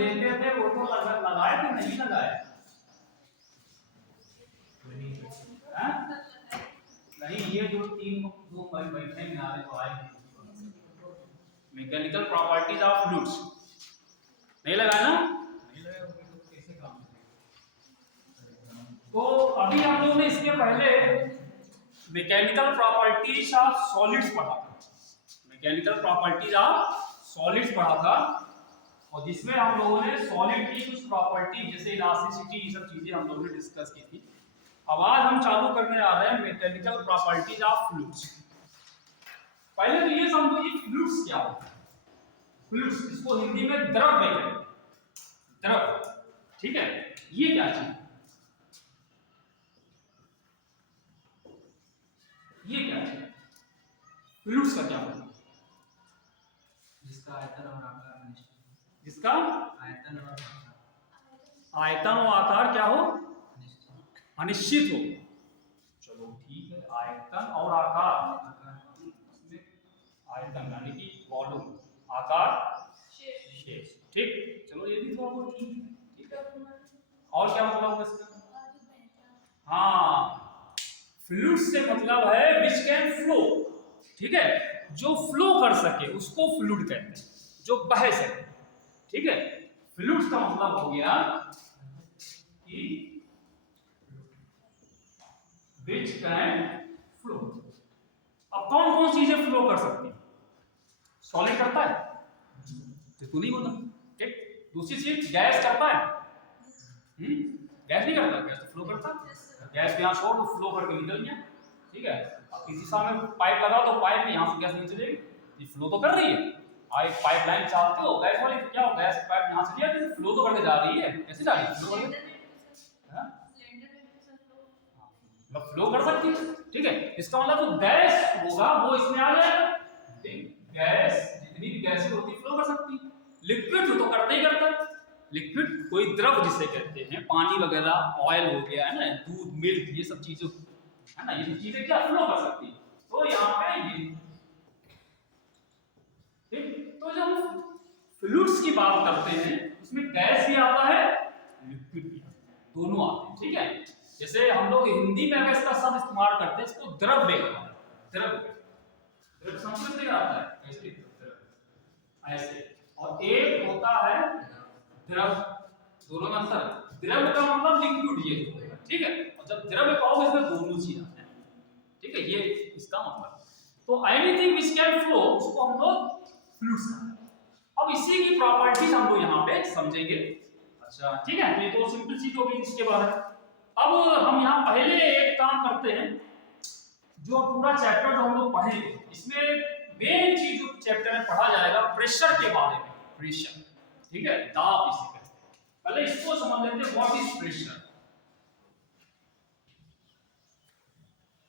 देते थे वो तो लगाए कि नहीं लगाए? नहीं, ये जो तीन दो बैठे किनारे तो आए मैकेनिकल प्रॉपर्टीज ऑफ फ्लूइड्स नहीं लगाया ना? नहीं लगाया तो कैसे काम करेगा? तो अभी हम लोग ने इसके पहले मैकेनिकल प्रॉपर्टीज ऑफ सॉलिड्स पढ़ा था। मैकेनिकल प्रॉपर्टीज ऑफ सॉलिड्स पढ़ा था और जिसमें हम लोगों ने सॉलिड की कुछ प्रॉपर्टी जैसे इलास्टिसिटी ये सब चीजें हम लोगों ने डिस्कस की थी। अब आज हम चालू करने आ रहे हैं मैकेनिकल प्रॉपर्टीज ऑफ फ्लूइड्स। पहले तो ये समझो कि फ्लूइड्स क्या होता है। फ्लूइड्स, इसको हिंदी में द्रव कहते हैं, द्रव, ठीक है। ये क्या चीज, ये क्या चीज, फ्लूइड्स का क्या होता है? जिसका आयतन और आकार निश्चित, जिसका आयतन और आकार, आयतन और आकार क्या हो, अनिश्चित अनिश्चित हो। चलो ठीक है, आयतन और आकार, इसमें आयतन यानी कि वॉल्यूम, आकार शेष, ठीक। चलो ये भी थोड़ा बहुत ठीक है, ठीक है। और क्या मतलब होगा इसका? हाँ, फ्लूइड से मतलब है विच कैन फ्लो, ठीक है, जो फ्लो कर सके उसको फ्लूइड कहते हैं, जो बह सके, ठीक है। फ्लूइड का मतलब हो गया कि विच कैन फ्लो। अब कौन कौन चीजें फ्लो कर सकती है? सॉलिड करता है तो तू नहीं बोला, ठीक। दूसरी चीज गैस करता है, गैस नहीं करता, गैस तो फ्लो करता है। गैस यहाँ छोड़ तो फ्लो करके निकल गया, ठीक है। अब किसी सामने पाइप लगा तो पाइप में यहाँ से गैस नहीं चलेगी, ये फ्लो तो कर रही है। एक पाइपलाइन चाहते हो गैस वाली, क्या हो, गैस पाइप यहाँ से दिया फ्लो तो करके जा रही है, कैसे जा रही है, फ्लो करके, मतलब फ्लो कर सकती है, ठीक है। इसका मतलब जो गैस होगा वो इसमें आ जाएगा, ठीक। गैस, जितनी भी गैसें होती फ्लो कर सकती है। लिक्विड तो करते ही करता है, लिक्विड कोई द्रव जिसे कहते हैं, पानी वगैरह, ऑयल हो गया है ना, दूध, मिल्क, ये सब चीजें है ना, ये सब चीजें क्या फ्लो कर सकती है। तो यहाँ पे ये, ठीक। तो जब हम फ्लूइड्स की बात करते हैं उसमें गैस भी आता है, लिक्विड भी आता है, दोनों आते हैं, ठीक है। जैसे हम लोग हिंदी में अगर इसका शब्द इस्तेमाल करते हैं, इसको द्रव्य कहते हैं, द्रव्य, द्रव्य संस्कृत से आता है ऐसे, द्रव्य ऐसे, और एक होता है द्रव, दोनों में अंतर। द्रव का मतलब लिक्विड ये होगा, ठीक है, और जब द्रव्य कहोगे इसमें दोनों चीज आते हैं, ठीक है, ये इसका मतलब। तो एनीथिंग व्हिच कैन फ्लो उसको हम लोग फ्लूइड्स कहते हैं। अब इसी की प्रॉपर्टीज हम लोग यहाँ पे समझेंगे, अच्छा ठीक है। तो ये तो सिंपल चीज होगी इसके बारे में। अब हम यहाँ पहले एक काम करते हैं, जो पूरा चैप्टर जो हम लोग पढ़ेंगे इसमें मेन चीज जो चैप्टर में पढ़ा जाएगा प्रेशर के बारे में, प्रेशर, ठीक है, दाब इसे कहते हैं। पहले इसको समझ लेते हैं, व्हाट इज प्रेशर।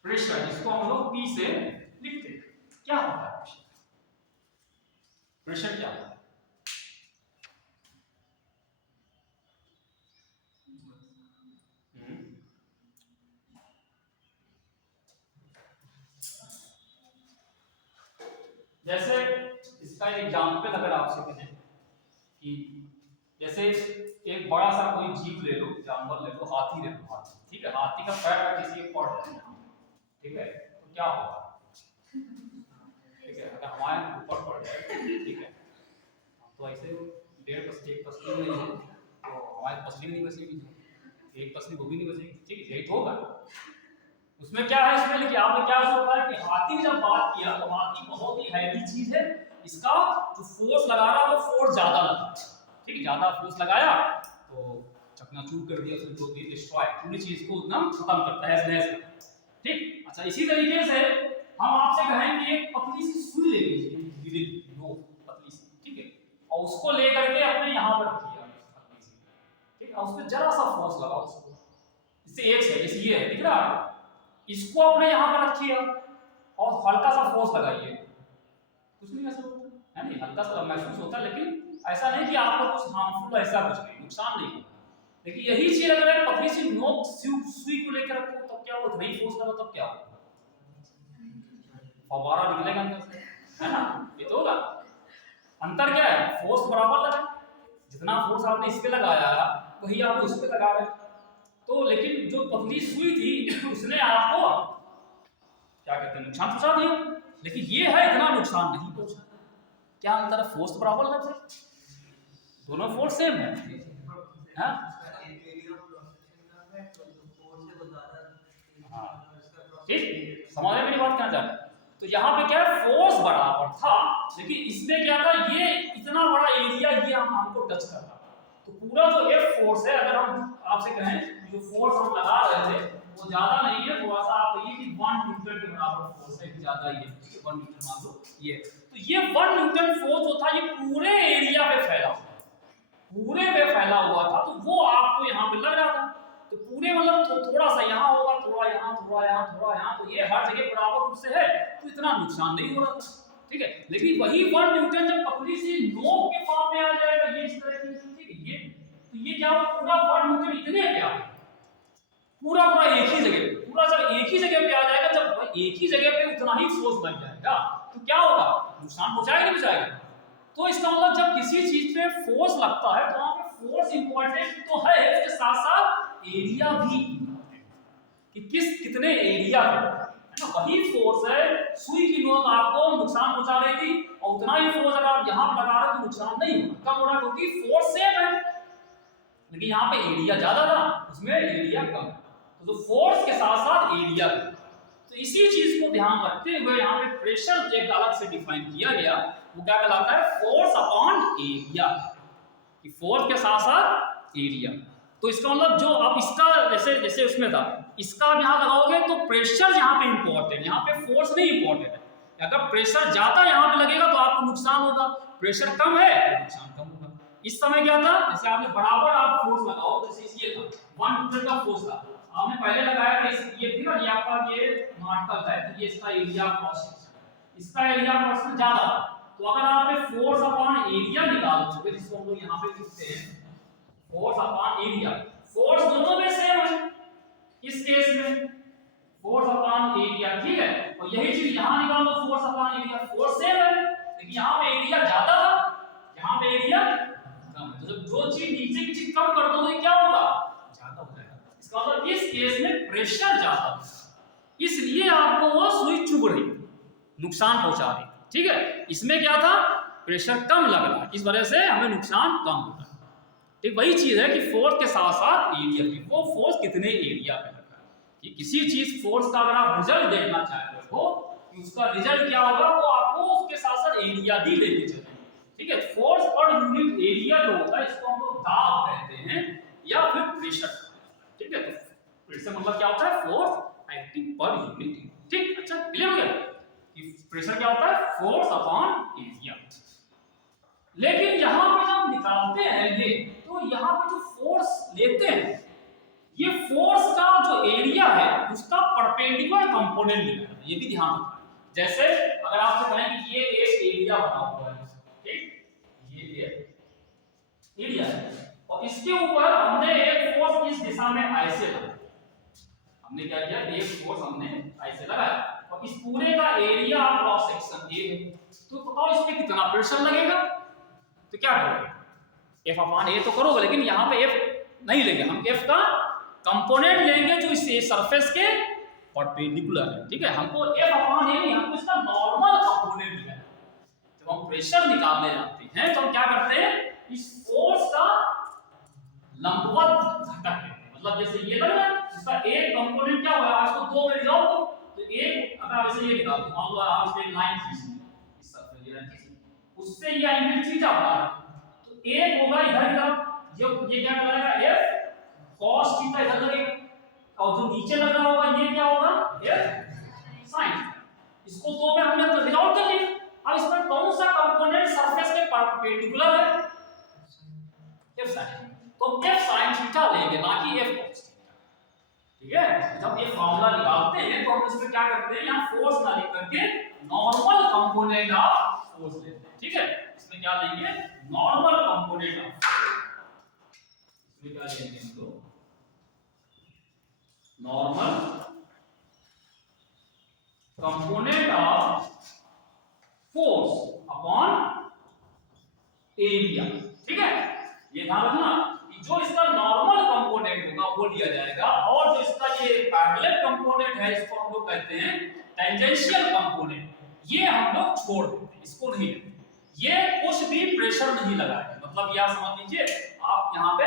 प्रेशर जिसको हम लोग पी से लिखते हैं, क्या होता है प्रेशर, प्रेशर क्या होता है? जैसे इसका एग्जांपल अगर आपसे कहें कि जैसे एक बड़ा सा कोई जीव ले लो, जानवर ले लो, हाथी ले लो, हाथी, ठीक है। हाथी का पैर अगर किसी एक पड़ जाए, ठीक है, तो क्या होगा, ठीक है, अगर हमारे ऊपर पड़ जाए, ठीक है, तो ऐसे 1.5 पसली नहीं है तो हमारी पसली नहीं बचेगी, एक पसली वो भी नहीं बचेगी, ठीक है, यही तो होगा। उसमें क्या है, इसमें कि आपने क्या सोचा है कि हाथी ने जब बात किया तो हाथी बहुत ही हैवी चीज है, इसका जो फोर्स लगा रहा है वो फोर्स ज्यादा लगा, ठीक है, ज्यादा फोर्स लगाया तो चकनाचूर कर दिया, उसको जो भी डिस्ट्रॉय पूरी चीज को एकदम खत्म करता है, नहस, ठीक। अच्छा इसी तरीके से हम आपसे कहें कि एक पतली सी सुई ले लीजिए, लो पतली सी, ठीक है, और उसको लेकर के अपने यहाँ पर रखिए पतली सी, ठीक है, उस पर जरा सा फोर्स लगाओ उसको, इससे एक है, जैसे ये है, दिख रहा है, इसको अपने यहाँ पर रखिए और हल्का सा फोर्स लगाइए, कुछ नहीं ऐसा होता है, नहीं हल्का सा महसूस होता है, लेकिन ऐसा नहीं कि आपको कुछ हार्मफुल, ऐसा कुछ नहीं, नुकसान नहीं। लेकिन यही चीज अगर एक पतली सी नोक सुई को लेकर रखो तब क्या होगा, नहीं फोर्स करो तब क्या होगा, फव्वारा निकलेगा अंदर से, है ना, ये तो होगा। अंतर क्या है, फोर्स बराबर लगा, जितना फोर्स आपने इस पे लगाया वही आप उस पे लगा रहे, तो लेकिन जो पतली सुई थी उसने आपको क्या कहते हैं नुकसान पहुंचा दिया, लेकिन ये है इतना नुकसान नहीं पहुंचा। क्या अंतर है? फोर्स बराबर लग रहा है, दोनों फोर्स सेम है। हाँ ठीक, समझ रहे मेरी बात क्या जा रही है? तो यहाँ पे क्या है, फोर्स बराबर था, लेकिन इसमें क्या था, ये इतना बड़ा एरिया ये हमको टच कर रहा, तो पूरा जो F फोर्स है, अगर हम आपसे कहें जो फोर्स हम लगा रहे थे वो ज्यादा नहीं है, थोड़ा सा आप कहिए कि 1 न्यूटन के बराबर फोर्स है, ज्यादा ही है, 1 न्यूटन मान लो ये। तो ये 1 न्यूटन फोर्स जो था ये पूरे एरिया पे फैला हुआ, पूरे पे फैला हुआ था, तो वो आपको यहाँ पे लग रहा था। तो पूरे मतलब थोड़ा सा यहाँ होगा, थोड़ा यहाँ, थोड़ा यहाँ, थोड़ा यहाँ, तो ये हर जगह बराबर रूप से है, तो इतना नुकसान नहीं हो रहा था, ठीक है। लेकिन वही 1 न्यूटन जब पतली सी नोक के फॉर्म में आ जाएगा, ये इस तरह की, ठीक है, ये तो ये क्या होगा, पूरा 1 न्यूटन इतने पे आ जाएगा, पूरा एक ही जगह, पूरा जब एक ही जगह पे आ जाएगा, जब एक ही जगह पे उतना ही फोर्स लग जाएगा, तो क्या होगा, नुकसान पहुंचाएगा नहीं पहुंचाएगा। तो इसका मतलब जब किसी चीज पे फोर्स लगता है तो वहां पे फोर्स इंपॉर्टेंट तो है, इसके साथ साथ एरिया भी इंपॉर्टेंट, कि कितने एरिया पे है ना। वही फोर्स है, सुई की नोक आपको नुकसान पहुंचा रही थी, और उतना ही फोर्स अगर आप यहां पर लगा रहे तो नुकसान नहीं होगा, कम हो रहा, क्योंकि फोर्स सेम है, लेकिन यहाँ पे एरिया ज्यादा था, उसमें एरिया कम, तो फोर्स के साथ साथ एरिया भी। तो इसी चीज को ध्यान रखते हुए यहाँ पे प्रेशर एक अलग से डिफाइन किया गया, वो क्या कहलाता है, फोर्स अपॉन एरिया, कि फोर्स के साथ साथ एरिया। तो इसका मतलब जो आप इसका जैसे जैसे उसमें था, इसका आप यहाँ लगाओगे तो प्रेशर यहाँ पे इंपॉर्टेंट, यहाँ पे फोर्स नहीं इंपॉर्टेंट है। अगर प्रेशर ज्यादा यहाँ पे लगेगा तो आपको नुकसान होगा, प्रेशर कम है तो नुकसान कम होगा। इस समय क्या था, जैसे आपने बराबर आप फोर्स लगाओ, जैसे ये था 1 न्यूटन का फोर्स था, आपने पहले लगाया था, ये थी ना, ये आपका ये नाटक है, तो ये इसका एरिया क्रॉस सेक्शन, इसका एरिया क्रॉस सेक्शन ज्यादा, तो अगर आप फोर्स अपॉन एरिया निकालोगे, जिसको हम लोग यहाँ पे लिखते हैं फोर्स अपॉन एरिया, फोर्स दोनों में सेम है इस केस में, फोर्स अपॉन एरिया, ठीक है। और यही चीज यहाँ निकालो, force upon area, force same है, लेकिन यहाँ पे एरिया ज्यादा था, यहाँ पे एरिया कम है, तो जब जो चीज नीचे की चीज कम कर दो तो क्या होगा, ज्यादा हो जाएगा। इसका मतलब इस केस में प्रेशर ज्यादा था, इसलिए आपको वो सुई चुभ रही, नुकसान पहुंचा रही, ठीक है। इसमें क्या था, प्रेशर कम लग रहा, इस वजह से हमें नुकसान कम होता है। ठीक वही चीज है कि फोर्स के साथ साथ एरिया भी, वो फोर्स कितने एरिया पे लग रहा है, कि किसी चीज फोर्स का अगर आप रिजल्ट देखना चाहते हो कि उसका रिजल्ट क्या होगा, वो आपको उसके साथ साथ एरिया भी लेके चलेंगे, ठीक है। फोर्स पर यूनिट एरिया जो होता है, इसको हम लोग दाब कहते हैं या फिर प्रेशर, ठीक है। तो प्रेशर मतलब क्या होता है, फोर्स एक्टिंग पर यूनिट, ठीक। अच्छा क्लियर हो गया कि प्रेशर क्या होता है, फोर्स अपॉन एरिया। लेकिन यहां पे जब निकालते हैं ये, तो यहाँ पे जो फोर्स लेते हैं, ये फोर्स का जो एरिया है उसका परपेंडिकुलर कंपोनेंट लेना है, ये भी ध्यान रखना है। जैसे अगर आपसे कहें कि ये एक एरिया बना हुआ है, ठीक, ये एक एरिया है, और इसके ऊपर हमने एक फोर्स इस दिशा में ऐसे लगाया, हमने क्या किया, एक फोर्स हमने ऐसे लगाया, और इस पूरे का एरिया क्रॉस सेक्शन ए है, तो बताओ इस पे कितना प्रेशर लगेगा। तो क्या करोगे, F अपॉन A तो करोगे, लेकिन यहाँ पे F नहीं लेंगे, हम F का कंपोनेंट लेंगे जो इस सरफेस के परपेंडिकुलर है, ठीक है। हमको F अपॉन A नहीं, हमको इसका नॉर्मल कंपोनेंट लेना है। जब हम प्रेशर निकालने जाते हैं तो हम क्या करते हैं, इस फोर्स का लंबवत घटक लेते हैं, मतलब जैसे ये लग रहा है, इसका एक कंपोनेंट क्या हुआ, इसको दो में जाओ तो एक, अगर आप इसे ये निकाल दो, मान लो आप इस पे एक लाइन खींच ली, इस सरफेस ये लाइन खींच, उससे ये एंगल थीटा बना है, तो एक होगा इधर इधर, ये क्या करेगा, f cos थीटा इधर लगेगा, और जो नीचे लग रहा होगा ये क्या होगा, f sin। इसको दो में हमने डिवाइड कर लिया। अब इसमें कौन सा कंपोनेंट सरफेस के परपेंडिकुलर है, f sin, तो f sin थीटा लेंगे, ना कि f cos थीटा, ठीक है। जब ये फार्मूला निकालते हैं तो हम इसमें क्या करते हैं, यहाँ फोर्स ना लिख करके नॉर्मल कंपोनेंट ऑफ फोर्स लेते हैं, ठीक है। इसमें क्या लेंगे, नॉर्मल कंपोनेंट ऑफ, इसमें क्या लेंगे हम लोग, normal component of force upon area, ठीक है। ध्यान रखना कि जो इसका नॉर्मल कंपोनेंट होगा वो लिया जाएगा, और जो इसका ये पैरेलल कंपोनेंट है इसको हम लोग कहते हैं टेंजेंशियल कंपोनेंट, ये हम लोग छोड़ देते हैं, इसको नहीं लेते। ये कुछ भी प्रेशर नहीं लगाएगा, मतलब ये आप समझ लीजिए, आप यहाँ पे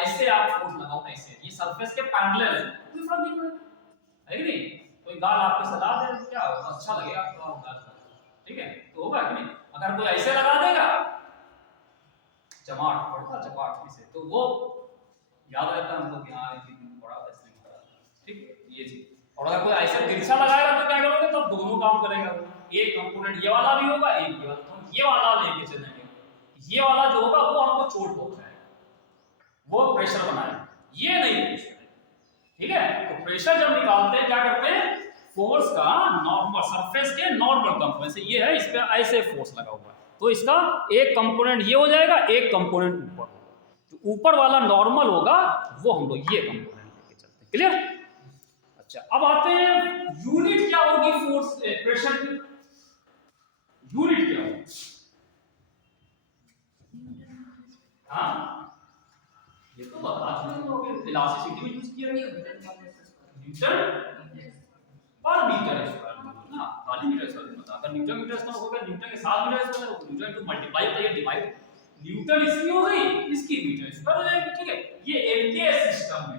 ऐसे आप फोर्स लगाओ, ऐसे ये सरफेस के पैरेलल है, कोई फर्क नहीं पड़ेगा, है कि नहीं? कोई गाल आपको सलाह दे क्या होगा, अच्छा लगेगा आपको गाल, ठीक है, तो होगा कि नहीं? अगर कोई ऐसे लगा देगा चमाट पड़ता चपाट से, तो वो याद रहता है हमको कि हाँ ये बड़ा इसने मारा, ठीक है, ये चीज। और अगर कोई ऐसे तिरछा लगाएगा तो क्या करोगे, तब दोनों काम करेगा, एक कंपोनेंट ये वाला भी होगा, एक ये वाला, तो ये वाला लेके चलेंगे, ये वाला जो होगा वो हमको चोट पहुंचाएगा, वो प्रेशर बनाएगा, ये नहीं प्रेशर, ठीक है? तो प्रेशर जब निकालते हैं क्या करते हैं, फोर्स का नॉर्मल सरफेस के नॉर्मल कंपोनेंट से, ये है इस पे ऐसे फोर्स लगा हुआ है, तो इसका एक कंपोनेंट ये हो जाएगा, एक कंपोनेंट ऊपर होगा, जो ऊपर वाला नॉर्मल होगा वो हम लोग ये कंपोनेंट लेके चलते हैं, क्लियर? अच्छा, अब आते हैं यूनिट क्या होगी फोर्स प्रेशर की, यूनिट क्या होगी? हाँ ये तो बता चुके, इलास्टिसिटी में यूज किया गया न्यूटन पर मीटर स्क्वायर ना, खाली मीटर स्क्वायर बता, अगर न्यूटन मीटर स्क्वायर होगा, न्यूटन के साथ मीटर स्क्वायर होगा, न्यूटन टू मल्टीप्लाई होता है, डिवाइड, न्यूटन इसकी हो गई, इसकी मीटर स्क्वायर हो जाएगी, ठीक है? ये एमकेएस सिस्टम में,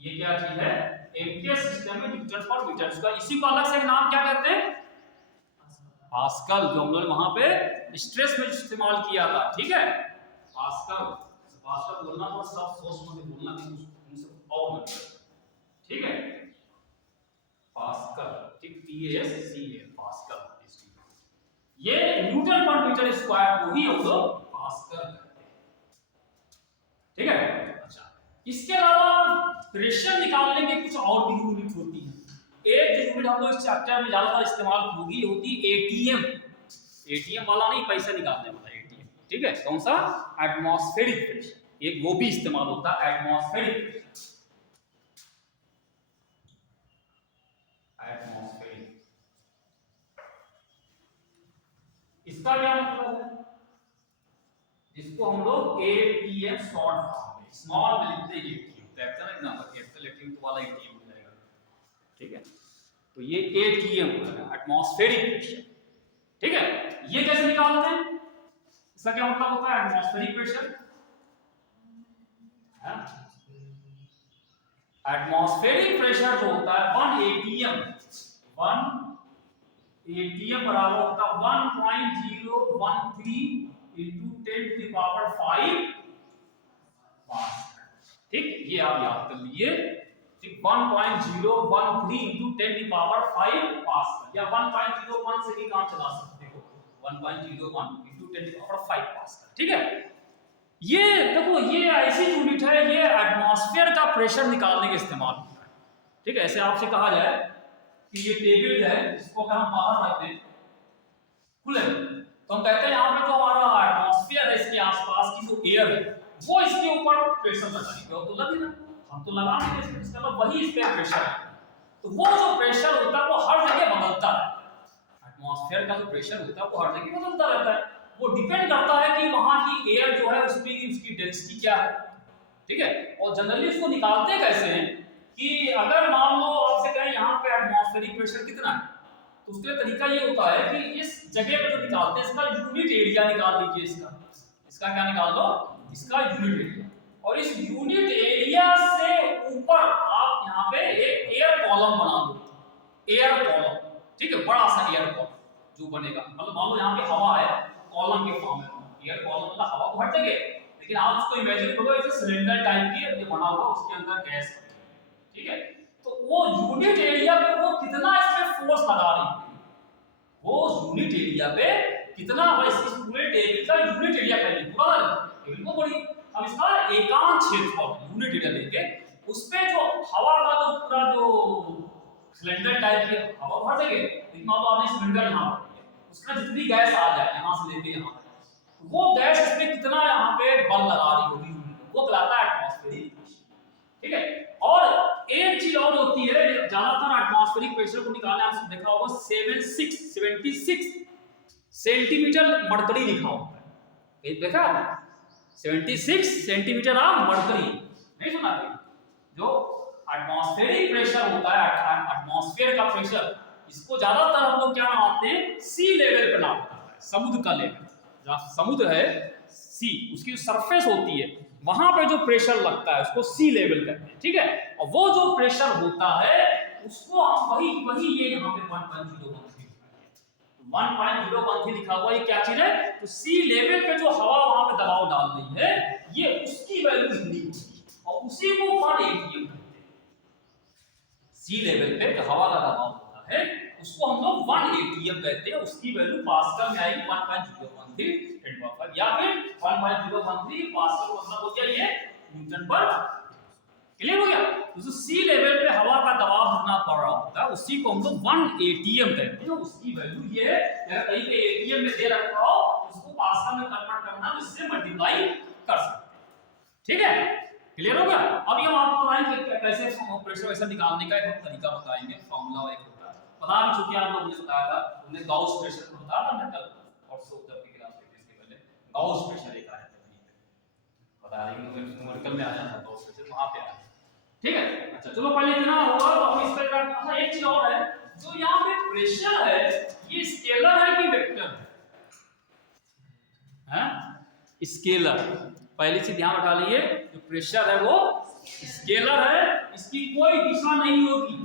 ये क्या चीज है, एमकेएस सिस्टम में न्यूटन पर मीटर स्क्वायर, इसी को अलग से एक नाम क्या कहते हैं, पास्कल, जो हम लोग वहां पे स्ट्रेस में इस्तेमाल किया था, ठीक है? पास्कल, पास्कल बोलना और सब सोच में बोलना नहीं, और ठीक है, पास्कल, ठीक, PASCAL, पास्कल, ये न्यूटन पर मीटर स्क्वायर को ही हम लोग पास्कल कहते हैं, ठीक है? अच्छा, इसके अलावा प्रेशर निकालने के कुछ और भी यूनिट होती है, एक जो यूनिट हम लोग इस चैप्टर में ज्यादातर इस्तेमाल होगी होती एटीएम, एटीएम वाला नहीं, पैसा निकालने वाला एटीएम, ठीक है? कौन सा, एटमॉस्फेरिक प्रेशर, एक वो भी इस्तेमाल होता है, एटमॉस्फेरिक प्रेशर, एटमॉस्फेरिक, इसका क्या मतलब है, जिसको हम लोग एटीएम शॉर्ट फॉर्म में, स्मॉल में लिखते हैं ATM, capital example capital ATM तो वाला एटीएम हो जाएगा, ठीक है? तो ये एटीएम हो जाएगा, एटमॉस्फेरिक प्रेशर, ठीक है? ये कैसे निकालते हैं, इसका क्या मतलब होता है, एटमॉस्फेरिक प्रेशर, एटमॉस्फेरिक प्रेशर जो होता है 1 एटीएम, 1 एटीएम बराबर होता है 1.013 into 10 to the power 5 pascal, ठीक, ये आप याद कर लीजिए, ठीक, 1.013 into 10 to the power 5 pascal, या 1.01 से भी काम चला सकते हो, 1.01 into 10 to the power 5 pascal, ठीक है? ये देखो, ये ऐसी यूनिट है, ये एटमॉस्फेयर का प्रेशर निकालने के इस्तेमाल होता है, ठीक है? ऐसे आपसे कहा जाए कि ये टेबल है, इसको अगर हम बाहर रखते हैं खुले, तो हम कहते हैं यहाँ पे जो हमारा एटमॉस्फेयर है, इसके आसपास की जो एयर है वो इसके ऊपर प्रेशर लगाएगी, तो लगे ना, हम तो लगा नहीं सकते, इसका मतलब वही इस पे प्रेशर है, तो वो जो प्रेशर होता है वो हर जगह बदलता है, एटमॉस्फेयर का जो प्रेशर होता है वो हर जगह बदलता रहता है, वो डिपेंड करता है कि वहां की एयर जो है उसकी डेंसिटी क्या है, ठीक है? और जनरली उसको निकालते कैसे हैं कि अगर मान लो आपसे कहें यहाँ पे एटमॉस्फेरिक प्रेशर कितना है, तो उसका तरीका ये होता है कि इस जगह पे जो निकालते हैं इसका यूनिट एरिया निकाल लीजिए, इसका क्या निकाल लो, इसका यूनिट एरिया, और इस यूनिट एरिया से ऊपर आप यहाँ पे एक एयर कॉलम बना दो, एयर कॉलम, ठीक है? बड़ा सा एयर कॉलम जो बनेगा, मतलब मान लो यहाँ पे हवा है, कॉलम के फॉर्म में, एयर कॉलम मतलब हवा तो हट जगह, लेकिन आप उसको इमेजिन करो ऐसे सिलेंडर टाइप की ये बना हुआ, उसके अंदर गैस, ठीक है? तो वो यूनिट एरिया पे वो कितना इस पे फोर्स लगा रही है, वो यूनिट एरिया पे कितना, इस पूरे टेबल का यूनिट एरिया करेंगे, पूरा टेबल को बड़ी, अब इसका एकांक क्षेत्रफल यूनिट एरिया लेके उस पे जो हवा का जो पूरा जो सिलेंडर टाइप की हवा भर देंगे, लेकिन मान लो आपने सिलेंडर यहाँ पर उसका जितनी गैस आ जाए यहाँ से लेके यहाँ तक, वो गैस इसमें कितना यहाँ पे बल लगा रही होगी, वो कहलाता है एटमॉस्फेरिक प्रेशर, ठीक है? और एक चीज और होती है, ज्यादातर एटमॉस्फेरिक प्रेशर को निकालने आपने देखा होगा 76 सेंटीमीटर मरकरी लिखा होता है, देखा आपने? 76 सेंटीमीटर ऑफ मर्करी। नहीं सुना कहीं? जो एटमॉस्फेरिक प्रेशर होता है, एटमॉस्फेयर का प्रेशर, इसको ज्यादातर हम लोग क्या नापते हैं? सी लेवल पे नापते हैं, समुद्र का लेवल। जहाँ समुद्र है, सी, उसकी जो सरफेस होती है, वहां पे जो प्रेशर लगता है उसको सी लेवल कहते हैं, ठीक है। और वो जो प्रेशर होता है उसको हम वही वही ये यहाँ पे 1.013 लिखा हुआ, ये क्या चीज है? तो सी लेवल पे जो हवा वहां पे दबाव डाल रही है, ये उसकी वैल्यू हिंदी होती है और उसी को 1 atm कहते हैं। सी लेवल पे जो हवा का दबाव होता है उसको हम लोग 1 atm कहते हैं, उसकी वैल्यू पास्कल में आएगी 1.013 10⁵ या फिर 1.013 पास्कल मतलब हो गया ये न्यूटन पर। क्लियर हो गया? तो जो सी लेवल पे हवा का दबाव जितना पड़ रहा होता है उसी को हम लोग 1 atm कहते हैं, उसकी वैल्यू ये है। अगर कहीं पे atm में दे रखा हो उसको पास्कल में कन्वर्ट करना, इससे मल्टीप्लाई कर सकते हैं, ठीक है। क्लियर हो गया? अभी हम आपको बताएंगे कैसे प्रेशर वैसे निकालने का एक तरीका बताएंगे, फार्मूला एक होता है, पता भी चूंकि आप लोगों ने बताया था, हमने गाउस प्रेशर को बताया था ना कल और सो जब की क्लास में, इसके पहले गाउस प्रेशर एक आया था कहीं पे, बता देंगे न्यूमेरिकल में आया था गाउस प्रेशर, वहां पे आया, ठीक है। अच्छा चलो पहले इतना होगा तो हम इस पे अच्छा एक चीज और है, जो यहाँ पे प्रेशर है ये स्केलर है कि वेक्टर है? स्केलर। पहली चीज ध्यान रखा लीजिए, जो प्रेशर है वो स्केलर है, इसकी कोई दिशा नहीं होगी,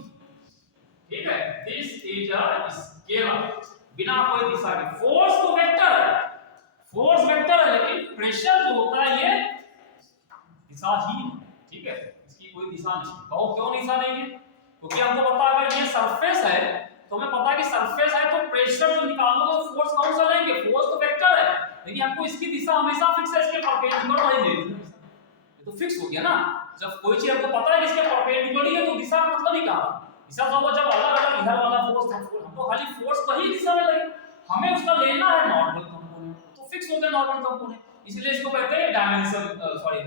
ठीक है। दिस इज अ स्केलर, बिना कोई दिशा के। फोर्स तो वेक्टर है, फोर्स वेक्टर है, लेकिन प्रेशर जो होता है ये दिशाहीन, ठीक है, इसकी कोई दिशा नहीं। कहो क्यों दिशा नहीं है? क्योंकि हमको पता है अगर ये सरफेस है तो हमें पता है कि सरफेस है तो प्रेशर जो निकालोगे तो फोर्स कौन सा लेंगे? फोर्स तो वेक्टर है, लेकिन हमको इसकी दिशा हमेशा फिक्स है, इसके परपेंडिकुलर वाली ले लेनी है, ये तो फिक्स हो गया ना। जब कोई चीज हमको पता है कि इसके परपेंडिकुलर ही है तो दिशा का मतलब ही क्या है? दिशा तो जब अलग अलग इधर वाला फोर्स था, हमको खाली फोर्स वही दिशा में लगे, हमें उसका लेना है नॉर्मल कंपोनेंट, तो फिक्स हो गया नॉर्मल कंपोनेंट, इसलिए इसको कहते हैं डायमेंशन, सॉरी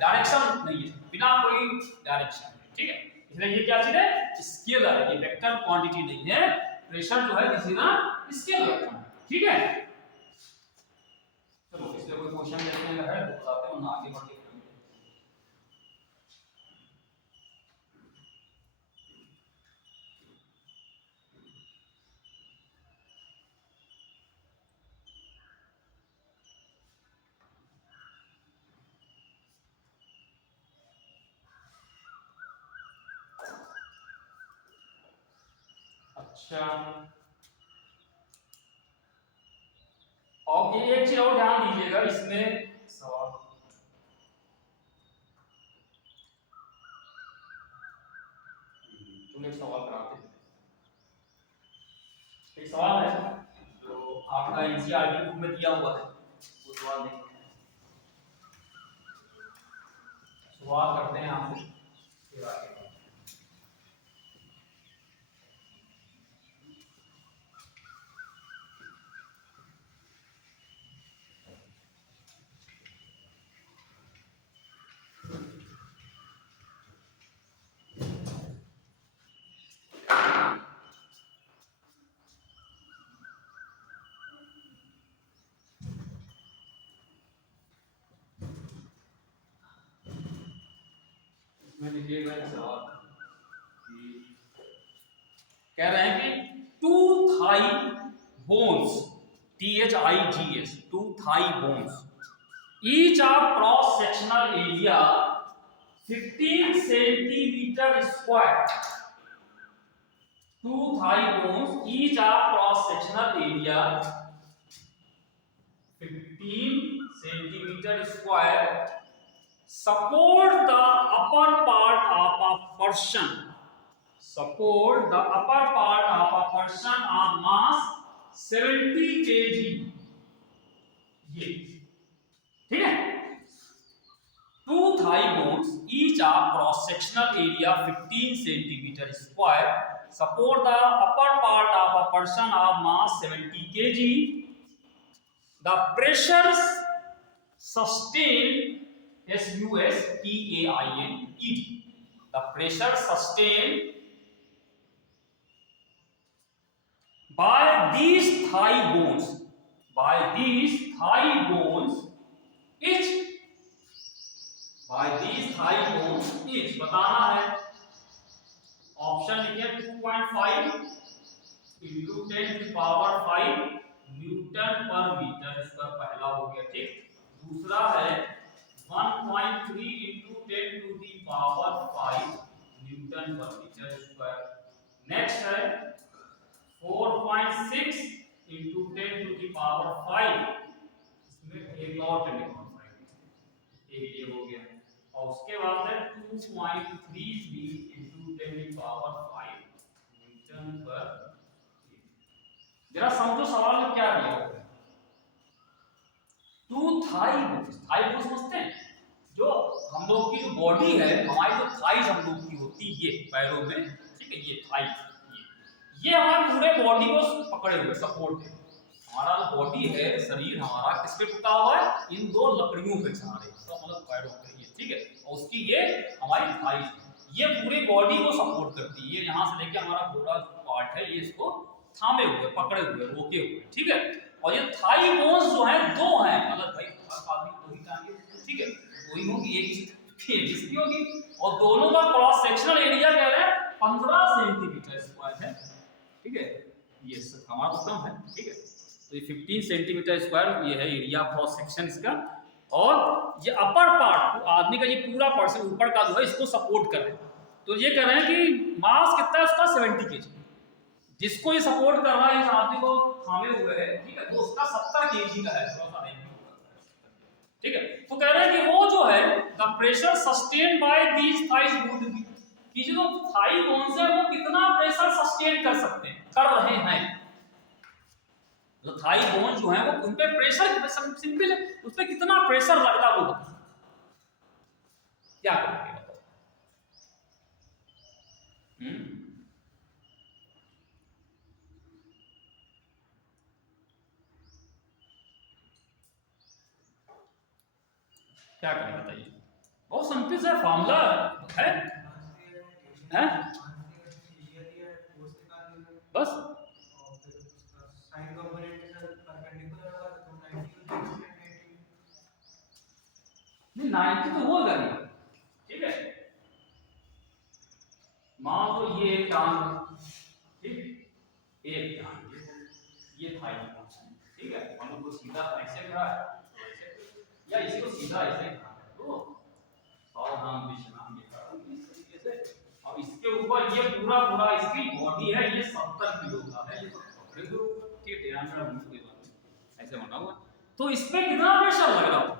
डायरेक्शन नहीं है, बिना कोई डायरेक्शन, ठीक है। इसलिए ये क्या चीज है? स्केलर है, ये वेक्टर क्वांटिटी नहीं है। प्रेशर जो है दिस इज अ स्केलर, ठीक है। चलो इसलिए कोई क्वेश्चन देखने का है तो बताते हैं, ना आगे बढ़ के अच्छा। और ये एक चीज और ध्यान दीजिएगा इसमें सवाल, तुमने सवाल कराते हैं, एक सवाल है जो आपका एनसीईआरटी बुक में दिया हुआ है, वो सवाल देखते हैं, शुरुआत करते हैं यहाँ से फिर आगे। इसमें लिखिएगा सवाल कि कह रहे हैं कि two thigh bones, THIGS, two thigh bones, each of cross sectional area 15 centimetre square, two thigh bones each of cross sectional area 15 centimetre square support the upper part of a person, support the upper part of a person of mass 70 kg, ये ठीक है। Two thigh bones each of cross sectional area 15 centimeter square support the upper part of a person of mass 70 kg, the pressures sustained SUSTAINED, the pressure sustained by these thigh bones, by these thigh bones each by these thigh bones each बताना है। Option लिखिए 2.5 into 10 to the power 5 Newton पर metre square, पहला हो गया, ठीक। दूसरा है 1.3 into 10 to the power 5 Newton पर मीटर स्क्वायर। नेक्स्ट है 4.6 into 10 to the power 5, इसमें एक और 10 to the power 5, एक ये हो गया। और उसके बाद है 2.33 into 10 to the power 5 Newton पर। जरा समझो सवाल में क्या दिया हुआ है। टू थाई बोन्स समझते हैं, जो हम लोग की जो बॉडी है, हमारी जो थाइज हम लोग की होती है ये पैरों में, ठीक है, ये थाई, ये हमारे पूरे बॉडी को पकड़े हुए सपोर्ट है। हमारा जो बॉडी है, शरीर हमारा किस पे टिका हुआ है? इन दो लकड़ियों पे सहारे, तो मतलब पैरों पे, ये ठीक है। और उसकी ये हमारी थाइज, ये पूरी बॉडी को सपोर्ट करती है। ये यहाँ से लेके हमारा पूरा पार्ट है, ये इसको थामे हुए, पकड़े हुए, रोके हुए, ठीक है। और ये थाई बोन्स जो है दो हैं, मतलब भाई आदमी दो ही टांगे, ठीक है, दो ही होगी, एक इसकी होगी। और दोनों का क्रॉस सेक्शनल एरिया कह रहे हैं 15 सेंटीमीटर स्क्वायर है, ठीक है। ये हमारा तो कम है, ठीक है। तो ये 15 सेंटीमीटर स्क्वायर ये है एरिया क्रॉस सेक्शन इसका। और ये अपर पार्ट आदमी का, ये पूरा पर्सन ऊपर का जो है इसको सपोर्ट कर रहे हैं। तो ये कह रहे हैं कि मास कितना है उसका 70 kg, जिसको ये सपोर्ट कर रहा है, इस आदमी को थामे हुए है, ठीक है, तो उसका 70 kg का है, ठीक है। तो कह रहे हैं कि वो जो है the pressure sustain by these thighs would be, कि जो थाई बोन्स है वो कितना प्रेशर सस्टेन कर सकते हैं, कर रहे हैं। तो थाई बोन जो है वो उन पे प्रेशर, सिंपल है, उस पे कितना प्रेशर लगता है वो बताओ, क्या करेंगे बताओ। क्या करें बताइए। बहुत सिंपल सा फॉर्मूला है, हैं? बस नहीं 90 तो होगा नहीं, ठीक है। मान लो ये एक टांग, ठीक, एक टांग ये थाई बोन्स है, ठीक है। हम लोग को सीधा ऐसे खड़ा है, या इसी को सीधा ऐसे खड़ा है, तो सावधान विश्राम ये खड़ा इस तरीके से। अब इसके ऊपर ये पूरा पूरा इसकी बॉडी है, ये 70 किलो का है, ये पकड़े हुए ऊपर, ठीक है, ध्यान रखना मुझे ऐसे बना हुआ। तो इस पे कितना प्रेशर लग रहा है,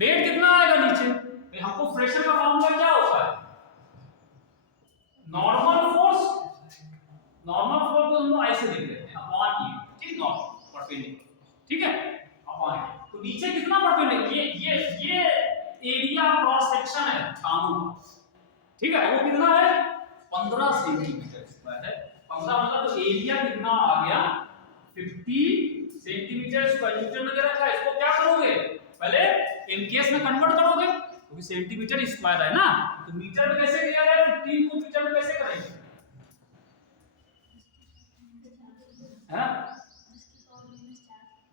वेट कितना आएगा नीचे। तो हमको प्रेशर का फॉर्मूला क्या होता है? नॉर्मल फोर्स को हम ऐसे लिख देते हैं अपॉन ई, ठीक, नॉर्मल परपेंडिकुलर, ठीक है, अपॉन। तो नीचे कितना परपेंडिकुलर, ये एरिया क्रॉस सेक्शन है टांगों का, ठीक है, वो कितना है 15 सेंटीमीटर स्क्वायर है। 15 मतलब तो एरिया कितना आ गया 50 सेंटीमीटर स्क्वायर। न्यूटन में दे रखा है, इसको क्या करोगे पहले एमकेएस में कन्वर्ट करोगे, क्योंकि सेंटीमीटर स्क्वायर है ना, तो मीटर में कैसे किया जाए, 15 को मीटर में कैसे करेंगे, है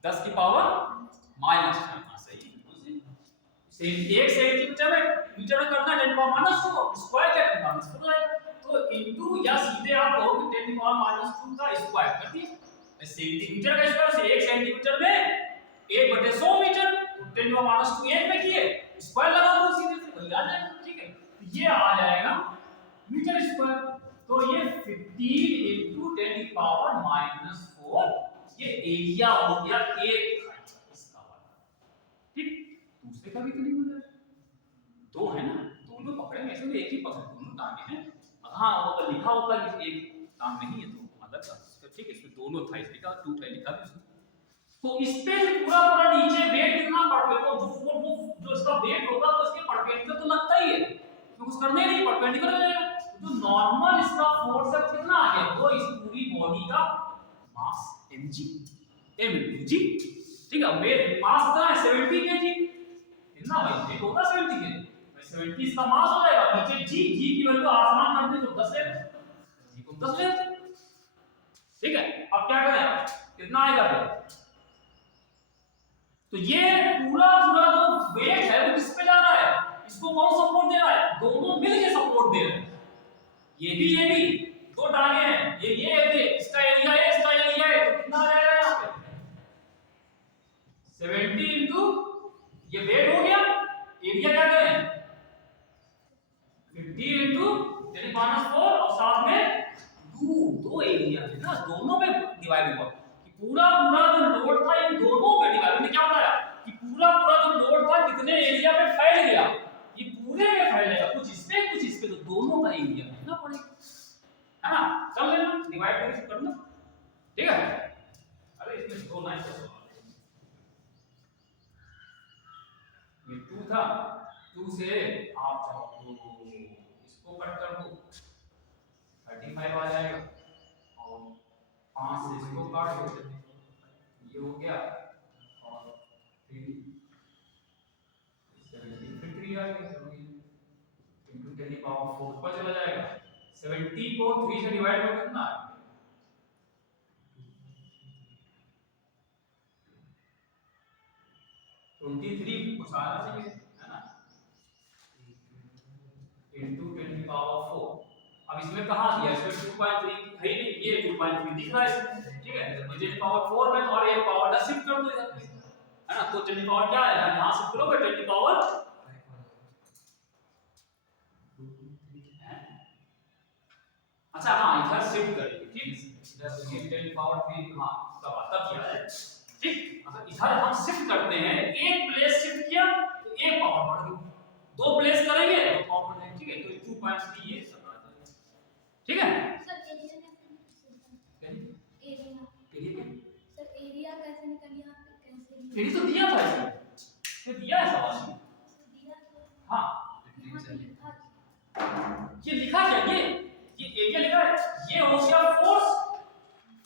10 की पावर -4, सही। 1 सेंटीमीटर में मीटर में करना 10 पावर -2, स्क्वायर क्या करना -4, तो इनटू या सीधे आप कहोगे 10 पावर -2 का स्क्वायर कर दिए। सेंटीमीटर का स्क्वायर से 1 सेंटीमीटर में 1/100 मीटर, 10 पावर -2 1 में किए, स्क्वायर लगा दो सीधे से, वही आ जाएगा, ठीक है। तो ये आ जाएगा मीटर स्क्वायर। तो ये 15 into 10 की पावर -4, ये एरिया हो गया एक इसका वाला, ठीक। दूसरे का भी तो नहीं हो जाएगा, दो है ना, दोनों पकड़ेंगे ऐसे में, एक ही पकड़, दोनों टांगे हैं। हाँ वो तो लिखा होता है कि एक टांग नहीं है तो अलग है, ठीक है, इसमें दोनों थाइस लिखा, 2 थाई लिखा भी। तो इस पे पूरा पूरा नीचे वेट कितना परपेंडिकुलर, वो जो इसका वेट होगा तो इसके परपेंडिकुलर तो लगता ही है, तो कुछ करने नहीं, परपेंडिकुलर रहेगा। तो नॉर्मल इसका फोर्स कितना आ गया, वो इस पूरी बॉडी का मास mg, m into g, ठीक है। वेट मास कितना है 70 kg, कितना भाई वेट होगा 70 kg, 70 इसका मास हो जाएगा, नीचे g की वैल्यू आसमान कर दे तो 10 ले, g को 10 ले, ठीक है। अब क्या करें, कितना आएगा फिर, तो ये पूरा पूरा जो वेट है वो किस पे जा रहा है, इसको कौन सपोर्ट दे रहा है, दोनों मिलके सपोर्ट दे रहे हैं। ये भी दो टांगे हैं, ये है, इसका एरिया है, इसका एरिया है, तो कितना आ जाएगा यहाँ पे 70 इंटू ये वेट हो गया, एरिया क्या करें 50 इंटू 10⁻⁴ और साथ में दो एरिया है ना, दोनों में डिवाइड हुआ कि पूरा पूरा जो लोड था इन दोनों में डिवाइड, हमने क्या बताया कि पूरा पूरा जो लोड था कितने एरिया में फैल गया, ये पूरे में फैलेगा, कुछ इस पे, तो दोनों का एरिया लिखना पड़ेगा, है ना, कर लेना डिवाइड करके करना, ठीक है। अरे इसमें दो नाइस का सवाल है, ये 2 था, 2 से आप चाहो तो इसको कट कर दो 35 आ जाएगा, और 5 से इसको काट दो, ये हो गया, और 3 73 आ गया, इंटू 10⁻⁴ पर चला जाएगा, 70 को 3 से डिवाइड कर कितना है 23 कुछ आना चाहिए, है ना, इंटू 10⁻⁴। अब इसमें कहाँ दिया, इसमें 2.3 है ही नहीं, ये 2.3 दिख रहा है इसमें, ठीक है, तो 10⁻⁴ में तो और एक पावर 10 शिफ्ट कर दो इधर, है ना, तो 10 पावर क्या है, यहाँ शिफ्ट करोगे 10 पावर, अच्छा हाँ इधर शिफ्ट करेंगे, ठीक, इधर 10 पावर 3 हाँ तब किया है, ठीक, अगर इधर हम शिफ्ट करते हैं, एक प्लेस शिफ्ट किया तो एक पावर बढ़ गई, दो प्लेस करेंगे तो पावर बढ़ जाएगी, ठीक है, तो 2.3 ये सब आ जाएगा, ठीक है सर एरिया कैसे निकल यहाँ पे कैसे एरिया तो दिया था इसमें, ये दिया है सवाल में, दिया तो हाँ ये लिखा क्या, ये एरिया लिखा है, ये हो गया फोर्स,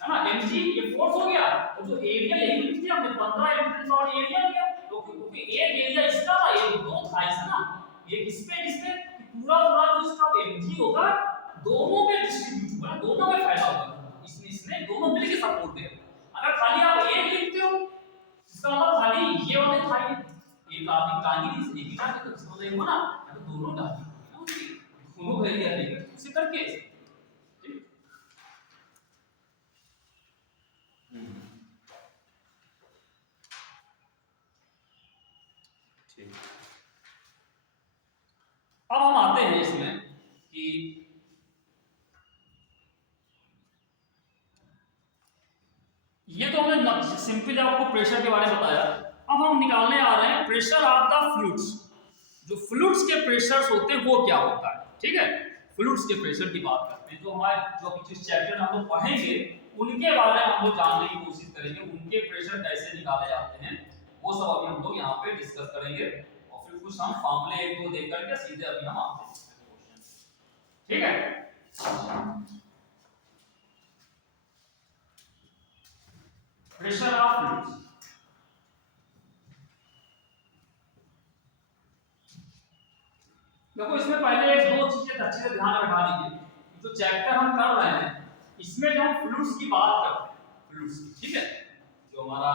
है ना, mg, ये फोर्स हो गया, और जो एरिया यही लिख दिया हमने 15 न्यूटन और एरिया हो गया, तो क्योंकि एक एरिया इसका था, एक दो था इसका, ये किस पे पूरा पूरा जो इसका mg होगा दोनों पे डिस्ट्रीब्यूट होगा, दोनों में फैला होगा, इसने दोनों मिलके सपोर्ट दे, अगर खाली आप एक लिखते हो इसका मतलब खाली ये वाले था, एक आदमी टांगी से एक ना, तो इसका मतलब होना तो दोनों टांगी ना उसकी, दोनों एरिया लेंगे उसी करके, ठीक। अब हम आते हैं इसमें कि ये तो हमने सिंपल आपको प्रेशर के बारे में बताया, अब हम निकालने आ रहे हैं प्रेशर ऑफ द फ्लूइड्स, जो फ्लूइड्स के प्रेशर्स होते हैं वो क्या होता है, ठीक है, फ्लूइड्स के प्रेशर की बात करते हैं, जो हमारे जो जिस चैप्टर हम लोग पढ़ेंगे उनके बारे में हम लोग जानने की कोशिश करेंगे, उनके प्रेशर कैसे निकाले जाते हैं वो सब अभी हम लोग यहाँ पे डिस्कस करेंगे, और फिर कुछ हम फॉर्मूले एक दो देख करके सीधे अभी हम आते हैं, ठीक है। प्रेशर ऑफ फ्लूइड्स, देखो इसमें पहले दो चीजें अच्छे से ध्यान रखा लीजिए, जो चैप्टर हम कर रहे हैं इसमें जो हम फ्लूइड्स की बात करते हैं, फ्लूइड्स की, ठीक है, जो हमारा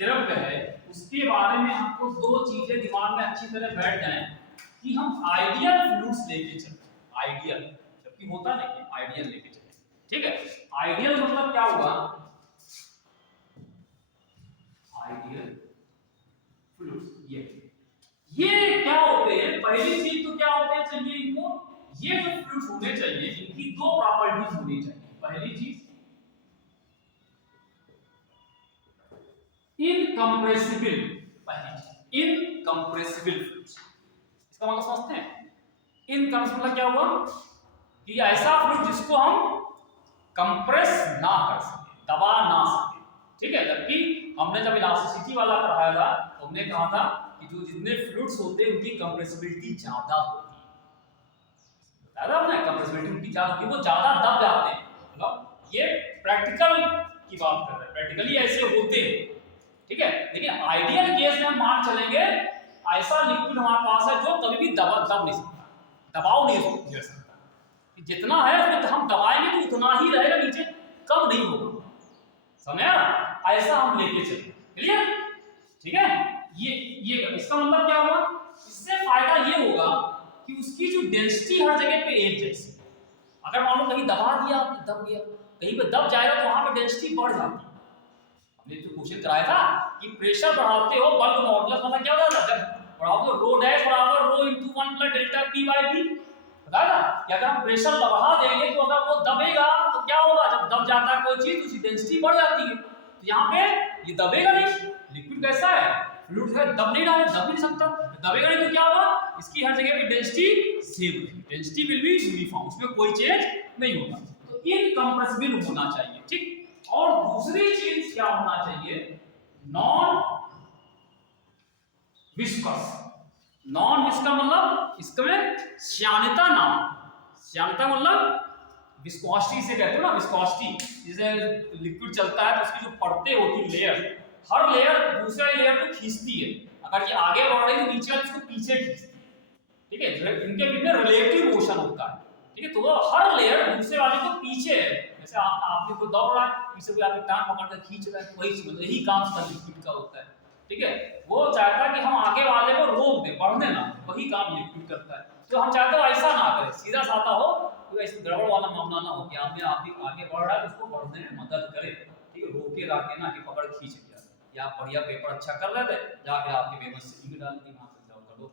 द्रव्य है उसके बारे में हमको दो चीजें दिमाग में अच्छी तरह बैठ जाएं कि हम आइडियल फ्लूइड्स लेके चलें, आइडियल, जबकि होता नहीं, आइडियल लेके चलें, ठीक है, आइडियल मतलब क्या होगा, आइडियल फ्लूइड्स ये क्या होते हैं, पहली चीज तो क्या होते हैं चाहिए इनको, ये जो फ्लूइड्स होने चाहिए इनकी दो प्रॉपर्टीज होनी चाहिए, पहली चीज इनकम्प्रेसिबल, पहली चीज इनकम्प्रेसिबल फ्लूइड्स, इसका मतलब समझते हैं, इनकम्प्रेसिबल मतलब क्या हुआ कि ऐसा फ्लूइड जिसको हम कंप्रेस ना कर सके, दबा ना सके, ठीक है, जबकि हमने जब इलास्टिसिटी वाला पढ़ाया था तो हमने कहा था कि जो जितने फ्लूइड्स होते हैं उनकी कंप्रेसिबिलिटी ज्यादा होती है, ज्यादा होता है कंप्रेसिबिलिटी उनकी ज्यादा होती है, वो ज्यादा दब जाते हैं, मतलब ये प्रैक्टिकल की बात कर रहे हैं, प्रैक्टिकली ऐसे होते हैं, ठीक है, लेकिन आइडियल केस में हम मान चलेंगे ऐसा लिक्विड हमारे पास है जो कभी भी दब नहीं सकता, दबाव नहीं झेल सकता, जितना है उसमें हम दबाएंगे तो उतना ही रहेगा, नीचे कम नहीं होगा, समझ आया, ऐसा हम लेके चलेंगे, क्लियर, ठीक है। ये इसका मतलब क्या होगा, इससे फायदा ये होगा कि उसकी जो डेंसिटी हर जगह पे एक जैसी। अगर मान लो कहीं दबा दिया, दब गया, कहीं पे दब जाएगा तो वहां पे डेंसिटी बढ़ जाती है। हमने तो क्वेश्चन कराया था कि प्रेशर बढ़ाते हो बल्क मॉडुलस मतलब क्या होता है, जब बढ़ाते हो रो डैश बराबर rho into 1 plus delta P by B, बताया ना कि अगर हम प्रेशर बढ़ा देंगे तो अगर वो दबेगा तो क्या होगा, जब दब जाता है कोई चीज उसकी डेंसिटी बढ़ जाती है। तो यहाँ पे ये दबेगा नहीं, लिक्विड कैसा है, फ्लूइड है, दब नहीं रहा है, दब नहीं सकता, दबेगा नहीं तो क्या होगा, इसकी हर जगह पे डेंसिटी सेम रहेगी, डेंसिटी विल बी यूनिफॉर्म, उसमें कोई चेंज नहीं होगा। तो इनकंप्रेसिबल होना चाहिए, ठीक। और दूसरी चीज क्या होना चाहिए, नॉन विस्कस। नॉन विस्कस मतलब इसमें श्यानता ना, श्यानता मतलब विस्कोसिटी से कहते हो ना, विस्कोसिटी, जैसे लिक्विड चलता है तो उसकी जो परतें होती है, लेयर, हर लेयर दूसरे लेयर को खींचती है, अगर ये आगे बढ़ रही है तो नीचे वाली उसको पीछे खींचती है, ठीक है, इनके बीच में रिलेटिव मोशन होता है, ठीक है, तो वो हर लेयर दूसरे वाले को पीछे है, जैसे आपने कोई दौड़ रहा है पीछे कोई आपकी टांग पकड़ कर खींच रहा है, वही मतलब यही काम उसका लिक्विड का होता है, ठीक है। वो चाहता है कि हम आगे वाले को रोक दें, बढ़ने ना, वही काम लिक्विड करता है। तो हम चाहते हो ऐसा ना करें, सीधा साधा हो, तो ऐसे गड़बड़ वाला मामला ना हो कि आप आगे बढ़ रहा है उसको बढ़ने में मदद करे, ठीक है, रोके राके ना कि पकड़ खींच लिया, या आप बढ़िया पेपर अच्छा कर रहे थे जाके आपके पेपर से टिक डाल दी वहां से जाओ कर दो,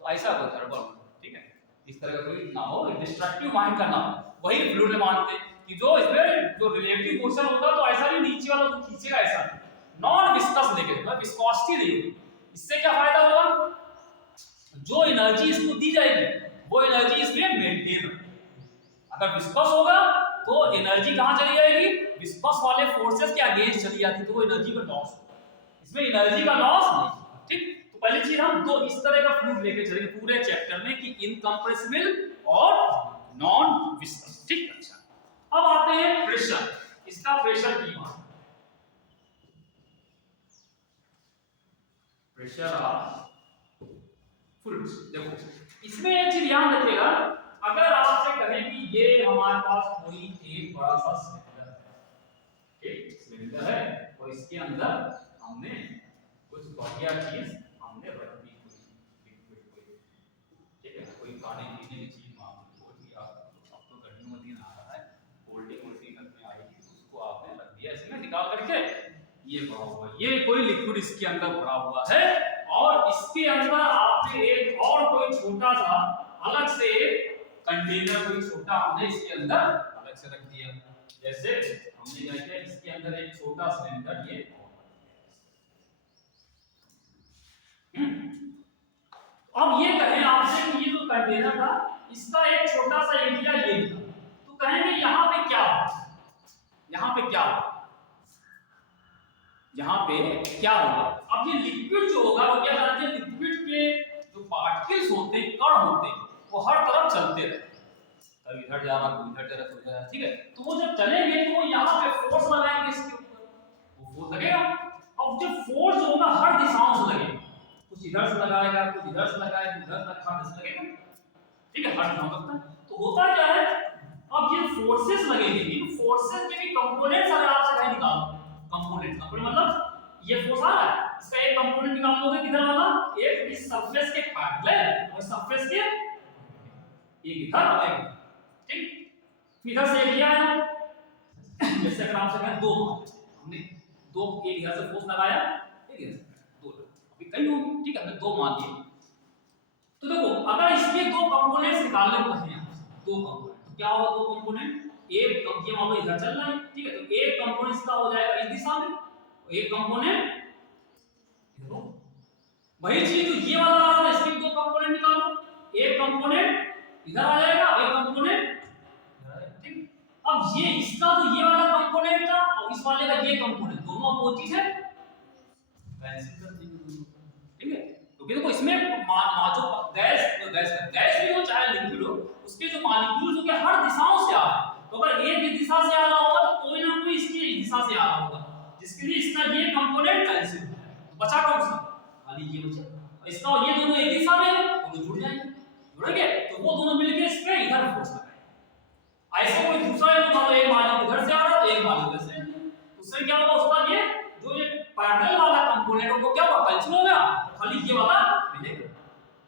तो ऐसा कोई गड़बड़, ठीक है, इस तरह का कोई ना हो, डिस्ट्रक्टिव माइंड का ना हो। वही फ्लूइड में मानते कि जो इसमें जो रिलेटिव मोशन होगा तो ऐसा नहीं नीचे वाला को खींचेगा, ऐसा नॉन विस्कस लेके, मतलब विस्कोसिटी देगी, इससे क्या फायदा होगा, जो एनर्जी इसको दी जाएगी वो एनर्जी इसमें मेंटेन रहेगी। अगर विस्कस होगा तो एनर्जी कहां चली जाएगी, विस्कस वाले फोर्सेस के अगेंस्ट चली जाती, तो वो एनर्जी का लॉस होगा, इसमें एनर्जी का लॉस नहीं, ठीक। तो पहली चीज हम दो इस तरह का फ्लूइड लेके चलेंगे पूरे चैप्टर में कि इनकंप्रेसिबल और नॉन विस्कस, ठीक। अच्छा, अब आते हैं प्रेशर, इसका प्रेशर की बात, प्रेशर ऑफ फ्लूइड्स। देखो इसमें एक चीज ध्यान रखिएगा, अगर आपसे कहें कि ये हमारे पास कोई एक बड़ा सा सिलेंडर है, एक सिलेंडर है और इसके अंदर हमने कुछ बढ़िया चीज हमने रख दी, लिक्विड कोई, ठीक है, कोई खाने पीने की चीज मान लो कि आप तो गर्मियों में दिन आ रहा है, कोल्ड ड्रिंक वोल्ड में आएगी, उसको आपने रख दिया इसमें निकाल करके, ये भरा हुआ, ये कोई लिक्विड इसके अंदर भरा हुआ है, और इसके अंदर आपने एक और कोई छोटा सा अलग से कंटेनर, कोई छोटा हमने इसके अंदर अलग से रख दिया, जैसे हमने क्या किया, इसके अंदर एक छोटा सिलेंडर ये, अब ये कहें आपसे कि ये जो कंटेनर था इसका एक छोटा सा एरिया ये था, तो कहेंगे यहाँ पे क्या होगा, यहाँ पे क्या होगा, यहाँ पे क्या होगा। अब ये लिक्विड जो होगा वो क्या करते हैं, लिक्विड के जो पार्टिकल्स होते हैं, कण होते हैं, वो हर तरफ चलते रहते हैं, कभी इधर जा रहा कभी इधर तरफ हो जाए, ठीक है, तो वो जब चलेंगे तो वो यहाँ पे फोर्स लगाएंगे इसके ऊपर, वो फोर्स लगेगा, अब जब फोर्स जो होगा हर दिशाओं से लगेगा, कुछ इधर से लगाएगा, कुछ इधर से लगाएगा, इधर से लगेगा, ठीक है, हर दिशाओं लगता है। तो होता क्या है, अब ये फोर्सेस लगेंगे, इन फोर्सेस के भी कंपोनेंट्स अगर आपसे कहीं निकालो, कंपोनेंट मतलब ये फोर्स आ रहा है, इसका एक कंपोनेंट निकाल लोगे, किधर वाला, एक इस सरफेस के पैरेलल और सरफेस के एक इधर और एक, ठीक, इधर से लिया है, जैसे अगर आपसे कहें दो, हमने दो, एक इधर से फोर्स लगाया, एक इधर से, दो, अभी कई होंगे, ठीक है, हमने दो मान लिए। तो देखो अगर इसके दो कंपोनेंट्स निकालने को कहें, दो कंपोनेंट, तो क्या होगा, दो कंपोनेंट, एक ये मान लो इधर चल रहा है, ठीक है, तो एक कंपोनेंट इसका हो जाएगा इस दिशा में, एक कंपोनेंट, वही चीज तो ये वाला आ रहा है, इसके दो कंपोनेंट निकालो, एक कंपोनेंट इधर आ जाएगा, एक कंपोनेंट, ठीक। अब ये इसका तो ये वाला कंपोनेंट था और इस वाले का ये कंपोनेंट, दोनों अपोजिट है, कैंसिल कर देंगे दोनों, ठीक है। क्योंकि देखो इसमें जो गैस भी हो चाहे लिक्विड हो, उसके जो मॉलिक्यूल्स हो के हर दिशाओं से आ रहे हैं, तो अगर एक ही दिशा से आ रहा होगा तो कोई ना कोई इसकी दिशा से आ रहा होगा, जिसके लिए इसका ये कंपोनेंट कैंसिल हो जाएगा, तो बचा कौन सा, खाली ये बचा, इसका और ये दोनों एक दिशा में है, दोनों जुड़ जाएंगे, जुड़ेंगे तो वो दोनों मिलके इस पे इधर फोर्स लगाएंगे। ऐसे कोई दूसरा है तो एक मान इधर से आ रहा है, एक मान इधर से, उससे क्या होगा, उसका ये जो ये पैरेलल वाला कंपोनेंट है वो क्या होगा, खाली ये वाला मिलेगा,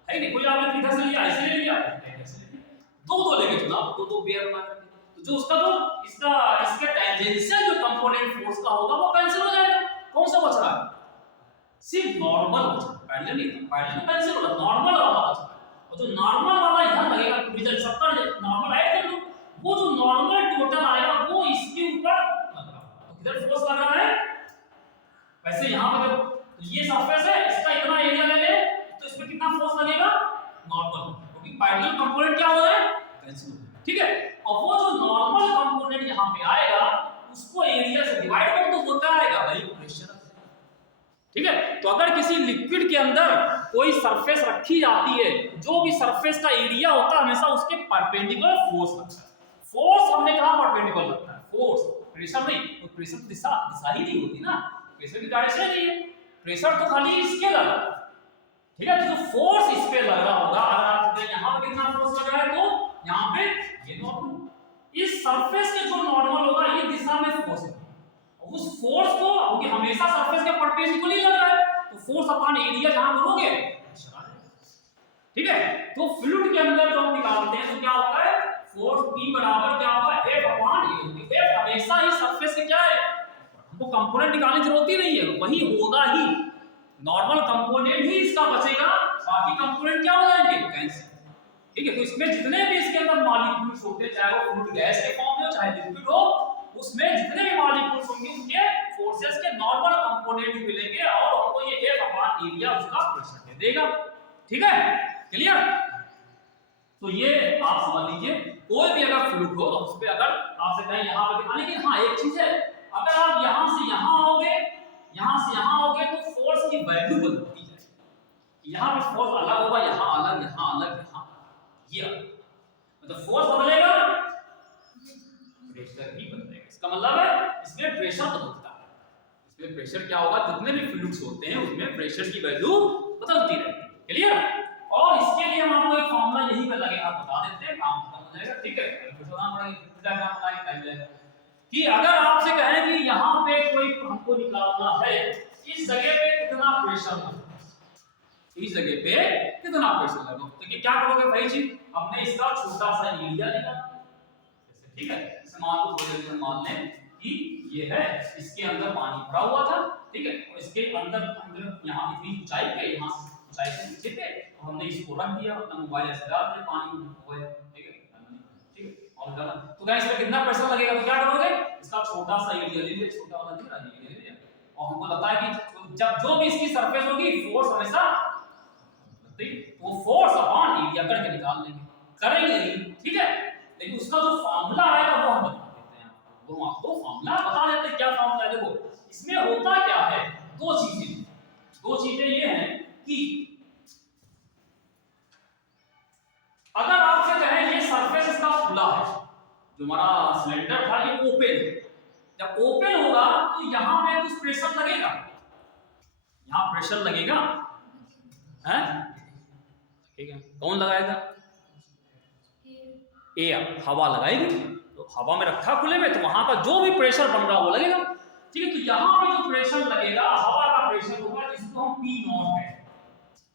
है नहीं? कोई आपने इधर से लिया, ऐसे ले लिया, ऐसे ले लिया, दो लेके चुना, दो पेयर बना करके, तो जो उसका जो इसका टेंजेंशियल जो कंपोनेंट फोर्स का होगा वो कैंसिल हो जाएगा। कौन सा बच रहा है? सिर्फ नॉर्मल बच रहा है, पैरेलल नहीं, पैरेलल तो कैंसिल होगा, नॉर्मल वाला बच रहा है। और जो नॉर्मल वाला इधर लगेगा, रिजल्ट सबका नॉर्मल ऐड कर लो, वो जो नॉर्मल टोटल आएगा वो इसके ऊपर लग रहा है, तो किधर फोर्स लग रहा है? वैसे यहाँ पे जब तो ये सरफेस है, इसका इतना एरिया ले ले तो इस पे कितना फोर्स लगेगा? नॉर्मल, क्योंकि पैरेलल कंपोनेंट क्या हो रहा है? कैंसिल हो रहा है, ठीक है। और वो जो नॉर्मल कंपोनेंट यहाँ पे आएगा उसको एरिया से डिवाइड कर दो, होता आएगा भाई प्रेशर, ठीक है। तो अगर किसी लिक्विड के अंदर कोई सरफेस रखी जाती है, जो भी सरफेस का एरिया होता है हमेशा उसके परपेंडिकुलर फोर्स लगता है। फोर्स हमने कहा परपेंडिकुलर लगता है, फोर्स प्रेशर नहीं, तो प्रेशर दिशा ही नहीं होती ना, प्रेशर की डायरेक्शन नहीं है, प्रेशर तो खाली इसके लगा, ठीक है। तो जो फोर्स इस पे लग रहा होगा, अगर आप यहाँ पे कितना फोर्स लग रहा है तो यहाँ पे ये नॉर्मल, इस सरफेस के जो नॉर्मल होगा ये दिशा में फोर्स है, उस फोर्स को क्योंकि हमेशा सरफेस के परपेंडिकुलर लग रहा है तो फोर्स अपॉन एरिया जहां करोगे प्रेशर आ जाएगा, ठीक है। तो फ्लूइड के अंदर जो हम निकालते हैं तो क्या होता है? फोर्स P बराबर क्या होगा? F upon A। F हमेशा ही सरफेस के क्या है, हमको कंपोनेंट निकालने की जरूरत ही नहीं है, वही होगा ही, नॉर्मल कंपोनेंट ही इसका बचेगा, बाकी कंपोनेंट क्या हो जाएंगे? कैंसिल, ठीक है। तो इसमें जितने भी इसके अंदर मॉलिक्यूल्स होते हैं, चाहे वो फ्लूइड गैस के फॉर्म में हो चाहे लिक्विड हो, उसमें जितने भी मॉलिक्यूल्स होंगे उनके फोर्सेस के नॉर्मल कंपोनेंट मिलेंगे और हमको ये F अपॉन एरिया उसका प्रेशर दे देगा, ठीक है, क्लियर। तो ये आप समझ लीजिए, कोई भी अगर फ्लूइड हो उस पे अगर आपसे कहें यहाँ पे दिखा, लेकिन हाँ एक चीज है, अगर आप यहाँ से यहाँ आओगे, यहाँ से यहाँ आओगे तो फोर्स की वैल्यू बदलती है, यहाँ पे फोर्स अलग होगा, यहाँ अलग, यहाँ अलग, यहाँ ये मतलब फोर्स बदलेगा, प्रेशर भी बदलेगा। इसका मतलब है इसमें प्रेशर बदलता है, इसमें प्रेशर क्या होगा, जितने भी फ्लूइड्स होते हैं उसमें प्रेशर की वैल्यू बदलती रहती है, क्लियर। और इसके लिए हम आपको एक फार्मूला यही पे लगेगा, बता देते हैं, काम खत्म हो जाएगा, ठीक है। डायग्राम बनाएंगे टाइम लगेगा कि अगर आपसे कहें कि यहाँ पे कोई हमको निकालना है, इस जगह पे कितना प्रेशर लगेगा, इस जगह पे कितना प्रेशर लगेगा, तो क्या करोगे भाई जी, हमने इसका छोटा सा एरिया लिया, ठीक है। इस मान को थोड़े मान लें कि ये है, इसके अंदर पानी भरा हुआ था, ठीक है, और इसके अंदर यहाँ इतनी ऊंचाई पे, यहाँ ऊंचाई से नीचे पे हमने इसको रख दिया, अपना मोबाइल ऐसे डाल दिया, पानी होए, ठीक है, ठीक है। और डाला तो गाइस इसमें कितना प्रेशर लगेगा, तो क्या करोगे, इसका छोटा सा एरिया ले लिया, छोटा वाला एरिया ले लिया, और हमको लगता है कि जब जो भी इसकी सरफेस होगी फोर्स हमेशा वो फोर्स अपॉन एरिया करके निकाल लेंगे, करेंगे, ठीक है। लेकिन उसका जो फार्मूला आएगा वो हम बता देते हैं, वो हम आपको फार्मूला बता देते हैं, क्या फार्मूला है। देखो इसमें होता क्या है, दो चीजें ये हैं कि अगर आपसे कहें ये सरफेस इसका खुला है, जो हमारा सिलेंडर था ये ओपन है, जब ओपन होगा तो यहां पे कुछ प्रेशर लगेगा, यहां प्रेशर लगेगा, हैं, ठीक है। कौन लगाएगा? एयर, हवा लगाएगी, तो हवा में रखा खुले में तो वहां का जो भी प्रेशर बन रहा वो लगेगा, ठीक है। तो यहाँ पे जो प्रेशर लगेगा हवा का प्रेशर होगा, जिसको हम P0 कहते हैं,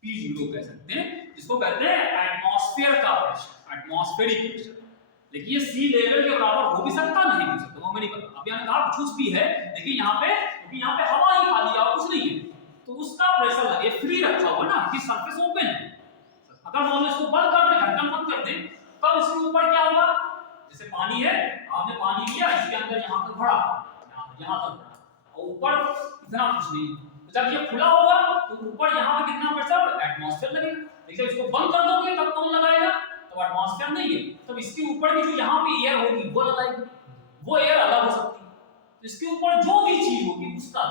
P0 कह सकते हैं, जिसको कहते हैं एटमॉस्फेयर का प्रेशर, एटमॉस्फेरिक प्रेशर। लेकिन ये सी लेवल के बराबर हो भी सकता, नहीं हो सकता, वो हमें नहीं पता। अब यहाँ कहा कुछ भी है, लेकिन यहाँ पे क्योंकि यहाँ पे हवा ही खाली है और कुछ नहीं है, तो उसका प्रेशर लगे, फ्री रखा हुआ ना कि सरफेस ओपन है। अगर मान लो इसको बंद कर दे, ढक्कन बंद कर दे, तब इसके ऊपर क्या होगा, जैसे पानी है, आपने पानी लिया, इसके अंदर यहाँ तक भरा, यहाँ तक भरा, और ऊपर इतना कुछ नहीं, तो जब ये खुला होगा तो ऊपर यहाँ पे कितना प्रेशर, एटमॉस्फेयर लगेगा। लेकिन इसको बंद कर दोगे तब कौन लगाएगा, तो एटमॉस्फेयर नहीं है, तब इसके ऊपर की जो यहाँ पे एयर होगी वो लगाएगी, वो एयर अलग हो सकती है, तो इसके ऊपर जो भी चीज होगी उसका,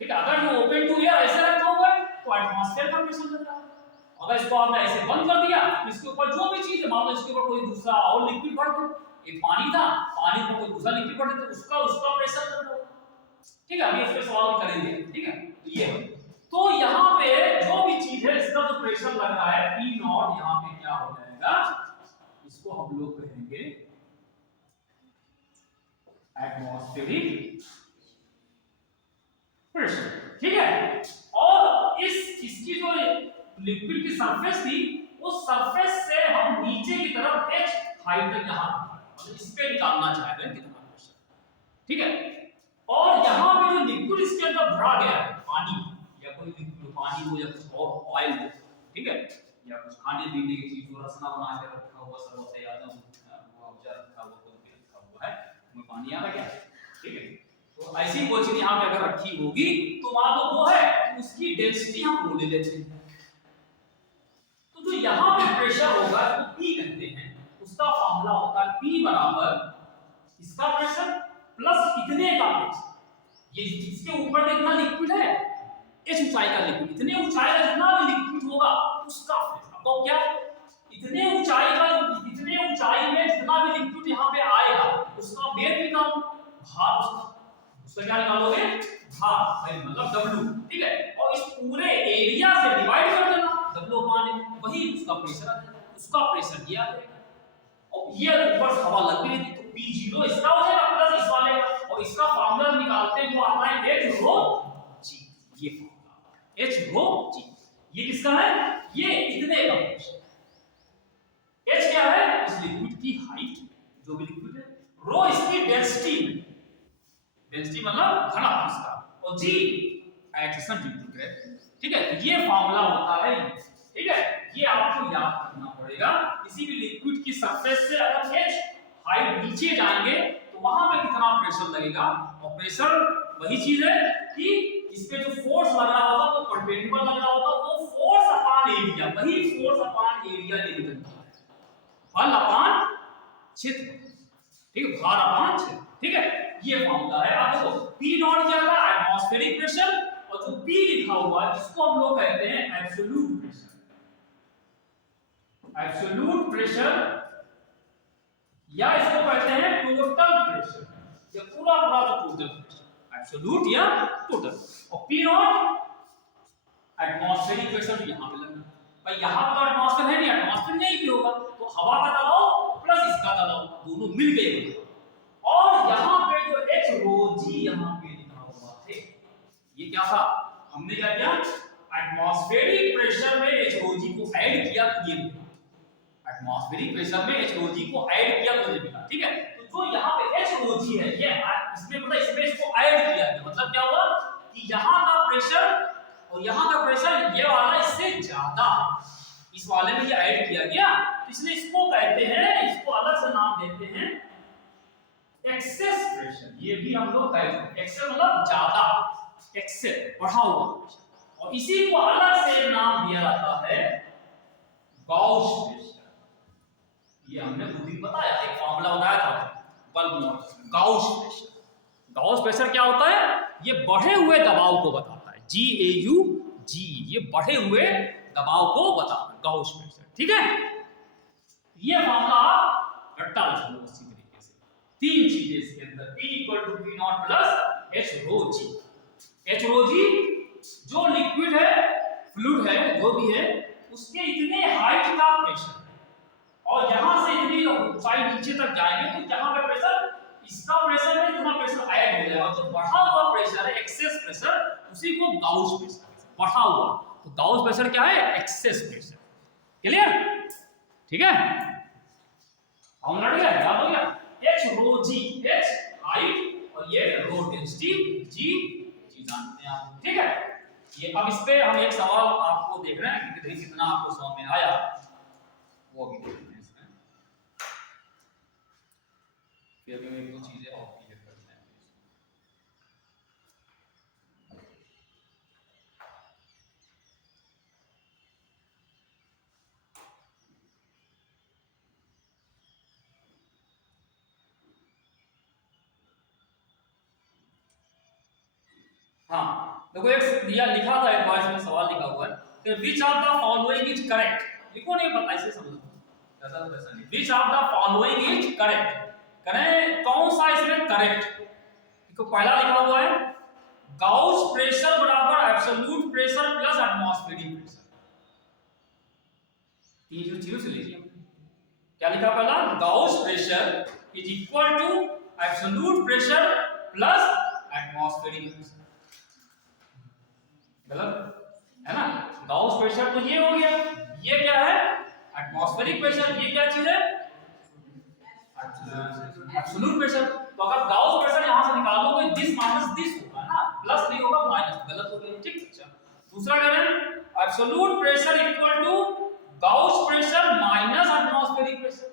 ठीक है। अगर ये ओपन टू एयर ऐसे रखा हुआ है तो एटमॉस्फेयर का प्रेशर लग रहा है, अगर इसको आपने ऐसे बंद कर दिया तो इसके ऊपर जो भी चीज है, मान लो इसके ऊपर कोई दूसरा और लिक्विड भर दो, ये पानी था, पानी पर कोई दूसरा लिक्विड भर दो, उसका प्रेशर लग रहा है, ठीक है। अभी इस पे सवाल करेंगे, ठीक है। तो ये तो यहाँ पे जो भी चीज है इसका जो प्रेशर लग रहा है P0, यहाँ पे क्या हो जाएगा, इसको हम लोग कहेंगे एटमॉस्फेरिक प्रेशर, ठीक है। और इसकी जो लिक्विड की सरफेस थी उस सरफेस से हम नीचे की तरफ h हाइट तक यहाँ मतलब इस पे निकालना चाह रहे हैं कितना प्रेशर, ठीक है। और यहाँ पे जो लिक्विड इसके अंदर भरा गया है पानी या कोई लिक्विड पानी हो या कुछ और ऑयल हो, ठीक है, या कुछ खाने पीने की चीज हो, रसना बना के रखा हुआ सब होता है याद वो अवजार रखा हुआ कोई भी रखा हुआ है उसमें पानी आ गया, ठीक है। तो ऐसी कोई चीज यहाँ पे अगर रखी होगी तो मान लो वो है तो उसकी डेंसिटी हम वो ले लेते हैं। तो जो यहाँ पे प्रेशर होगा जो P कहते हैं उसका फॉर्मूला होता है P बराबर इसका प्रेशर प्लस इतने का प्रेशर, ये इसके ऊपर इतना लिक्विड है इस ऊंचाई का लिक्विड, इतने ऊंचाई का जितना भी लिक्विड होगा उसका प्रेशर। तो क्या इतने ऊंचाई में जितना भी लिक्विड यहाँ पे आएगा उसका वेट निकालो, भार उसका क्या निकालोगे, भार भाई मतलब W, ठीक है। और इस पूरे एरिया से डिवाइड कर देना W पाने, वही उसका प्रेशर आ जाएगा, उसका प्रेशर ये आ जाएगा। और ये ऊपर से हवा लग रही थी तो P0 इसका हो जाएगा प्लस इस वाले का, और इसका फार्मूला निकालते हुए आता है H rho G, ये फार्मूला H rho G, ये किसका है, ये इतने का प्रेशर। H क्या है, इस लिक्विड की हाइट जो भी लिक्विड है, रो इसकी डेंसिटी, डेंसिटी मतलब घनत्व इसका, और G addition due to gravity, ठीक है। तो ये फार्मूला होता है, ठीक है, ये आपको याद करना पड़ेगा। किसी भी लिक्विड की सरफेस से अगर H हाइट नीचे जाएंगे तो वहां पे कितना प्रेशर लगेगा, और प्रेशर वही चीज है कि इस पे जो फोर्स लग रहा होगा वो परपेंडिकुलर लग रहा होगा, वो फोर्स अपॉन एरिया, वही फोर्स अपॉन एरिया ले निकलता है, बल अपॉन क्षेत्र, ठीक है, भार अपॉन क्षेत्र, ठीक है। ये फॉर्मूला है। अब देखो P नॉट क्या था, एटमॉस्फेरिक प्रेशर, और जो P लिखा हुआ है इसको हम लोग कहते हैं एब्सोल्यूट प्रेशर, एब्सोल्यूट प्रेशर या इसको कहते हैं टोटल प्रेशर, ये पूरा जो टोटल प्रेशर, एब्सोल्यूट या टोटल। और P नॉट एटमॉस्फेरिक प्रेशर यहां पे लगना भाई, यहां तो एटमॉस्फेयर है नहीं, एटमॉस्फेयर नहीं भी होगा तो हवा का दबाव प्लस इसका दबाव दोनों मिल गए होंगे। और यहां पे जो H rho G यहां पे लिखा हुआ है ये क्या था, हमने क्या किया, एटमॉस्फेरिक प्रेशर में H rho G को ऐड किया तो ये मिला, एटमॉस्फेरिक प्रेशर में H rho G को ऐड किया तो ये मिला, ठीक है। तो जो यहां पे H rho G है ये इसमें मतलब इसमें इसको ऐड किया गया, मतलब क्या हुआ कि यहां का प्रेशर और यहां का प्रेशर ये वाला इससे ज्यादा है, इस वाले में ये ऐड किया गया, इसलिए इसको कहते हैं, इसको अलग से नाम देते हैं एक्सेस प्रेशर। ये भी हम लोग कहते हैं एक्सेस मतलब ज्यादा, एक्सेस बढ़ा हुआ, और इसी को अलग से नाम दिया जाता है गाउस प्रेशर। ये हमने खुद ही बताया, एक फार्मूला बताया था बल्ब में, गाउस प्रेशर। गाउस प्रेशर क्या होता है, ये बढ़े हुए दबाव को बताता है, GAUG, ये बढ़े हुए दबाव को बताता है गाउस प्रेशर, ठीक है। ये मामला आप रट्टा लगा लो इसी तरीके से, तीन चीजें इसके अंदर, P = P not plus H rho G। H rho G जो लिक्विड है, फ्लूइड है, जो भी है, उसके इतने हाइट का प्रेशर, और यहां से इतनी ऊंचाई नीचे तक जाएंगे तो जहां पे प्रेशर, इसका प्रेशर में इतना प्रेशर ऐड हो जाएगा, जो बढ़ा हुआ प्रेशर है एक्सेस प्रेशर, उसी को गाउस प्रेशर, बढ़ा हुआ। तो गाउस प्रेशर क्या है, एक्सेस प्रेशर, क्लियर, ठीक है। हम लड़ गए, याद हो गया, H rho G, H height और ये रो डेंसिटी, G जानते हैं आप, ठीक है। ये अब इस पे हम एक सवाल आपको देख रहे हैं कि कितना आपको समझ में आया, वो भी देखते हैं इसमें, फिर भी एक दो चीजें और क्लियर करते हैं। हाँ देखो एक दिया लिखा था, एक बार इसमें सवाल लिखा हुआ है कि which of the following is correct, लिखो नहीं पता इसे समझो, ऐसा प्रश्न है, which of the following is correct, करें कौन सा इसमें करेक्ट। देखो पहला लिखा हुआ है गाउस प्रेशर बराबर absolute pressure plus atmospheric pressure, तीन जो चीजों से लिखिए, क्या लिखा पहला, gauge pressure is equal to absolute pressure plus atmospheric pressure. गलत है ना। गाउस प्रेशर तो ये हो गया, ये क्या है एटमॉस्फेरिक प्रेशर, ये क्या चीज है एब्सोल्यूट प्रेशर। तो अगर गाउस प्रेशर यहां से निकालोगे दिस माइनस दिस होगा ना, प्लस नहीं होगा माइनस, गलत हो गया ठीक। अच्छा दूसरा कह रहे हैं absolute pressure equal to gauge pressure minus atmospheric pressure,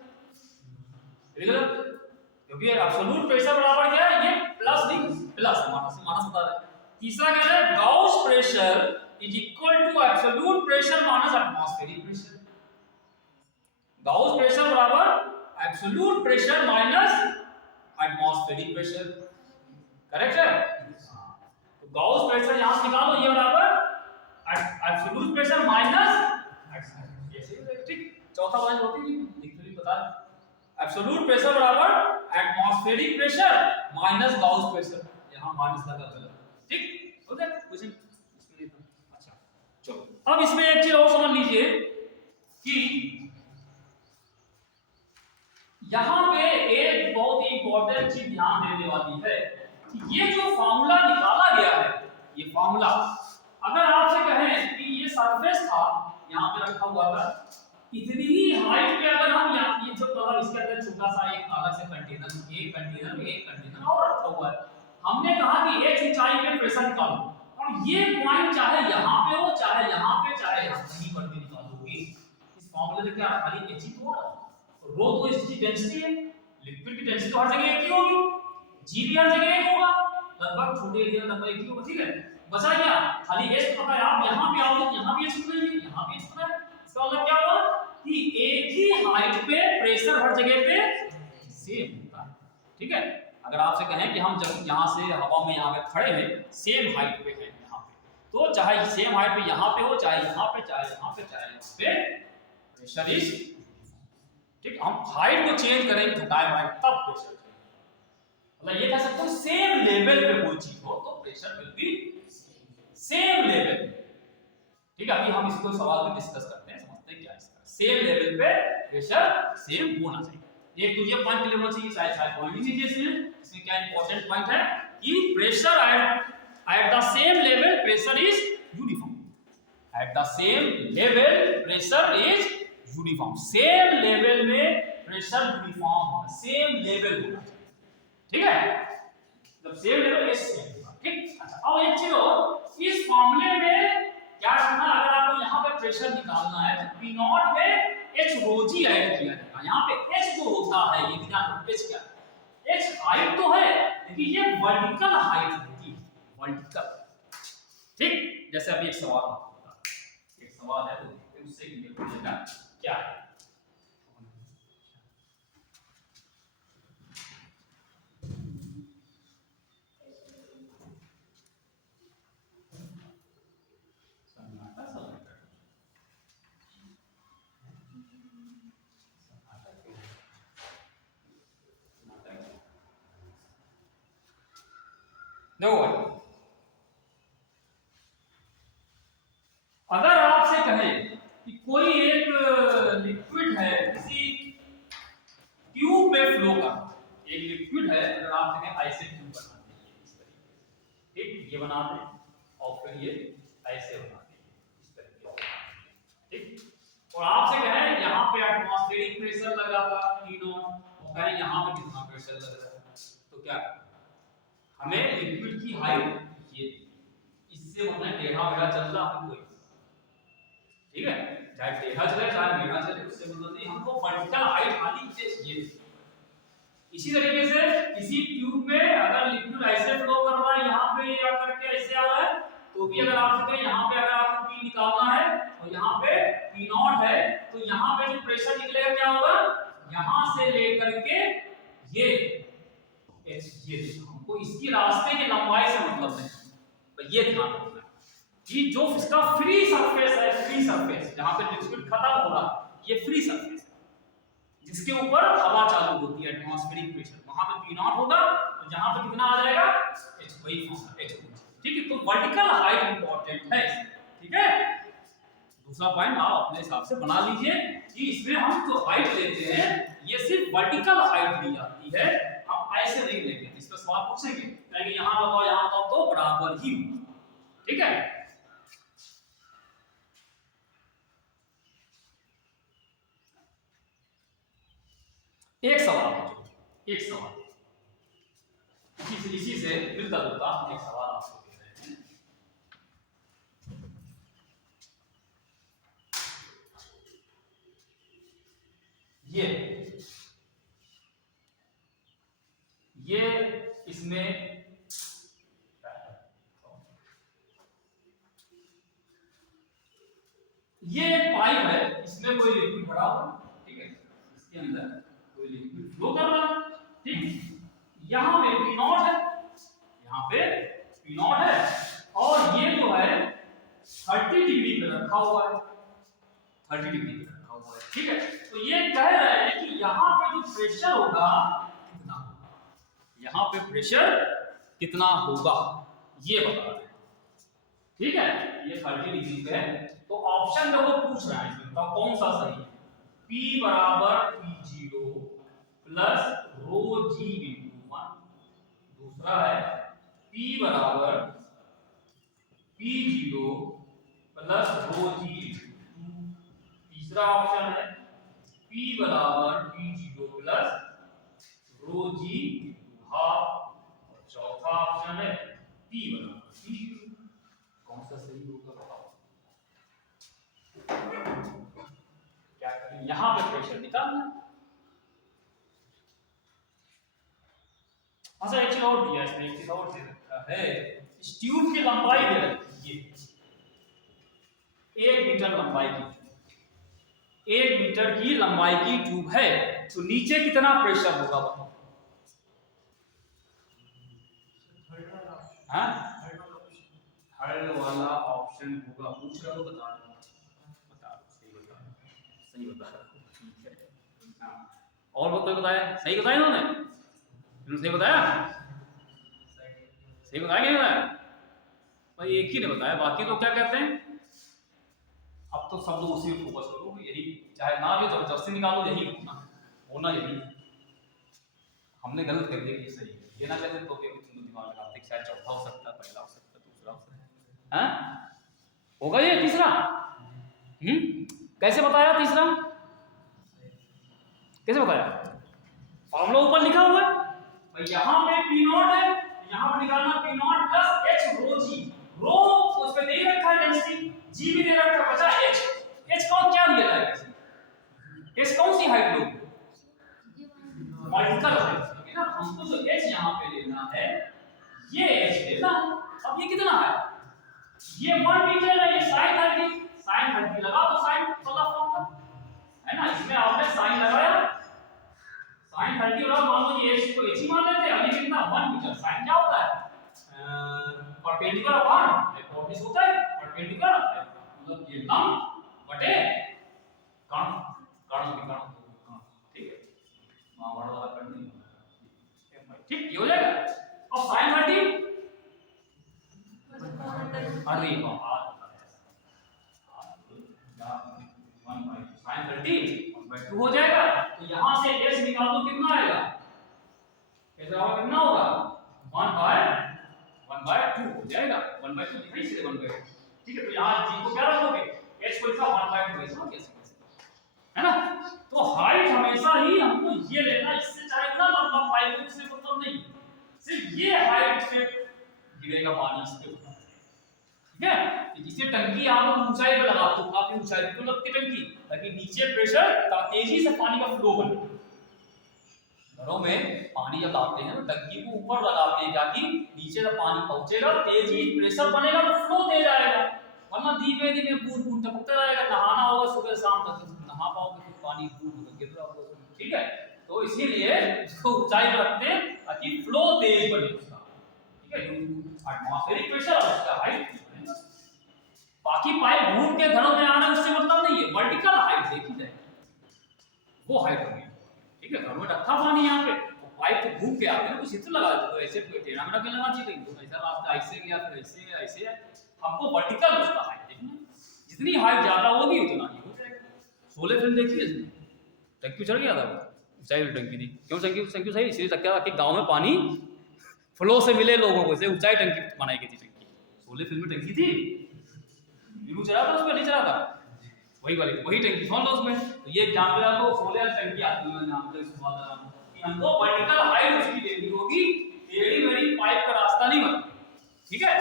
क्योंकि एब्सोल्यूट प्रेशर बराबर क्या है ये प्लस नहीं प्लस माइनस बता रहे हैं। तीसरा कह रहे हैं gauge pressure is equal to absolute pressure minus atmospheric pressure. Gauge pressure बराबर absolute pressure minus atmospheric pressure, correct है। तो गाउस प्रेशर यहां से निकालो, ये बराबर एब्सोल्यूट प्रेशर माइनस ऐसे ठीक। चौथा पॉइंट होती है लिखते बता एब्सोल्यूट प्रेशर बराबर atmospheric pressure minus Gauss pressure, यहां माइनस लगा गलत ठीक हो गया क्वेश्चन। अच्छा चलो अब इसमें एक चीज और समझ लीजिए कि यहां पे एक बहुत ही इंपॉर्टेंट चीज ध्यान देने वाली है कि ये जो फार्मूला निकाला गया है, ये फार्मूला अगर आपसे कहें कि ये सरफेस था यहां पे रखा हुआ था, इतनी ही हाइट पे अगर हम ये जो मतलब इसके अंदर छोटा सा एक अलग से कंटेनर एक कंटेनर और रखा हुआ है, हमने कहा कि एक ऊंचाई पे प्रेशर निकालो और ये पॉइंट चाहे यहां पे हो चाहे यहां पे चाहे यहां कहीं पर भी निकालोगे, इस फार्मूले में क्या खाली एच ही तो होगा, रो तो इसकी डेंसिटी है, लिक्विड की डेंसिटी हर जगह एक ही होगी, जी भी हर जगह एक होगा, लगभग छोटे एरिया लगभग एक ही होगा ठीक है। बचा क्या खाली एच पता है, आप यहां पे आओगे यहां भी एच पता है यहां भी एच पता है, इसका मतलब क्या हुआ कि एक ही हाइट पे प्रेशर हर जगह पे सेम होता है ठीक है। अगर आपसे कहें कि हम जब यहां से हवा में यहां पे खड़े हैं सेम हाइट पे हैं यहां पे, तो चाहे सेम हाइट पे यहां पे हो चाहे यहां पे चाहे यहां पे चाहे यहां पे प्रेशर इज ठीक। हम हाइट को चेंज करेंगे घटाएं तब प्रेशर, मतलब ये कह सकते हो सेम लेवल पे कोई चीज हो तो pressure will be same level ठीक है। अभी हम इसको सवाल में डिस्कस करते हैं, समझते हैं क्या इसका सेम लेवल पे प्रेशर सेम होना चाहिए। एक तो ये पॉइंट क्लियर होना चाहिए, शायद पॉइंट ही नहीं इसमें क्या इंपॉर्टेंट पॉइंट है कि pressure at the same level pressure is uniform, at the same level pressure is uniform, same level में प्रेशर यूनिफॉर्म होना, सेम लेवल होना चाहिए ठीक है, जब सेम लेवल इज सेम ठीक। अच्छा अब एक चीज और इस फार्मूले में क्या करना, अगर आपको यहां पे प्रेशर निकालना है तो P नॉट में H rho g ऐड किया जाएगा। यहां पे H जो होता है ये ध्यान रखो H क्या है, H हाइट तो है लेकिन ये वर्टिकल हाइट होती है, वर्टिकल ठीक। जैसे अभी एक सवाल है तो उससे क्लियर हो जाएगा क्या है। देखो अगर आपसे कहें कि कोई एक लिक्विड है किसी ट्यूब में फ्लो कर, एक लिक्विड है अगर आप कहें ऐसे ट्यूब बना देंगे इस तरीके ठीक, ये बना दें और फिर ये ऐसे बना देंगे इस तरीके ठीक, और आपसे कहें यहाँ पे एटमॉस्फेरिक प्रेशर लगा था P नॉट और कहें यहाँ पे कितना प्रेशर लग रहा है, तो क्या हमें लिक्विड की हाइट ये इससे मतलब टेढ़ा मेढ़ा चल रहा है कोई ठीक है, चाहे टेढ़ा चले चाहे मेढ़ा चले उससे मतलब नहीं, हमको वर्टिकल हाइट खाली चाहिए। इसी तरीके से किसी ट्यूब में अगर लिक्विड ऐसे फ्लो कर रहा है यहाँ पे या करके ऐसे आ रहा है तो भी अगर आप कहें यहाँ पे अगर आपको P निकालना है और यहाँ पे P नॉट है तो यहाँ पे जो प्रेशर निकलेगा क्या होगा, यहाँ से लेकर के ये हमको इसकी रास्ते की लंबाई से मतलब नहीं, तो ये ध्यान रखना कि जो इसका फ्री सरफेस है, फ्री सरफेस जहां पे लिक्विड खत्म हो रहा है ये फ्री सरफेस है जिसके ऊपर हवा चालू होती है एटमॉस्फेरिक प्रेशर, वहां पे P नॉट होगा तो जहां पे कितना आ जाएगा H, वही फॉर्मूला H ठीक है। तो वर्टिकल हाइट इंपॉर्टेंट है ठीक है। दूसरा पॉइंट आप अपने हिसाब से बना लीजिए कि इसमें हम जो हाइट लेते हैं ये सिर्फ वर्टिकल हाइट ली जाती है, हम ऐसे नहीं लेंगे। इस पर सवाल पूछेंगे कि यहां बताओ तो बराबर ही ठीक है। एक सवाल है, एक सवाल इसी से मिलता जुलता हम एक सवाल आपको दे रहे हैं। ये इसमें ये एक पाइप है, इसमें कोई लिक्विड भरा हुआ है, ठीक है, इसके अंदर कोई लिक्विड फ्लो कर रहा है, ठीक। यहाँ पे P नॉट है, यहाँ पे P नॉट है, और ये जो है 30 डिग्री पे रखा हुआ है, 30 डिग्री पे रखा हुआ है, ठीक है। तो ये कह रहे हैं कि यहाँ पे जो प्रेशर होगा कितना होगा, यहाँ पे प्रेशर कितना होगा ये बता रहे हैं, ठीक है। ये 30 डिग्री पे है, तो ऑप्शन देखो पूछ रहा है इसमें, बताओ कौन सा सही है। P बराबर P0 प्लस रो जी इंटू 1, दूसरा है P बराबर P0 प्लस रो जी इंटू 2, तीसरा ऑप्शन है P बराबर P0 प्लस रो जी इंटू हाफ, और चौथा ऑप्शन है P बराबर P0। कौन सा सही होगा बताओ। क्या करें, यहां पे प्रेशर निकालना। अच्छा एक चीज और दिया इसमें, एक चीज और दे रखा है, इस ट्यूब की लंबाई दे रखी है, 1 मीटर लंबाई की, 1 मीटर की लंबाई की ट्यूब है, तो नीचे कितना प्रेशर होगा बताओ। हाँ थर्ड वाला ऑप्शन होगा, पूछ रहा हो बता रहा हूं, सही बता रहा, ठीक है। हाँ और कोई बताया, सही बताया इन्होंने, सही बताया, सही बताया नहीं बताया भाई, एक ही ने बताया, बाकी लोग क्या कहते हैं। अब तो सब लोग उसी पे फोकस करो, यही चाहे ना भी जबरदस्ती निकालो, यही होना यही। हमने गलत कर दिया कि सही है, ये ना कहते तो फिर तुम दिमाग लगाते कि शायद चौथा हो सकता है, पहला हो सकता है, दूसरा हो सकता है, हाँ होगा ये तीसरा। कैसे बताया तीसरा, कैसे बताया, फॉर्मूला ऊपर लिखा हुआ है भाई, यहाँ पे P नॉट है, यहाँ पे निकालना P नॉट प्लस H रो जी, रो उस पे दे रखा है डेंसिटी, जी भी दे रखा है, बचा H, H कौन क्या दिया जाएगा, H कौन सी हाइट लोगे, वर्टिकल है ना, हमको जो H यहाँ पे लेना है, ये H लेना है। अब ये कितना है, ये 1 मीटर है, ये sin 30, sin 30 लगा तो sin वाला फॉर्मूला है ना, इसमें आपने sin लगाया, sin 30 और मान लो ये H को H ही मान लेते हैं, अभी कितना 1 मीटर, sin क्या होता है परपेंडिकुलर अपॉन हाइपोटेन्यूज होता है, परपेंडिकुलर मतलब ये लंब बटे कर्ण, ठीक है, वहां बड़ा वाला कर्ण नहीं, ठीक ये हो जाएगा। अब sin 30 अरे sin 30 हो जाएगा, तो यहां से s निकाल दो कितना आएगा, कितना होगा 1/2 हो जाएगा, 1/2 दिखाई से 1/2, ठीक है। तो यहां g को क्या रखोगे, h को लिखा 1/2 ऐसा कैसे, है ना। तो हाइट हमेशा ही हमको ये लेना, इससे चाहे इतना लंबा पाइप हो उससे मतलब नहीं, सिर्फ ये हाइट से गिरेगा पानी इस पे, ठीक है। जिससे टंकी आप ऊंचाई पे लगाते हो, काफी ऊंचाई पे लगती टंकी, ताकि नीचे प्रेशर तेजी से पानी का फ्लो बने। घरों में पानी जब लाते हैं तो टंकी को ऊपर लगाते हैं, ताकि नीचे जब पानी पहुंचेगा तेजी प्रेशर बनेगा तो फ्लो तेज आएगा, वरना धीमे धीमे बूंद बूंद टपकता रहेगा। नहाना होगा सुबह शाम तक, नहा पाओगे तो पानी बूंद गिर रहा होगा, ठीक है। तो इसीलिए इसको ऊंचाई पर रखते हैं ताकि फ्लो तेज बने उसका, ठीक है। एटमॉस्फेरिक प्रेशर और उसका हाइट, बाकी पाइप घूम के घरों में आना उससे मतलब नहीं है, वर्टिकल हाइट देखी जाए वो हाइट होगी, ठीक है। घरों में रखा पानी यहाँ पे, तो पाइप तो घूम के आते हैं, कुछ इतना लगा देते, तो ऐसे टेढ़ा मेढ़ा क्यों लगाना चाहिए, तो ऐसा रास्ता ऐसे गया फिर ऐसे ऐसे, हमको वर्टिकल उसका हाइट देखना, जितनी हाइट ज्यादा होगी उतना ही हो जाएगा। शोले फिल्म देखी है, टंकी चढ़ गया था, ऊंचाई वाली टंकी थी, क्यों टंकी सही इसलिए रखा कि गाँव में पानी फ्लो से मिले लोगों को, से ऊंचाई टंकी बनाई गई थी टंकी, शोले फिल्म में टंकी थी, चला था उसमें नहीं चला था, वही टंकी खोल लो उसमें। तो ये एग्जांपल आपको फोलियर टंकी आती है, मैं आपको इस्तेमाल कर रहा हूं कि हमको वर्टिकल हाइट उसकी देनी होगी, टेढ़ी मेढ़ी पाइप का रास्ता नहीं बना, ठीक है।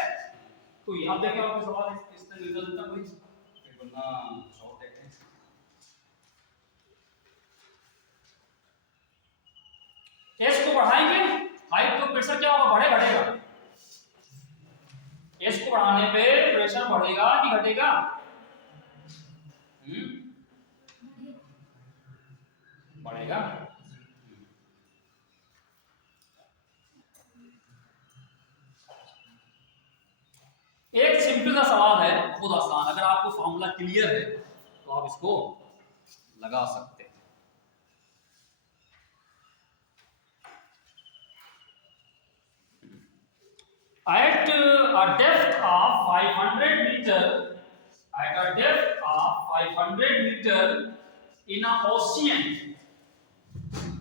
तो ये आप देखिए आपके सवाल इस तरह रिजल्ट का कोई वरना शॉर्ट देखते हैं। एस को बढ़ाएंगे हाइट तो प्रेशर क्या होगा, बढ़ेगा। एस को बढ़ाने पे प्रेशर बढ़ेगा कि घटेगा? बढ़ेगा। एक सिंपल सा सवाल है, बहुत आसान, अगर आपको फॉर्मूला क्लियर है तो आप इसको लगा सकते हैं। At a depth of 500 meter, at a depth of 500 meter in an ocean,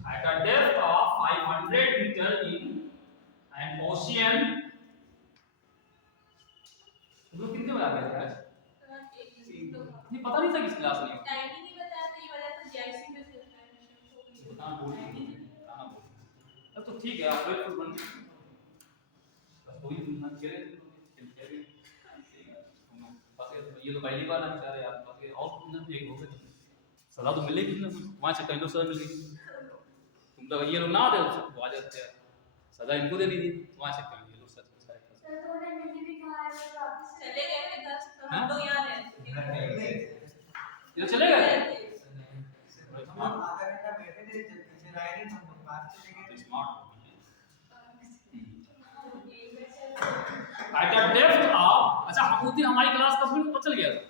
at a depth of 500 meter in an ocean, तुम लोग कितने बजा गए थे आज? नहीं पता नहीं था किस क्लास में। टाइमिंग नहीं बताया तो ये वाला तो जीआईसी में से होता है। बताना बोल रही तो ठीक है, आप बिल्कुल बन बस वही तुम खेले ये तो पहली बार ना बेचारे आप फंस गए, और तुमने एक हो गए, सजा तो मिलेगी ना, वहाँ से कहीं लोग सजा मिलेगी, तुम तो ये लोग ना दे तो आ जाते हैं, सजा इनको देनी थी, वहाँ से कहीं ये लोग सच सारे सर तो उन्हें मिली भी कहाँ है, वो वापस चले गए थे 10 तो हम लोग यहाँ रहते ये चले गए। हम आधा घंटा बैठे थे, जब पीछे रह गए हम लोग बात चले गए। Smart eight a depth of, अच्छा उस दिन हमारी क्लास कब में पता चल गया था,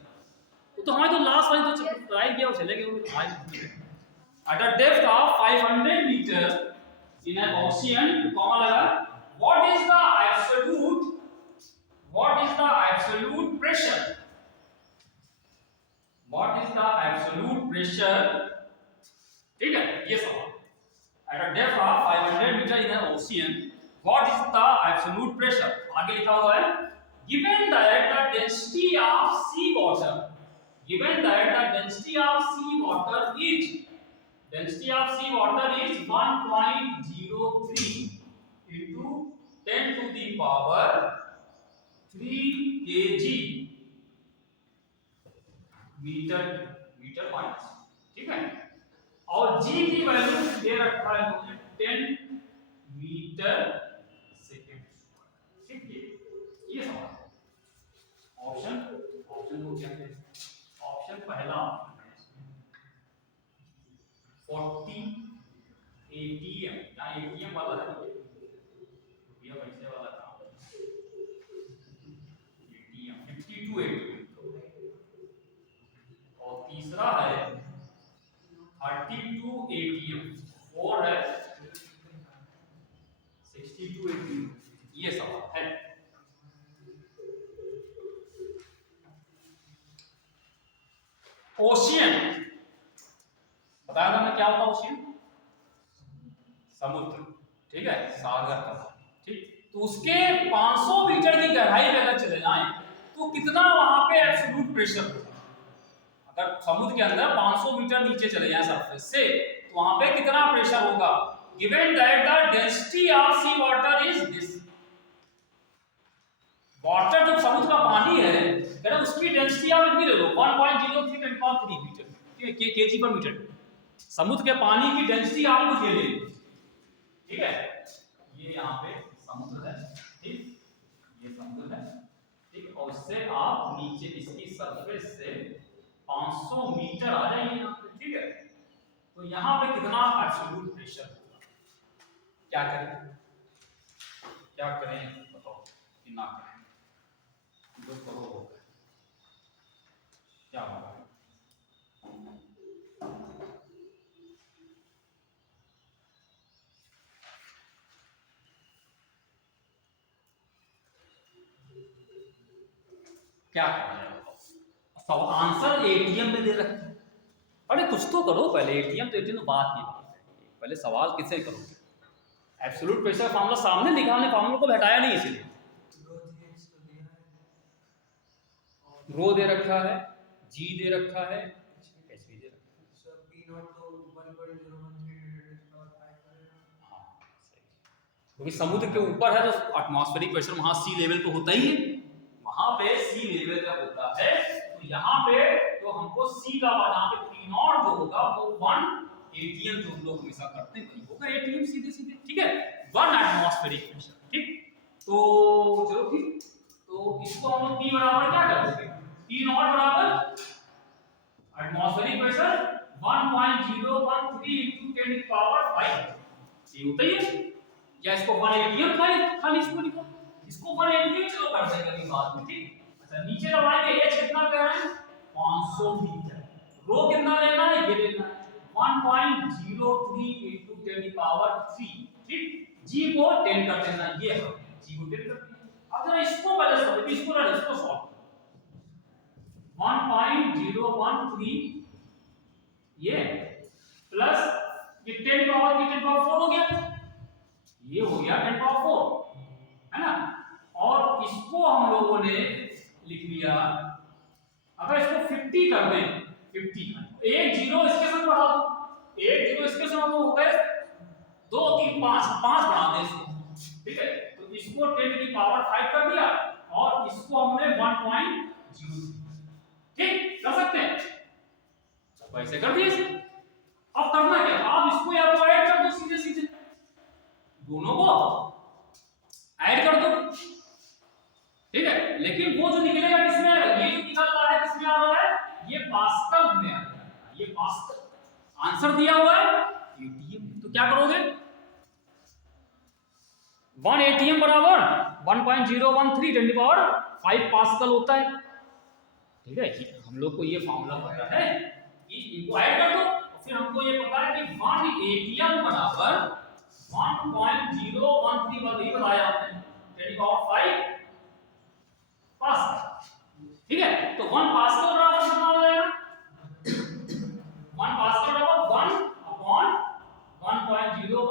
वो तो हमारी तो लास्ट वाली तो पढ़ाई किया वो चले गए वो। At a depth of 500 metre in an ocean, comma लगा, what is the absolute pressure, what is the absolute pressure, ठीक है ये सवाल। At a depth of 500 metre in an ocean, what is the absolute pressure, आगे लिखा हुआ है given that the density of sea water, given that the density of sea water is 1.03 into 10 to the power 3 kg metre minus, ठीक है, और g की value दे रखा है 10 मीटर सेकेंड, ठीक है ये सवाल है। ऑप्शन को क्या कहते हैं, ऑप्शन पहला 40 एटीएम, यहाँ एटीएम वाला है रुपया पैसे वाला काम, एटीएम 52 एटीएम, और तीसरा है 32 एटीएम, और है 62 एटीएम, ये सवाल है। ओशियन बताया था हमने, क्या होता है ओशियन, समुद्र, ठीक है, सागर का, ठीक, तो उसके 500 मीटर की गहराई में अगर चले जाएं तो कितना वहां पे एब्सोल्यूट प्रेशर होगा, अगर समुद्र के अंदर 500 मीटर नीचे चले जाएं सरफेस से तो वहां पे कितना प्रेशर होगा, given that the density of sea water is this, water जो समुद्र का पानी है कहना उसकी डेंसिटी आप इतनी ले लो 1.03 10³ मीटर, ठीक है, केजी पर मीटर, समुद्र के पानी की डेंसिटी आपको ये ले लो, ठीक है, ये यहाँ पे समुद्र है, ठीक, ये समुद्र है, ठीक, और उससे आप नीचे इसकी सरफेस से 500 मीटर आ जाइए यहाँ पे, ठीक है, तो यहाँ पे कितना एब्सोल्यूट प्रेशर होगा, क्या करें बताओ कि ना करें, जो करो होगा क्या होगा, क्या करना है सब आंसर एटीएम में दे रखा है, अरे कुछ तो करो पहले, एटीएम तो एटीएम बात की बात है, पहले सवाल किससे करो, एब्सोल्यूट प्रेशर फार्मूला सामने लिखा, हमने फार्मूला को हटाया नहीं, इसलिए रो दे रखा है, जी दे रखा है, 1.013 करेगा। हाँ सही, क्योंकि समुद्र के ऊपर है तो एटमॉस्फेरिक प्रेशर वहां सी लेवल पे होता ही है, वहां पे सी लेवल तक होता है। तो यहाँ पे तो हमको सी का जहाँ पे पी नॉट जो होगा वो 1 एटीएम जो हम लोग हमेशा करते हैं वही होगा एटीएम सीधे सीधे, ठीक है, 1 एटमॉस्फेरिक प्रेशर, ठीक। तो चलो ठीक, तो इसको हम लोग पी बराबर क्या कर देंगे, पी नॉट बराबर एटमॉस्फेरिक प्रेशर 1.013 into 10 की पावर 5 ये होता ही है, या इसको 1 एटीएम खाली इसको लिखो, इसको 1 एटीएम चलो कर देंगे अभी बाद में, ठीक। अच्छा नीचे दबाएंगे, एच कितना कह रहे हैं 500 मीटर, रो कितना लेना है ये लेना है 1.03 into 10 की पावर 3, ठीक। जी को 10 कर देना, ये है जी को 10 कर देना। अब जरा इसको पहले सॉल्व, इसको सॉल्व 1.013 ये प्लस ये 10 पावर 4 हो गया, ये हो गया 10 पावर 4 है ना, और इसको हम लोगों ने लिख लिया, अगर इसको 50 कर दें 50 एक जीरो इसके साथ बढ़ा दो, एक जीरो इसके साथ हो गए 2 3 5 बढ़ा दें इसको, ठीक है। तो इसको 10 की पावर 5 कर दिया और इसको हमने 1.0, ठीक, कर सकते हैं, सब ऐसे कर दिए। अब करना क्या, आप इसको या तो ऐड कर दो सीधे सीधे, दोनों को ऐड कर दो, ठीक है। लेकिन वो जो निकलेगा किसमें आएगा, ये जो निकल रहा है किसमें आ रहा है, ये पास्कल में आ रहा है, ये पास्कल आंसर दिया हुआ है एटीएम। तो क्या करोगे 1 एटीएम बराबर 1.013 10 की पावर 5 पास्कल होता है, ठीक है। हम लोग को ये फार्मूला पता है, इनको ऐड कर दो, फिर हमको ये पता है कि 1 एटीएम बराबर 1.013 वही बताया आपने 10 की पावर 5 पास्कल, ठीक है। तो 1 पास्कल बराबर कितना हो जाएगा, 1 पास्कल बराबर 1 अपॉन 1.013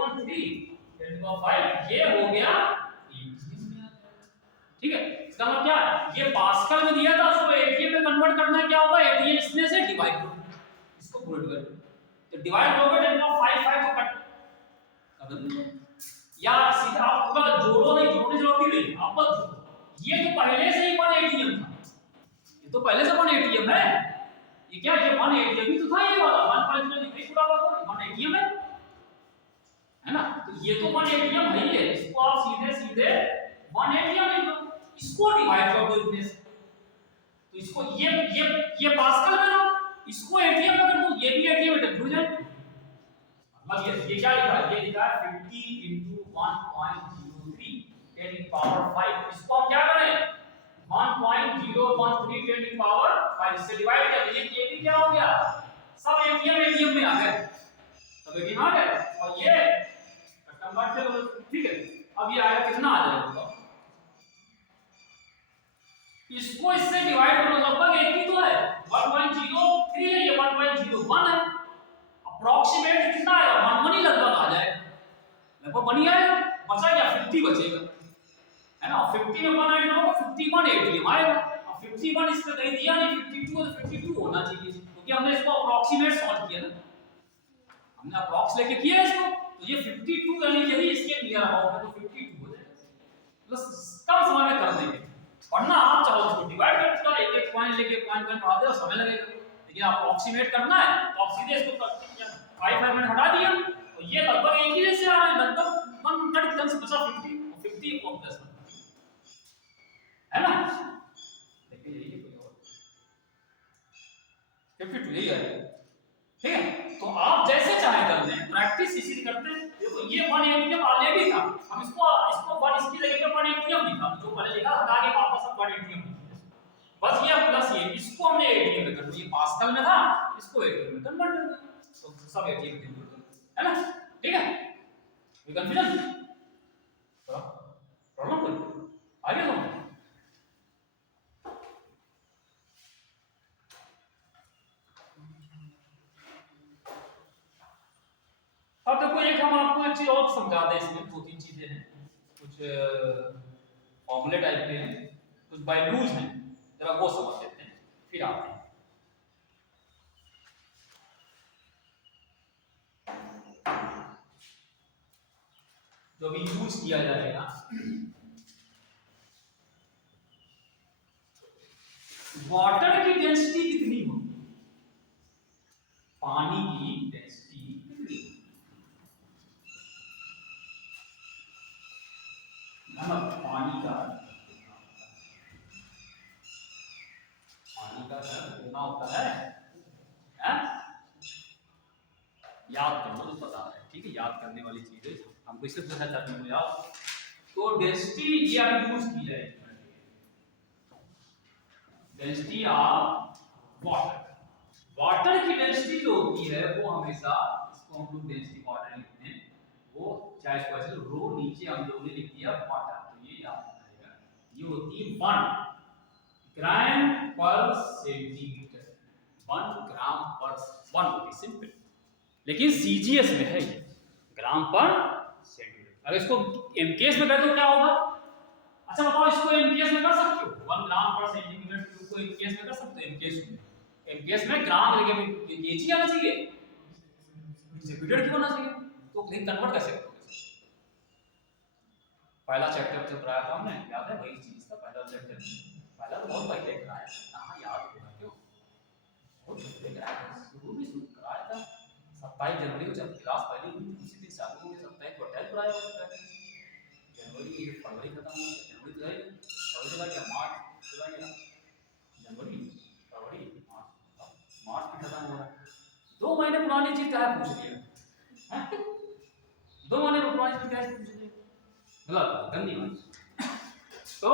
10 की पावर 5, ये हो गया एटीएम में आ गया, ठीक है। इसका मतलब क्या है, ये पास्कल में दिया था, उसको एटीएम में कन्वर्ट करना क्या होगा, एटीएम इसमें से डिवाइड करो, इसको पुट कर, तो डिवाइड करोगे 10 की पावर 5 तो कट कर दो, या सीधा आप अगर जोड़ो नहीं, जोड़ने की जरूरत नहीं, आप मत जोड़ो, ये तो पहले से ही 1 एटीएम था, ये तो पहले से 1 एटीएम है, ये क्या ये 1 एटीएम ही तो था, ये वाला 1.0 नहीं पूरा हुआ, 1 एटीएम है ना, तो ये तो 1 एटीएम है ही है, इसको आप सीधे सीधे 1 एटीएम लिख लो, इसको डिवाइड कर दो इतने से, तो इसको ये पास्कल में ना, इसको एटीएम में कर दो, ये भी एटीएम में जुड़ जाए, मतलब ये क्या लिखा है, ये लिखा है 50 into 1.03 10 की पावर 5, इसको हम क्या करें 1.013 10 की पावर 5 से डिवाइड कर दिए, ये भी क्या हो गया, सब एटीएम में आ गए, सब एटीएम आ गए, और ये कन्वर्ट से, ठीक है। अब ये आया कितना आ जाएगा, इसको इससे डिवाइड करो, लगभग एक ही तो है 1.03 है, ये 1.01 है, अप्रोक्सीमेट कितना आएगा 1 ही लगभग आ जाएगा, लगभग 1 ही आएगा, बचा क्या 50 बचेगा, है ना, 50 में 1 ऐड करोगे 51 एटीएम आएगा, अब 51 इसमें कहीं दिया नहीं, 52 तो 52 होना चाहिए, क्योंकि हमने इसको अप्रोक्सीमेट सॉल्व किया ना, हमने अप्रोक्स लेके किया इसको, तो ये 52 यानी यही इसके नियर अबाउट है, तो 52 हो जाएगा, बस कम समय में कर देंगे, वरना आप चाहो इसको डिवाइड कर दो, एक एक पॉइंट लेके पॉइंट बढ़ा दो, समय लगेगा, लेकिन आप अप्रोक्सीमेट करना है तो आप सीधे इसको 5 मिनट हटा दिया, तो ये लगभग एक ही जैसे आ रहा है, लगभग 1 मिनट कम से बचा 50 और 10 है ना, देखिए यही कोई और 52 यही है, ठीक है। तो आप जैसे चाहे कर लें, प्रैक्टिस इसी करते हैं, देखो ये 1 एटीएम ऑलरेडी था, हम इसको 1 इसकी जगह पे 1 एटीएम लिखा, जो पहले लिखा हटा के वापस हम 1 एटीएम बस, ये प्लस ये, इसको हमने एटीएम में कर दिया, ये पास्कल में था, इसको एटीएम में कन्वर्ट कर दिया, तो सब एटीएम में है ना, ठीक है। कोई कंफ्यूजन, प्रॉब्लम कोई आगे समझ, अब देखो एक हम आपको एक चीज और समझा दें, इसमें 2-3 चीजें हैं, कुछ फॉर्मूले टाइप के हैं, कुछ बाय रूल्स हैं, जरा वो समझ लेते हैं फिर आते हैं। जो भी यूज किया जाएगा, वाटर की डेंसिटी कितनी होगी, पानी की डेंसिटी कितनी होगी, पानी का कितना होता है? याद करना तो पता है, ठीक है, याद करने वाली चीज है, हमको इससे पूछना चाहते हैं याद। तो डेंसिटी ये आप यूज की जाएगी, डेंसिटी ऑफ वाटर, वाटर की डेंसिटी जो होती है वो हमेशा, इसको हम लोग डेंसिटी वाटर लिखते हैं, वो चाहे इसको ऐसे रो नीचे हम लोग ने लिख दिया वाटर, तो ये याद रखिएगा, ये होती है 1 ग्राम पर सेंटीमीटर, 1 ग्राम पर 1 होती सिंपल, लेकिन सीजीएस में है ये ग्राम पर सेंटीमीटर। अगर इसको एमकेएस में कर दो क्या होगा? अच्छा बताओ, इसको एमकेएस में कर सकते हो? 1 ग्राम पर सेंटीमीटर क्यूब को एमकेएस में कर सकते हो? एमकेएस में ग्राम लेके केजी आना चाहिए, सेंटीमीटर क्यों आना चाहिए? तो नहीं कन्वर्ट कैसे करोगे? पहला चैप्टर जब कराया था हमने, याद है? वही चीज था पहला चैप्टर, पहला तो बहुत पहले कराया था, कहां याद होगा, क्यों बहुत पहले कराया, शुरू में शुरू कराया था 27 जनवरी को जब क्लास पहली हुई थी, उसी दिन चालू हो गया, 27 को अटैक कराया हुआ था, जनवरी फरवरी खत्म हुआ, जनवरी तो है, फरवरी चला गया, मार्च चला गया, जनवरी फरवरी मार्च में खत्म हो रहा है, 2 महीने पुरानी चीज क्या पूछ लिया, 2 महीने पुरानी चीज क्या पूछ लिया, गलत गंदी बात। तो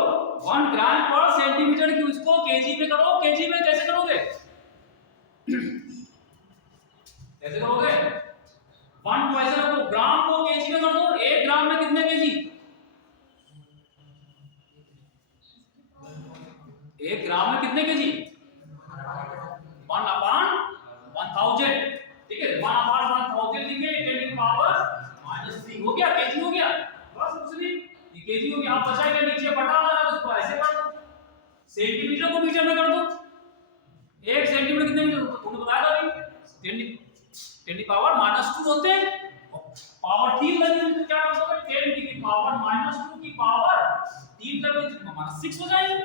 1 ग्राम पर सेंटीमीटर की उसको केजी में करो, केजी में कैसे करोगे? कैसे करोगे? 1 को ऐसे रखो, ग्राम को केजी में कर दो, 1 ग्राम में कितने केजी? 1 ग्राम में कितने केजी? 1/1000, ठीक है, 1/1000 लिखे, 10 की पावर -3 हो गया, केजी हो गया, बस कुछ नहीं, ये केजी हो गया। आप बचाएगा नीचे बटा लगा, उसको ऐसे कर दो, सेंटीमीटर को मीटर में कर दो, 1 सेंटीमीटर कितने मीटर होता है तुमने बताया था अभी, 10 की पावर -2 होते हैं, पावर 3 लगी तो क्या कर दोगे, 10 की पावर -2 की पावर 3 लगी तो -6 हो जाएगी,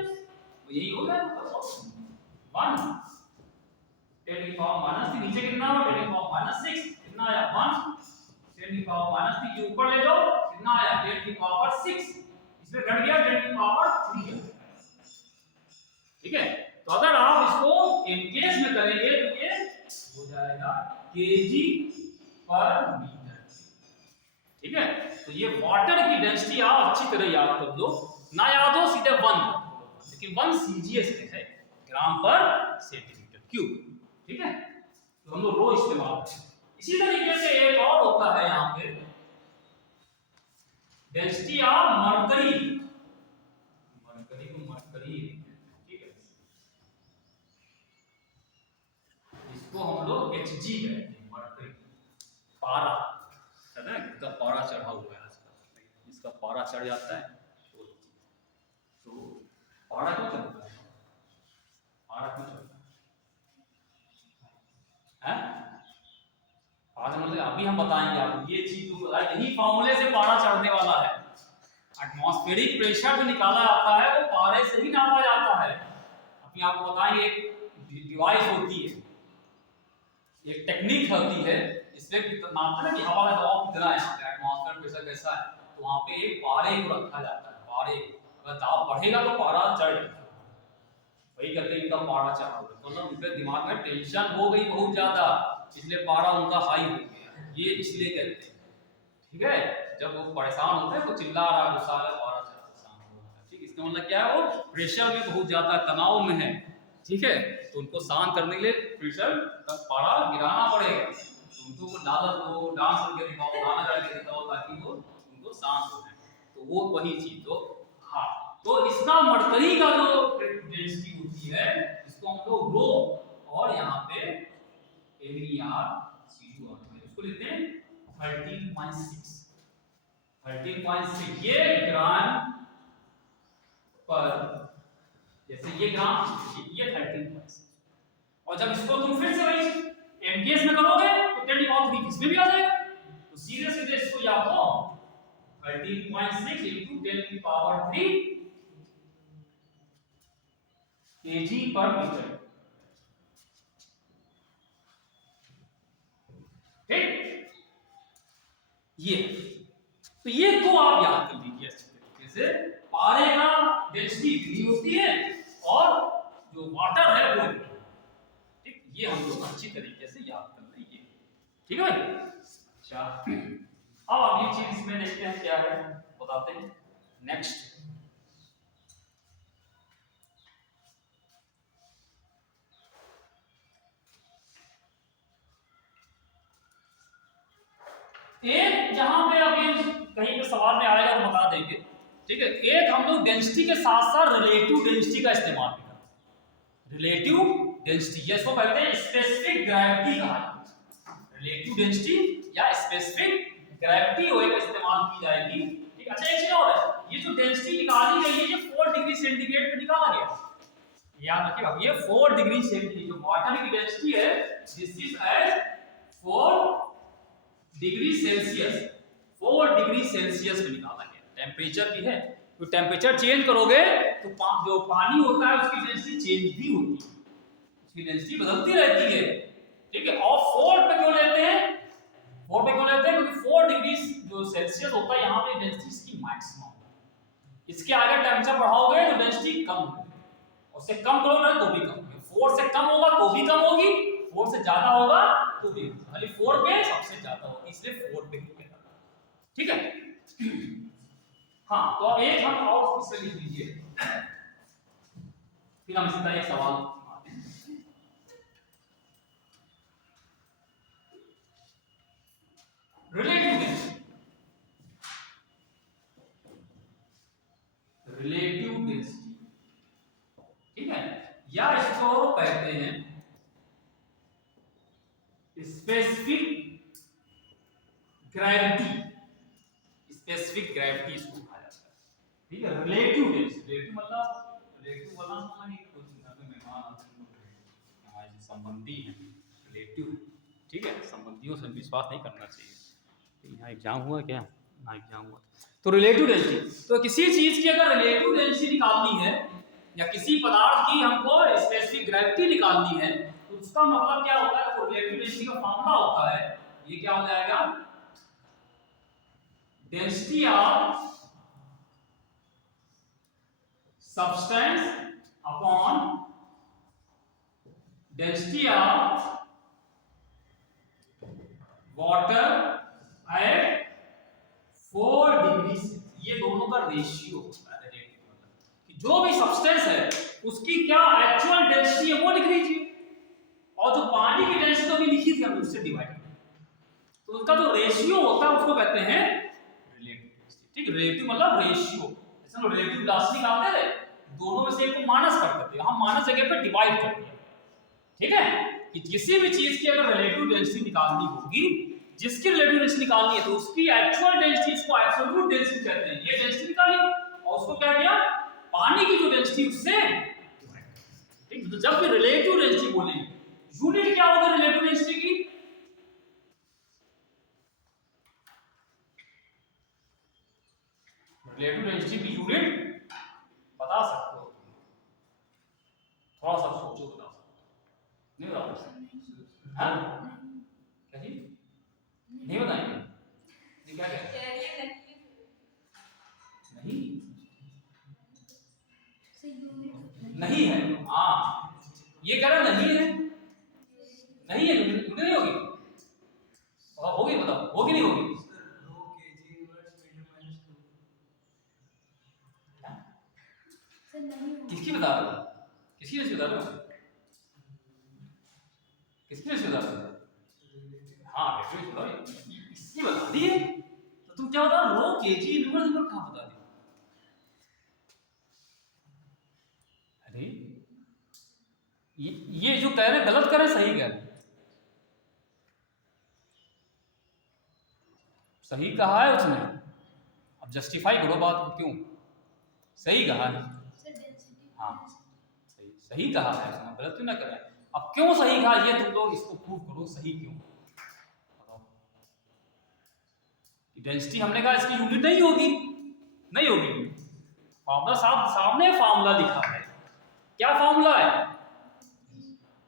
तो यही हो गया 1, 10 की पावर -3, नीचे कितना हो, 10 की पावर -6, कितना आया 1, 10 की पावर -3 के ऊपर ले जाओ, कितना आया 10 की पावर 6, इसमें घट गया 10 की पावर 3, ठीक है। तो अगर आप इसको एमकेएस में करेंगे तो ये हो जाएगा केजी पर मीटर, ठीक है। तो ये वाटर की डेंसिटी आप अच्छी तरह याद कर लो, ना याद हो सीधे 1, लेकिन 1 सीजीएस में है, ग्राम पर सेंटीमीटर क्यूब, ठीक है। तो हम लोग रो इस्तेमाल करें। इसी तरीके से एक और होता है यहां पे डेंसिटी ऑफ मरकरी, मरकरी को मरकरी, ठीक है, इसको हम लोग Hg कहते हैं, मरकरी पारा, है ना, इसका पारा चढ़ा हुआ है आजकल, इसका पारा चढ़ जाता है तो पारा क्यों चढ़ता है, पारा क्यों चढ़ता है? आज मतलब अभी हम बताएंगे आपको ये चीज, तो यही फॉर्मूले से पारा चढ़ने वाला है। एटमॉस्फेरिक प्रेशर जो निकाला जाता है वो पारे से ही नापा जाता है। अभी आपको बताएंगे, एक डिवाइस होती है, एक टेक्निक होती है, इसमें नापते हैं कि हवा का दबाव कितना है, यहाँ पे एटमॉस्फेरिक प्रेशर कैसा है, तो वहाँ पे एक पारे को रखा जाता है, पारे, अगर दबाव बढ़ेगा तो पारा चढ़ जाएगा, वही कहते हैं इनका पारा चढ़ा हुआ, मतलब उनके दिमाग में टेंशन हो गई बहुत ज्यादा, इसलिए पारा उनका हाई हो गया, ये इसलिए कहते हैं, ठीक है। जब वो परेशान होते हैं तो चिल्ला रहा है, गुस्सा है, पारा चढ़ा है, ठीक, इसका मतलब क्या है, वो प्रेशर में बहुत ज्यादा तनाव में है, ठीक है, तो उनको शांत करने के लिए प्रेशर का पारा गिराना पड़ेगा, तो उनको डालर को डांस करके दिखाओ, गाना गा के दिखाओ, ताकि वो उनको शांत हो जाए, तो वो वही चीज। तो हाँ, तो इसका मरकरी का जो डेंसिटी होती है, इसको हम लोग रो, और यहाँ पे MErCu इसको लिखते हैं 13.6, 13.6, ये ग्राम पर, जैसे ये ग्राम, ये 13.6, और जब इसको तुम फिर से वही एमकेएस में करोगे तो 10 की पावर 3 इसमें भी आ जाएगा, तो सीधे सीधे इसको याद हो 13.6 into 10 की पावर 3 kg पर मीटर। ठीक, ये तो ये दो आप याद कर लीजिए अच्छे तरीके से। पारे का डेंसिटी इतनी होती है और जो वाटर है वो इतनी। ठीक, ये हम लोग अच्छी तरीके से याद कर लेंगे। ठीक है भाई। अच्छा, अब अगली चीज इसमें देखते हैं क्या है, बताते हैं। नेक्स्ट, एक जहां पे अभी कहीं पे सवाल में आएगा तो बता देंगे। ठीक है, एक हम लोग डेंसिटी के साथ साथ रिलेटिव डेंसिटी का इस्तेमाल भी करते हैं। रिलेटिव डेंसिटी, इसको कहते हैं स्पेसिफिक ग्रेविटी कहा जाता है। रिलेटिव डेंसिटी या स्पेसिफिक ग्रेविटी का इस्तेमाल की जाएगी। ठीक, अच्छा एक चीज और है, ये जो डेंसिटी निकाली गई है ये 4 डिग्री सेंटीग्रेड पे निकाला गया। याद रखिएगा, ये 4 डिग्री सेंटीग्रेड जो वाटर की डेंसिटी है, this is as 4 degree Celsius, 4 degree Celsius में निकाला गया। टेम्परेचर भी है, तो टेम्परेचर चेंज करोगे तो जो पानी होता है उसकी डेंसिटी चेंज भी होती है, उसकी डेंसिटी बदलती रहती है। ठीक है, और 4 पे क्यों लेते हैं, 4 पे क्यों लेते हैं, क्योंकि 4 डिग्री जो सेल्सियस होता है यहाँ पे डेंसिटी इसकी मैक्सिमम है। इसके आगे टेम्परेचर बढ़ाओगे तो डेंसिटी कम होगी, उससे कम करोगे तो भी कम होगी। 4 से कम होगा तो भी कम होगी, 4 से ज्यादा होगा तो भी, खाली 4 पे सबसे ज्यादा होगी, इसलिए 4 पे ही कहता है। ठीक है, हाँ तो अब एक हम और इससे लिख लीजिए, फिर हम इसका एक सवाल आते हैं। रिलेटिव डेंसिटी, रिलेटिव डेंसिटी, ठीक है, या इसको कहते हैं स्पेसिफिक ग्रेविटी, स्पेसिफिक ग्रेविटी इसको कहा जाता है। ठीक है, रिलेटिव डेंसिटी, रिलेटिव मतलब रिलेटिव वाला नहीं, कुछ यहाँ पे मेहमान आते हैं हमारे संबंधी हैं, रिलेटिव। ठीक है, संबंधियों से विश्वास नहीं करना चाहिए। यहाँ एग्जाम हुआ क्या, ना एग्जाम हुआ। तो रिलेटिव डेंसिटी, तो किसी चीज की अगर रिलेटिव डेंसिटी निकालनी है या किसी पदार्थ की हमको स्पेसिफिक ग्रेविटी निकालनी है तो उसका मतलब क्या होता है, तो रिलेटिव डेंसिटी का फॉर्मूला होता है, ये क्या हो जाएगा, density of substance upon density of water at 4 degree से, ये दोनों का रेशियो होता है। रिलेटिव मतलब कि जो भी सब्सटेंस है उसकी क्या एक्चुअल डेंसिटी है वो लिख लीजिए, और जो पानी की डेंसिटी तो भी लिखी थी हमने उससे डिवाइड कर, तो उसका जो रेशियो होता है उसको कहते हैं रिलेटिव डेंसिटी। ठीक है, रिलेटिव मतलब रेशियो, जैसे हम रिलेटिव वेलोसिटी निकालते थे, दोनों में से एक को माइनस कर देते हैं, हम माइनस जगह पे डिवाइड कर दिया। ठीक है, कि किसी भी चीज की अगर रिलेटिव डेंसिटी निकालनी होगी, जिसकी रिलेटिव डेंसिटी निकालनी है तो उसकी एक्चुअल डेंसिटी, इसको एब्सोल्यूट डेंसिटी कहते हैं, ये डेंसिटी निकाली और उसको क्या किया, पानी की जो डेंसिटी उससे डिवाइड। ठीक, तो जब भी रिलेटिव डेंसिटी बोलेंगे, यूनिट क्या होगा रिलेटिव डेंसिटी की, रिलेटिव डेंसिटी की यूनिट बता सकते हो, थोड़ा सा सोचो, बता सकते नहीं बता सकते, हाँ क्या जी नहीं बताएंगे, ये क्या कहते हैं, नहीं नहीं है, हाँ ये कह रहा नहीं है, नहीं है, यूनिट नहीं होगी, होगी, बताओ होगी नहीं होगी, किसकी बता रहे हो, किसकी वजह से बता रहे हो, किसकी वजह से बता रहे हो, हाँ इसकी बता दी है, तो तुम क्या बता रहे हो, केजी इनवर्स इनवर्स कहाँ बता दी, अरे ये जो कह रहे गलत कह रहे सही कह रहे, सही कहा है उसने, अब जस्टिफाई करो बात को, क्यों सही कहा है, हाँ सही सही कहा है उसने, गलत क्यों ना करें, अब क्यों सही कहा ये तुम लोग इसको प्रूव करो, सही क्यों बताओ, डेंसिटी हमने कहा इसकी यूनिट नहीं होगी, नहीं होगी। फार्मूला सामने फार्मूला लिखा है, क्या फार्मूला है?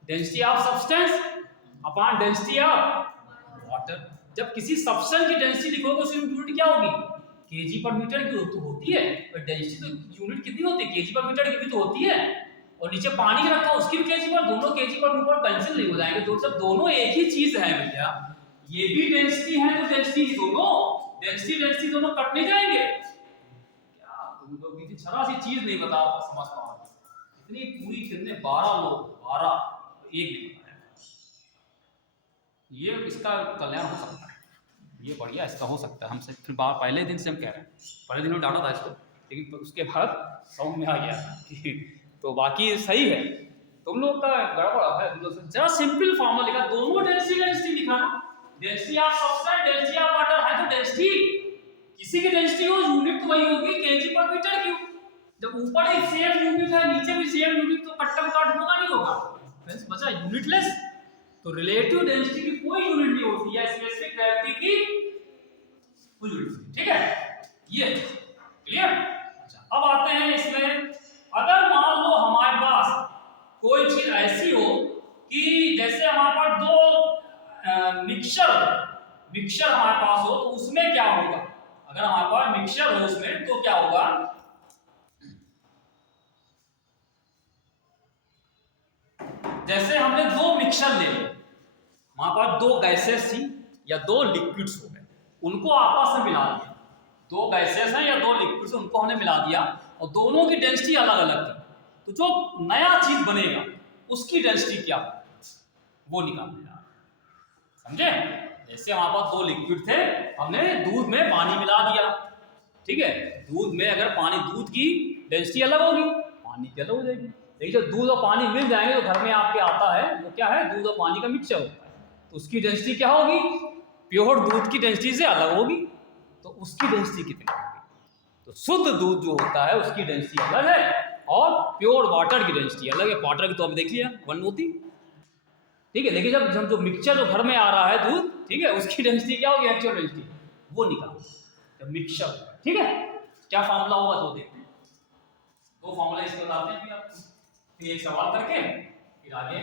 Density of substance upon density of water. जब किसी सब्सटेंस की डेंसिटी लिखोगे उसकी यूनिट क्या होगी? केजी पर मीटर की तो होती है, और डेंसिटी तो यूनिट कितनी होती है? केजी पर मीटर की भी तो होती है। और नीचे पानी रखा उसकी भी केजी पर, दोनों केजी पर मीटर कैंसिल नहीं हो जाएंगे, तो सब दोनों एक ही चीज है भैया। ये भी डेंसिटी है तो डेंसिटी दोनों, डेंसिटी दोनों कट नहीं जाएंगे क्या? तुम लोग इतनी छरा सी चीज नहीं बता समझ पाओगे। इतनी पूरी कितने 12 लोग, 12 एक नहीं बताया। ये इसका कल्याण हो सकता है, ये बढ़िया इसका हो सकता है। हमसे फिर पहले दिन से हम कह रहे हैं, पहले दिन में डांटा था इसको, लेकिन उसके बाद समझ में आ गया कि तो बाकी सही है। तुम लोग का गड़बड़ है, तुम लोग जरा सिंपल फॉर्मूला लिखा, दोनों डेंसिटी लिखा ना, density of substance density of water है, तो डेंसिटी किसी की डेंसिटी हो यूनिट तो वही होगी केजी पर मीटर क्यूब। जब ऊपर एक सेम यूनिट है नीचे भी सेम यूनिट, तो कट्टम काट होगा नहीं होगा? फ्रेंड्स बचा यूनिटलेस। तो रिलेटिव डेंसिटी की कोई यूनिट नहीं होती है, स्पेसिफिक ग्रेविटी की कोई यूनिट नहीं। ठीक है, ये क्लियर? अच्छा, अब आते हैं इसमें, अगर मान लो हमारे पास कोई चीज ऐसी हो कि जैसे हमारे पास दो मिक्सचर हमारे पास हो, तो उसमें क्या होगा? अगर हमारे पास मिक्सचर हो उसमें तो क्या होगा? जैसे हमने दो मिक्सचर ले लिए, हमारे पास दो गैसेस थी या दो लिक्विड्स हो गए, उनको आपस में मिला दिया। दो गैसेस हैं या दो लिक्विड्स, उनको हमने मिला दिया और दोनों की डेंसिटी अलग अलग थी, तो जो नया चीज बनेगा उसकी डेंसिटी क्या होगी वो निकालना। समझे? जैसे हमारे पास दो लिक्विड थे, हमने दूध में पानी मिला दिया, ठीक है? दूध में अगर पानी, दूध की डेंसिटी अलग होगी, पानी की अलग हो जाएगी। लेकिन जब दूध और पानी मिल जाएंगे तो घर में आपके आता है वो क्या है? दूध और पानी का मिक्सचर होता है, तो उसकी डेंसिटी क्या होगी? प्योर दूध की डेंसिटी से अलग होगी। तो उसकी डेंसिटी कितनी होगी? तो शुद्ध दूध जो होता है उसकी डेंसिटी अलग है और प्योर वाटर की डेंसिटी अलग है। वाटर की तो अभी देख लिया 1 होती, ठीक है? लेकिन जब जो मिक्सचर जो घर में आ रहा है दूध, ठीक है, उसकी डेंसिटी क्या होगी? एक्चुअल डेंसिटी वो निकालो जब मिक्सचर, ठीक है? क्या फार्मूला होगा तो देखते हैं। दो फार्मूला इसके बताते हैं आपको, फिर एक सवाल करके फिर आगे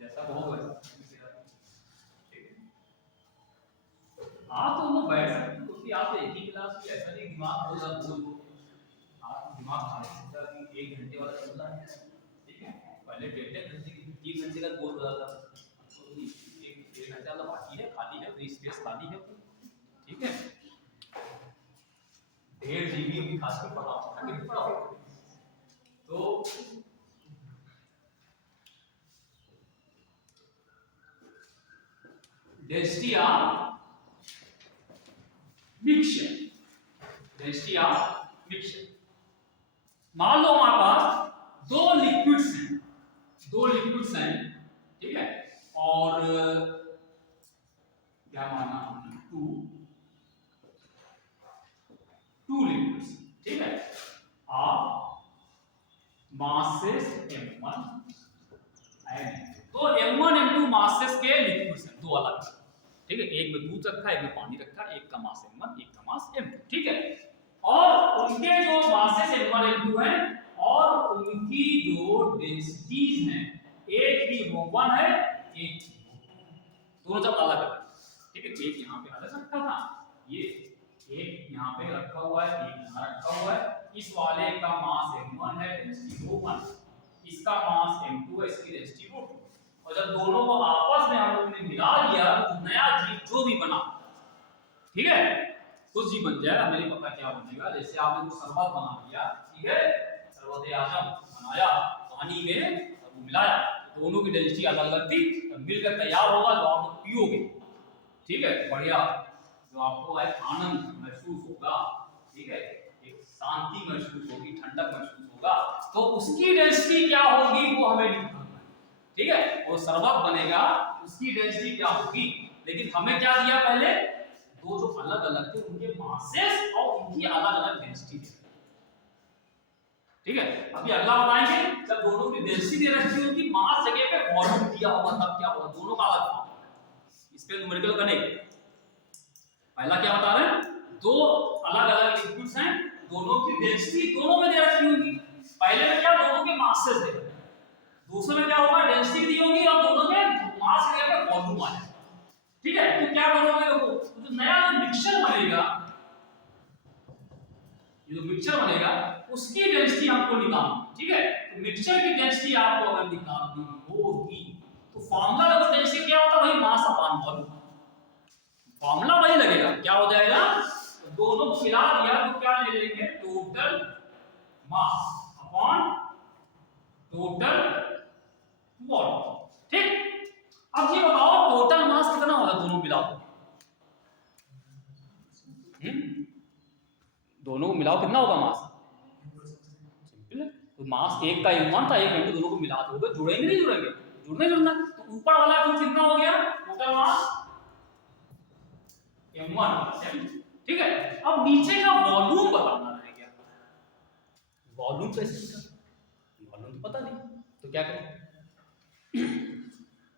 जैसा होगा वैसा। हाँ तो लोग बैठ सकते हैं, क्योंकि आप एक ही क्लास की ऐसा नहीं दिमाग हो जाता, आप दिमाग खा सकते हैं कि 1 घंटे वाला चल रहा है, ठीक है? पहले 1.5 घंटे की 3 घंटे का कोर्स हो जाता था, तो 1 घंटा वाला बाकी है, खाली है, फ्री स्पेस खाली है, ठीक है? 1.5 GB भी खास कर पढ़ाओ, आगे भी पढ़ाओ। तो density of mixture, density of mixture. मान लो हमारे पास दो लिक्विड्स हैं, ठीक है? और क्या माना हमने? टू लिक्विड्स, ठीक है? ऑफ मासेस m1 एंड तो m1 m2 मासेस के लिक्विड्स हैं, दो अलग, ठीक है? एक में दूध रखा है, एक में पानी रखा है, एक का मास m1 एक का मास m2, ठीक है? और उनके जो मासेस m1 m2 हैं और उनकी जो डेंसिटीज हैं, एक की ρ1 है, एक दोनों जब अलग अलग, ठीक है? एक यहाँ पे अलग रखा था, ये एक यहाँ पे रखा हुआ है, एक यहाँ रखा हुआ है। इस वाले का मास m1 है, डेंसिटी ρ1, इसका मास m2 है, इसकी डेंसिटी ρ2। और जब दोनों को आपस में हम लोगों ने मिला दिया तो नया जीव जो भी बना, ठीक है, कुछ जीव बन जाएगा। मेरे पता क्या बनेगा? जैसे आपने कुछ शरबत बना दिया, ठीक है, शरबत आजम बनाया, पानी में वो मिलाया, दोनों की डेंसिटी अलग अलग थी, तब मिलकर तैयार होगा जो आप लोग पियोगे, ठीक है? बढ़िया, जो आपको एक आनंद महसूस होगा, ठीक है, एक शांति महसूस होगी, ठंडक महसूस होगा, तो उसकी डेंसिटी क्या होगी वो हमें निकालना है, ठीक है? वो शरबत बनेगा, उसकी डेंसिटी क्या होगी। लेकिन हमें क्या दिया? पहले दो जो अलग अलग थे उनके मासेस और उनकी अलग अलग डेंसिटी, ठीक है? अभी अगला बताएंगे, जब दोनों की डेंसिटी दे रखी होगी, मास जगह पे वॉल्यूम दिया होगा, तब क्या होगा? दोनों का अलग फॉर्म, इस पे न्यूमेरिकल बनेगा। पहला क्या बता रहे हैं, दो अलग अलग लिक्विड्स हैं, दोनों की डेंसिटी दोनों में दे रखी होगी। पहले में क्या, दोनों के मासेस दे, दूसरे में क्या होगा, डेंसिटी दी होगी और दोनों के मास के लिए वॉल्यूम आ जाएगा। ठीक है, तो क्या करोगे, तो नया जो मिक्सचर बनेगा, ये जो मिक्सचर बनेगा उसकी डेंसिटी आपको निकालनी। ठीक है, तो मिक्सचर की डेंसिटी आपको अगर निकालनी होगी तो फॉर्मूला देखो, डेंसिटी क्या होता है, वही मास अपॉन वॉल्यूम, फॉर्मूला वही लगेगा। क्या हो जाएगा, दोनों को मिला दिया तो क्या ले लेंगे, total mass upon total volume. ठीक, अब ये बताओ टोटल मास कितना होगा दोनों मिला दो, दोनों को मिलाओ कितना होगा मास, सिंपल है। तो मास एक का m1 था, एक m2, दोनों को मिला दोगे, जुड़ेंगे नहीं जुड़ेंगे, जुड़ना। तो ऊपर वाला क्यों कितना हो गया, टोटल मास m1 ठीक है। अब नीचे का वॉल्यूम बताना रह गया, वॉल्यूम कैसे निकालना, वॉल्यूम तो पता नहीं, तो क्या करें,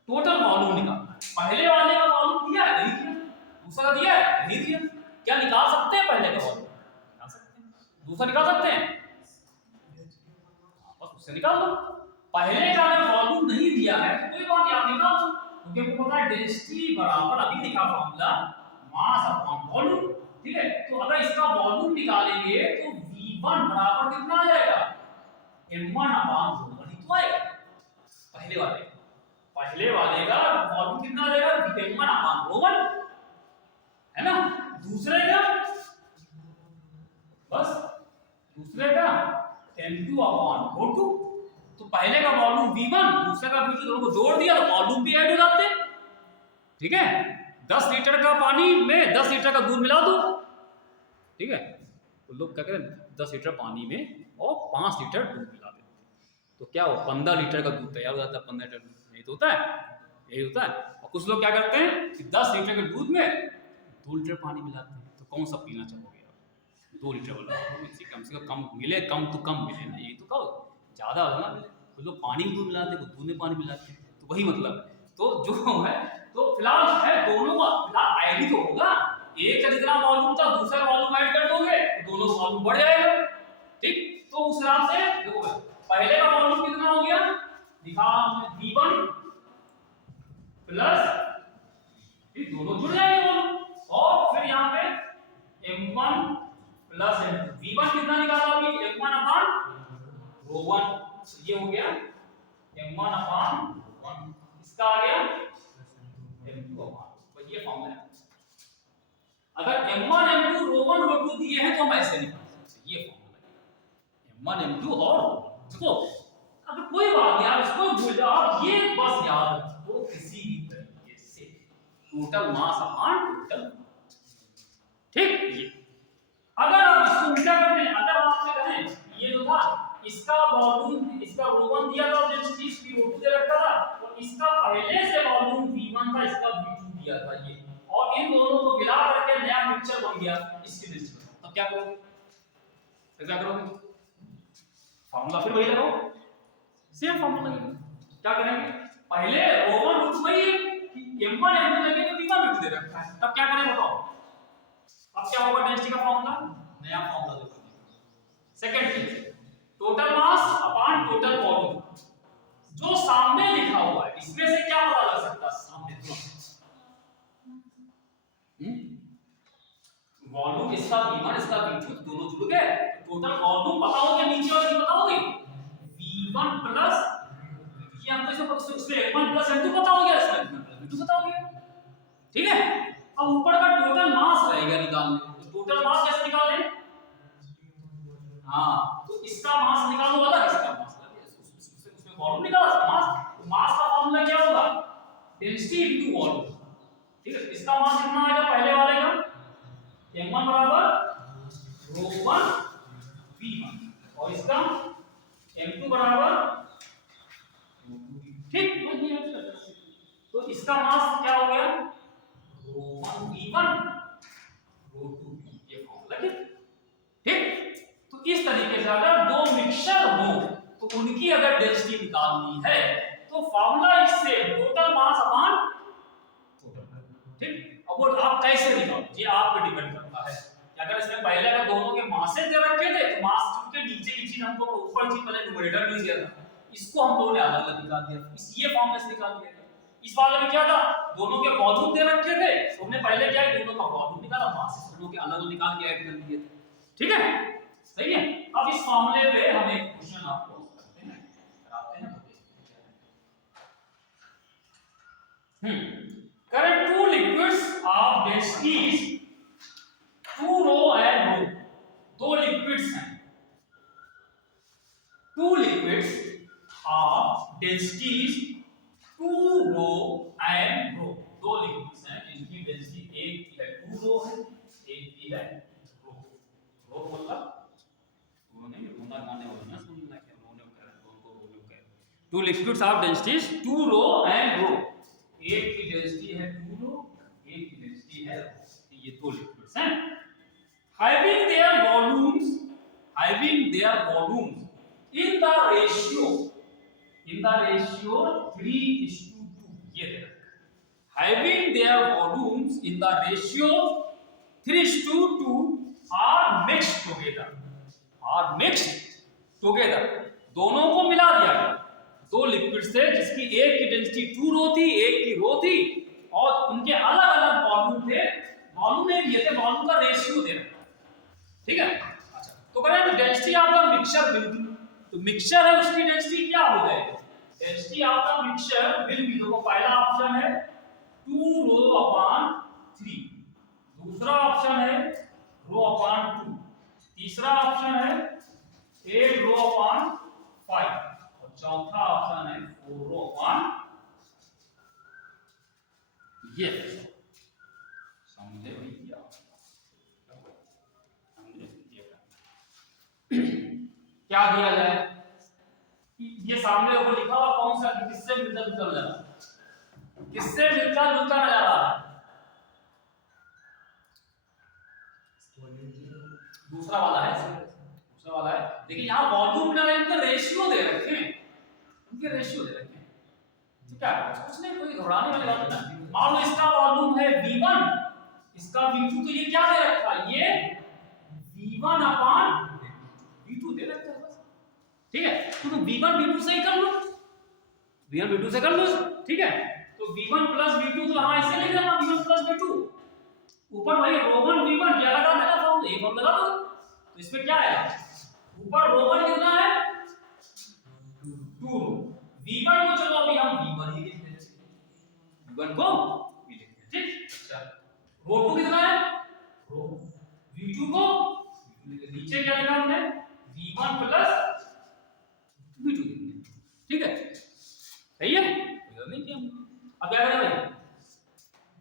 टोटल वॉल्यूम निकालना है। पहले वाले का वॉल्यूम दिया है, नहीं दिया, दूसरा का दिया है, नहीं दिया, क्या निकाल सकते हैं पहले का वॉल्यूम, निकाल सकते हैं, दूसरा निकाल सकते हैं, बस उससे निकाल दो। पहले का अगर वॉल्यूम नहीं दिया है तो कोई बात नहीं, आप निकाल दो, क्योंकि आपको पता है डेंसिटी बराबर अभी लिखा फॉर्मूला मास अपॉन वॉल्यूम। ठीक है, तो अगर इसका वॉल्यूम निकालेंगे तो V1 बराबर कितना आ जाएगा, m1 अपॉन ρ1 ही तो आएगा। पहले वाले का वॉल्यूम कितना आ जाएगा, m1 अपॉन ρ1, है ना। दूसरे का बस, दूसरे का m2 अपॉन ρ2। तो पहले का वॉल्यूम V1, दूसरे का V2, दोनों को जोड़ दिया तो वॉल्यूम भी ऐड हो जाते हैं। ठीक है, 10 लीटर का पानी में 10 लीटर का दूध मिला दो। ठीक है, तो लोग क्या करें, 10 लीटर पानी में और 5 लीटर दूध मिला देते, तो क्या हो, 15 लीटर का दूध तैयार हो जाता है। 15 लीटर, यही तो होता है, यही होता है। और कुछ लोग क्या करते हैं कि 10 लीटर के दूध में 2 लीटर पानी मिलाते हैं, तो कौन सा पीना चाहोगे आप, 2 लीटर वाला, कम से कम मिले, कम तो कम मिले ना, यही तो कहो, ज़्यादा हो ना। कुछ लोग पानी में दूध मिलाते हैं, कुछ दूध में पानी मिलाते हैं, तो वही मतलब। तो जो है, तो फिलहाल है दोनों का फिलहाल ऐड ही तो होगा, एक का जितना वॉल्यूम था दूसरा वॉल्यूम ऐड कर दोगे तो दोनों का वॉल्यूम बढ़ जाएगा। ठीक, तो उस हिसाब से देखो, पहले का वॉल्यूम कितना हो गया, दिखा V1 प्लस, ठीक, दोनों जुड़ जाएंगे वॉल्यूम, और फिर यहाँ पे m1 प्लस m2, V1 कितना निकाला अभी, m1 अपॉन ρ1, ये हो गया m1 अपॉन 1, इसका आ गया m2 अपॉन, तो ये फॉर्मूला है। अगर m1 m2 ρ1 ρ2 दिए हैं तो हम ऐसे निकाल सकते हैं, ये फॉर्मूला है m1 m2 और देखो, अगर कोई बात नहीं आप इसको भूल जाओ, आप ये बस याद रखो, किसी भी तरीके से टोटल मास अपॉन टोटल, ठीक। ये अगर आप इसको उल्टा कर दें, अगर आपसे कहें ये जो था इसका वॉल्यूम, इसका ρ1 दिया था, डेंसिटी इसकी ρ2 दे रखा था, और इसका पहले से वॉल्यूम V1 था, इसका V2 दिया था ये, और इन दोनों को मिला करके नया मिक्सचर बन गया इसकी डेंसिटी। अब क्या करोगे, फिर क्या करोगे, फार्मूला फिर वही लगाओ, सेम फार्मूला लगेगा। क्या करेंगे, पहले ρ1 ρ2 वही है, m1 m2 लगे तो V1 V2 दे रखा है, तब क्या करें बताओ, अब क्या होगा डेंसिटी का फार्मूला, नया फार्मूला देखो। सेकंड चीज, total mass upon total volume, जो सामने लिखा हुआ है इसमें से क्या पता लग सकता है, सामने वॉल्यूम इसका V1 इसका V2 दोनों जुड़ गए, टोटल वॉल्यूम बताओगे, नीचे वाली बताओगे V1 प्लस, ये हमको इसमें m1 प्लस m2 बताओगे, इसमें m2 बताओगे। ठीक है, अब ऊपर का टोटल मास रहेगा निकालने, तो टोटल मास कैसे निकालें, हाँ, तो इसका मास निकालो अलग, इसका मास अलग, उसमें वॉल्यूम निकाला मास, तो मास का फॉर्मूला क्या होगा, डेंसिटी इनटू वॉल्यूम। ठीक है, इसका मास कितना आएगा पहले वाले का, m1 बराबर ρ1 V1, और इसका m2 बराबर, ठीक, तो इसका मास क्या हो गया, ρ1 V1 ρ2 ये फॉर्मूला, ठीक। तो इस तरीके से अगर दो मिक्सचर हो तो उनकी अगर डेंसिटी निकालनी है तो फार्मूला इससे टोटल मास अपॉन टोटल, ठीक। अब वो आप कैसे निकालो, ये आप पे डिपेंड करता है कि अगर इसमें पहले अगर दोनों के मासेस दे रखे थे तो मास के नीचे की चीज हमको ऊपर चीज पहले न्यूमरेटर में दिया था, इसको हम लोगों ने अलग अलग निकाल दिया, इस ये फॉर्मूले से निकाल दिया। इस वाले में क्या था, दोनों के वॉल्यूम दे रखे थे, हमने पहले क्या है दोनों का वॉल्यूम निकाला, मासेस दोनों के अलग अलग निकाल के ऐड कर दिए थे। ठीक है, सही है। अब इस मामले पे हम एक क्वेश्चन आपको करते हैं, कराते हैं। Current two liquids of densities 2 rho and rho, दो लिक्विड्स हैं, two liquids of densities 2 rho and rho, दो लिक्विड्स हैं जिनकी डेंसिटी एक की है 2 rho है, एक की है rho। rho मतलब उन्होंने रोना गाने वाला ना सुनना क्या रोने का रोने का। two liquids of densities 2 rho and rho, एक की डेंसिटी है 2 rho, एक की डेंसिटी है rho, ये दो लिक्विड्स हैं। having their volumes in the ratio 3:2, ये दे रखा है। having their volumes in the ratio 3:2 are mixed together, दोनों को मिला दिया गया। दो लिक्विड्स थे जिसकी एक की डेंसिटी 2 रो थी, एक की रो थी, और उनके अलग अलग वॉल्यूम थे, वॉल्यूम में दिए थे, वॉल्यूम का रेशियो दे रखा। ठीक है, अच्छा तो करें density of the mixture will be, तो मिक्सचर है उसकी डेंसिटी क्या हो जाएगी, density of the mixture will be, तो पहला ऑप्शन है 2 रो अपॉन 3, दूसरा ऑप्शन है रो अपॉन 2, तीसरा ऑप्शन है 8 रो अपॉन 5, और चौथा ऑप्शन है 4 रो अपॉन ये। समझे भैया, क्या दिया जाए, ये सामने वो लिखा हुआ कौन सा, किससे मिलता जुलता नजर आ रहा है, किससे मिलता जुलता नजर आ रहा है, दूसरा वाला है, दूसरा वाला है। देखिए यहाँ वॉल्यूम ना इनके रेशियो दे रखे हैं, इनके रेशियो दे रखे हैं, ठीक है, कुछ नहीं, कोई घबराने वाली बात नहीं। मान लो इसका वॉल्यूम है V1, इसका V2, तो ये क्या दे रखा है, ये V1 अपॉन V2 दे रखा है बस। ठीक है, तो तुम V1 V2 से ही कर लो, V1 V2 से कर लो, ठीक है। तो V1 प्लस V2, तो हाँ इसे लिख देना V1 प्लस V2, ऊपर भाई रो1 V1 क्या लगा देना फॉर्मूला, ये फॉर्मूला लगा दो, तो इसमें क्या है, ऊपर रो1 कितना है 2, V1 को चलो अभी हम V1 ही लिख देते हैं, V1 को भी लिख देते हैं, ठीक। अच्छा रो2 कितना है रो, V2 को नीचे क्या लिखा हमने V1 प्लस V2, ठीक है, सही है, नहीं किया हमने। अब क्या करें भाई,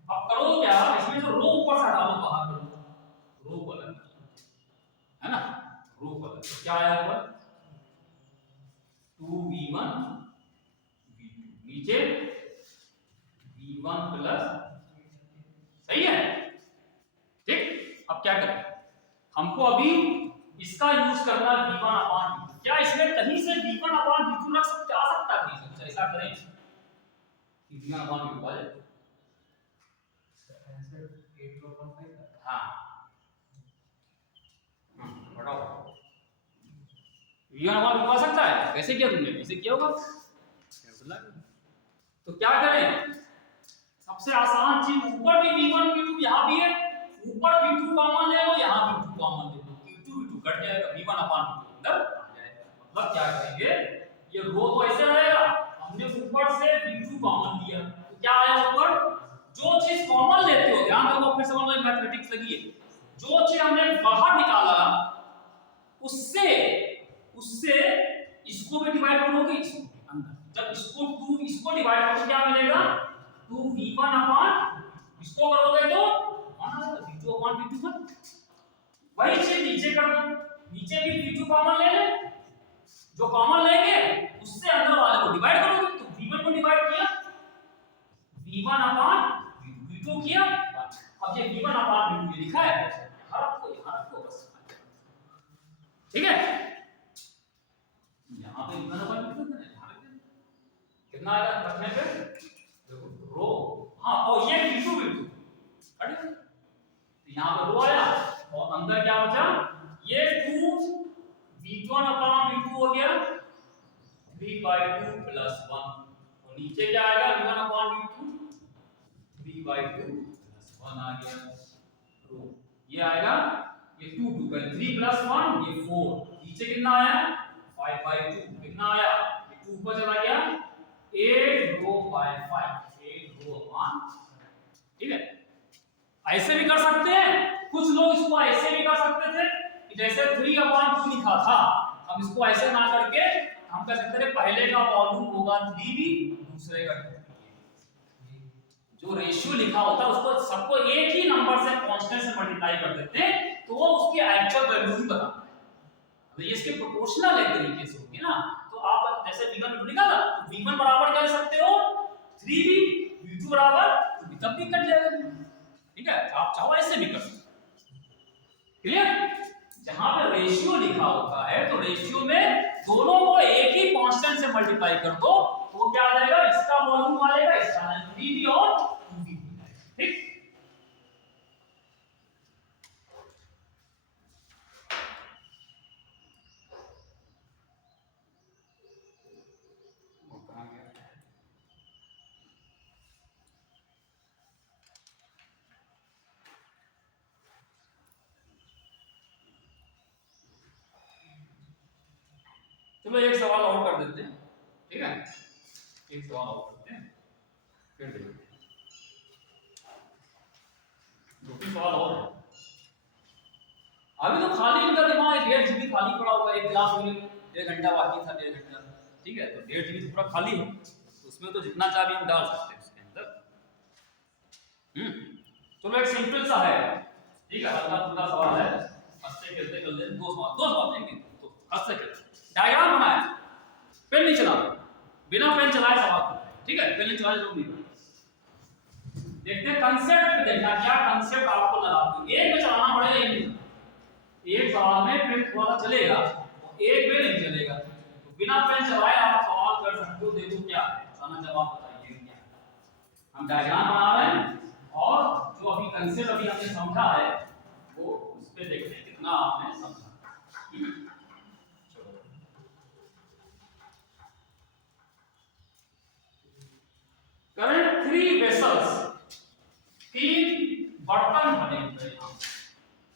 अब करो क्या, इसमें जो रो ऊपर से हटा लो, बाहर करो, रो को अलग है ना, रो को अलग, तो क्या आया ऊपर 2V1 V2, नीचे V1 प्लस, सही है, ठीक। अब क्या करें, हमको अभी इसका यूज करना है V1 अपॉन V2, क्या इसमें कहीं से V1 अपॉन V2 रख सकते, आ सकता है, ऐसा करें कि V1 अपॉन V2 आ जाए, हाँ बताओ V1 अपॉन V2 आ सकता है, कैसे किया तुमने, कैसे किया होगा, तो क्या करें, सबसे आसान चीज, ऊपर भी V1 V2 यहाँ भी है, ऊपर V2 कॉमन ले लो, यहाँ V2 कॉमन ले लो, V2 कट जाएगा, V1 अपॉन V2 अंदर आ जाएगा। मतलब क्या करेंगे, ये रो तो ऐसे रहेगा, हमने ऊपर से V2 कॉमन लिया, तो क्या आया ऊपर, जो चीज कॉमन लेते हो, ध्यान रखो फिर समझ में मैथमेटिक्स लगी है, जो चीज हमने बाहर निकाला उससे इसको भी डिवाइड करोगे, इसको अंदर, जब इसको 2 इसको डिवाइड करोगे क्या मिलेगा 2V1 अपॉन, इसको करोगे तो V2 अपॉन V2 पर, वही चीज नीचे कर दो, नीचे भी V2 कॉमन ले ले, जो कॉमन लेंगे उससे अंदर वाले को डिवाइड करोगे, तो V1 को डिवाइड किया V1 अपॉन V2 किया, अब ये V1 अपॉन V2 लिखा है, यहाँ रखो बस, ठीक है, यहाँ पे V1 अपॉन V2 कितना आएगा रखने पे, देखो रो, हाँ और ये V2 हट तो यहाँ पे रो आया और अंदर क्या बचा, ये 2 v1 अपॉन v2 हो गया 3/2 प्लस 1, और नीचे क्या आएगा v1 अपॉन v2 3/2 प्लस 1 आ गया। तो ये आएगा, ये 2 2 का 3 प्लस 1 ये 4, नीचे कितना आया 5/2, कितना आया ये 2 ऊपर चला गया 8 रो बाय 5, 8 रो अपॉन, ठीक है। ऐसे भी कर सकते हैं, कुछ लोग इसको ऐसे भी कर सकते थे कि जैसे 3/2 लिखा था, हम इसको ऐसे ना करके हम कह सकते थे पहले का वॉल्यूम होगा 3b, दूसरे का 2b। जो रेशियो लिखा होता है उसको सबको एक ही नंबर से कांस्टेंट से मल्टीप्लाई कर देते हैं तो वो उसकी एक्चुअल वैल्यू ही बताता है। तो ये इसके प्रोपोर्शनल एक तरीके से होगी ना, तो आप जैसे v1 v2 लिखा था तो v1 बराबर क्या लिख सकते हो 3b, v2 बराबर 2b, तब भी कट जाएगा, ठीक है। आप चाहो ऐसे भी कर सकते, क्लियर। जहां पे रेशियो लिखा होता है तो रेशियो में दोनों को एक ही कांस्टेंट से मल्टीप्लाई कर दो तो क्या आ जाएगा, इसका वॉल्यूम आएगा, इसका 3b और 2b, ठीक। चलो एक सवाल और कर देते हैं, ठीक है, एक सवाल और करते हैं फिर देखते हैं, 2 सवाल और है। अभी तो खाली इनका दिमाग 1.5 GB खाली पड़ा हुआ है, एक क्लास में 1.5 घंटा बाकी था, 1.5 घंटा, ठीक है, तो 1.5 GB तो पूरा खाली है, तो उसमें तो जितना चाहे हम डाल सकते हैं उसके अंदर। चलो एक सिंपल सा है, ठीक है, हल्का फुल्का सवाल है, हंसते खेलते खेलते 2 सवाल देंगे, तो हंसते खेलते डायग्राम बनाए, पेन नहीं चला, बिना पेन चलाए सवाल, ठीक है, पेन नहीं चलाए जरूर नहीं। देखते हैं कंसेप्ट पे, देखना क्या कंसेप्ट आपको लगाते हैं, एक में चलाना पड़ेगा, एक सवाल में पेन थोड़ा सा चलेगा, एक में नहीं चलेगा, तो बिना पेन चलाए आप सवाल कर सकते हो। देखो क्या है, आना जवाब बताइए क्या है। हम डायग्राम बना रहे हैं और जो अभी कंसेप्ट अभी हमने समझा है वो उस पे देखते हैं कितना आपने समझा। करेंट 3 वेसल्स, 3 बर्तन बने हुए हैं,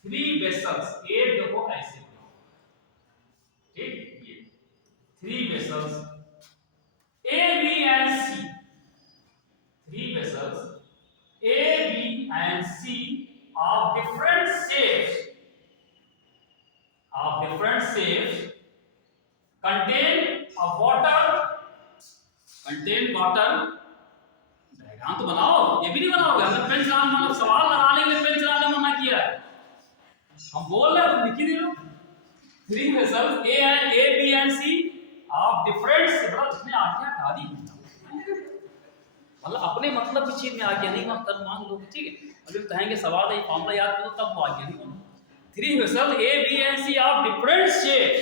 3 वेसल्स, एक देखो ऐसे बनाओ, ठीक, ये 3 vessels A, B and C, 3 vessels A, B and C of different shapes, contain water, diagram तो बनाओ, ये भी नहीं बनाओगे, हमने पेन चलाने मतलब सवाल लगाने के लिए पेन चलाने मना किया है, हम बोल रहे हैं तो लिख ही दे लो। 3 vessels A, B and C of different, मतलब इसमें आज्ञा गाली मतलब अपने मतलब की चीज में आज्ञा नहीं, मतलब मान लो, ठीक है, अभी कहेंगे सवाल है फॉर्मूला याद करो तब वो आज्ञा नहीं होना। 3 vessels A, B and C of different shapes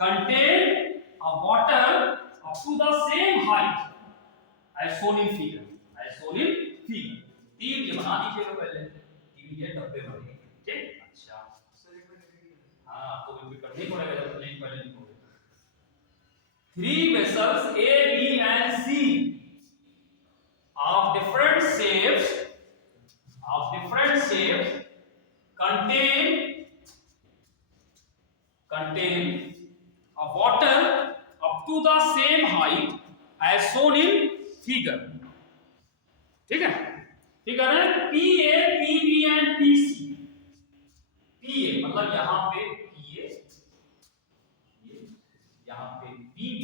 contain a water up to the same height as shown in figure, तीन ये बना दीजिएगा पहले, तीन ये डब्बे बने, ठीक, अच्छा हाँ तो भी करनी पड़ेगा जब नहीं पहले लिखोगे। 3 vessels A, B and C of different shapes contain a water up to the same height as shown in figure, ठीक है। फिगर है PA, PB and PC। PA मतलब यहाँ पे PA, यहाँ पे PB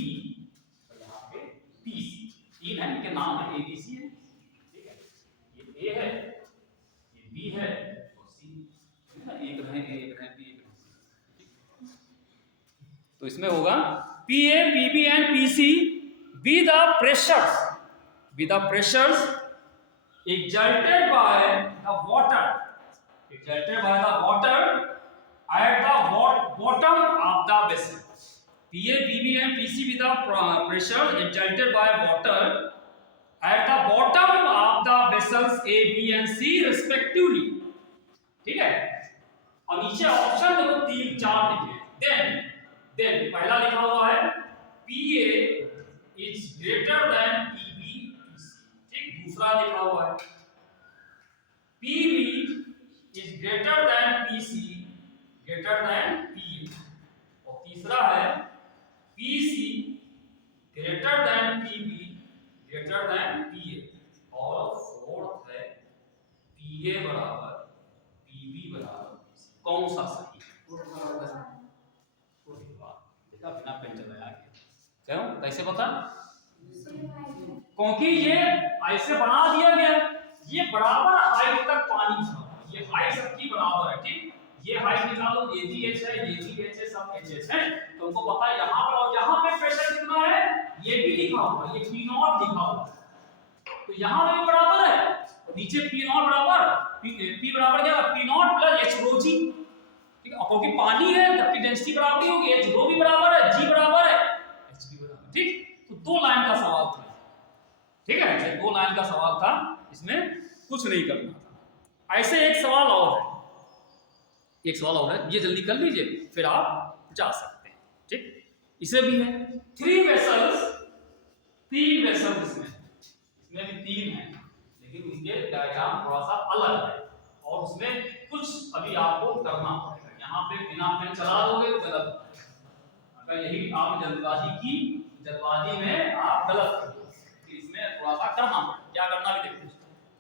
और यहाँ पे PC, तीन है, इनके नाम है ABC है, ठीक है, ये A है, ये B है और C, ठीक है, एक रहे A, एक रहे B, एक रहे, तो इसमें होगा PA, PB and PC with the pressures exerted by the water at the bottom of the vessel. PA, PB and PC with the pressure exerted by water at the bottom of the vessels A, B and C respectively, ठीक है। और नीचे option देखो 3 4 लिखे then पहला लिखा हुआ है PA is greater than PB, ठीक। दूसरा लिखा हुआ है PB is greater than PC greater than PA, और तीसरा है PC greater than PB greater than PA, और फोर्थ है PA बराबर PB बराबर PC। कौन सा सही है? देखा बिना पेन चलाया क्यों? कैसे पता? क्योंकि ये ऐसे बना दिया गया, ये बराबर हाइट तक पानी था, ये हाइट सबकी बराबर है, ठीक। ये हाइट निकालो, ये भी h है, ये भी h है, सब hs है, तुमको पता है यहाँ पर, और यहाँ पे प्रेशर कितना है ये भी लिखा हुआ है, ये P0 लिखा हुआ है, तो यहाँ पे बराबर है, और नीचे P0 बराबर P बराबर क्या है P0 plus h rho g, ठीक है। क्योंकि पानी है तब डेंसिटी बराबर ही होगी, h rho भी बराबर है, g बराबर है, h भी बराबर, ठीक। तो 2 लाइन का सवाल था, ठीक है, ये 2 लाइन का सवाल था, इसमें कुछ नहीं करना था। ऐसे एक सवाल और है, ये जल्दी कर लीजिए, फिर आप जा सकते हैं, ठीक। इसे भी है 3 वेसल्स, 3 वेसल्स इसमें भी 3 है, लेकिन उनके डायग्राम थोड़ा सा अलग है, और उसमें कुछ अभी आपको करना पड़ेगा। यहाँ पे बिना पेन चला दोगे तो गलत है, अगर यही आप जल्दबाजी में आप गलत कर दोगे, इसमें थोड़ा सा करना पड़ेगा, क्या करना भी देखते हैं।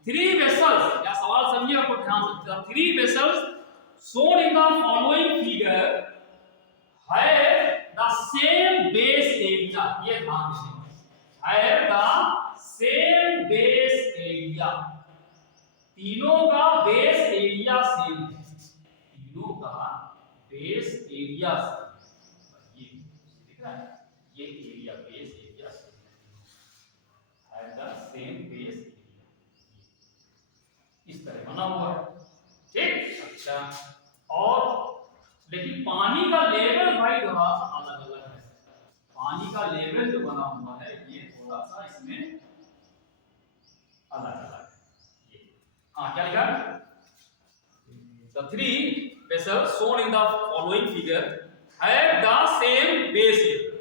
3 वेसल्स, या सवाल समझिए, आपको ध्यान से, 3 vessels shown in the following figure have the same base area, ये ध्यान देना, have the same base area, तीनों का बेस एरिया सेम है, तीनों का बेस एरिया सेम, ये दिख रहा है, ये एरिया बेस एरिया सेम है, have the same base area, इस तरह बना हुआ है, ठीक। अच्छा, और लेकिन पानी का लेवल भाई थोड़ा सा अलग अलग है, पानी का लेवल जो बना हुआ है ये थोड़ा सा इसमें अलग अलग है, ये क्या लिखा? The 3 vessels shown in the following figure have the same base area,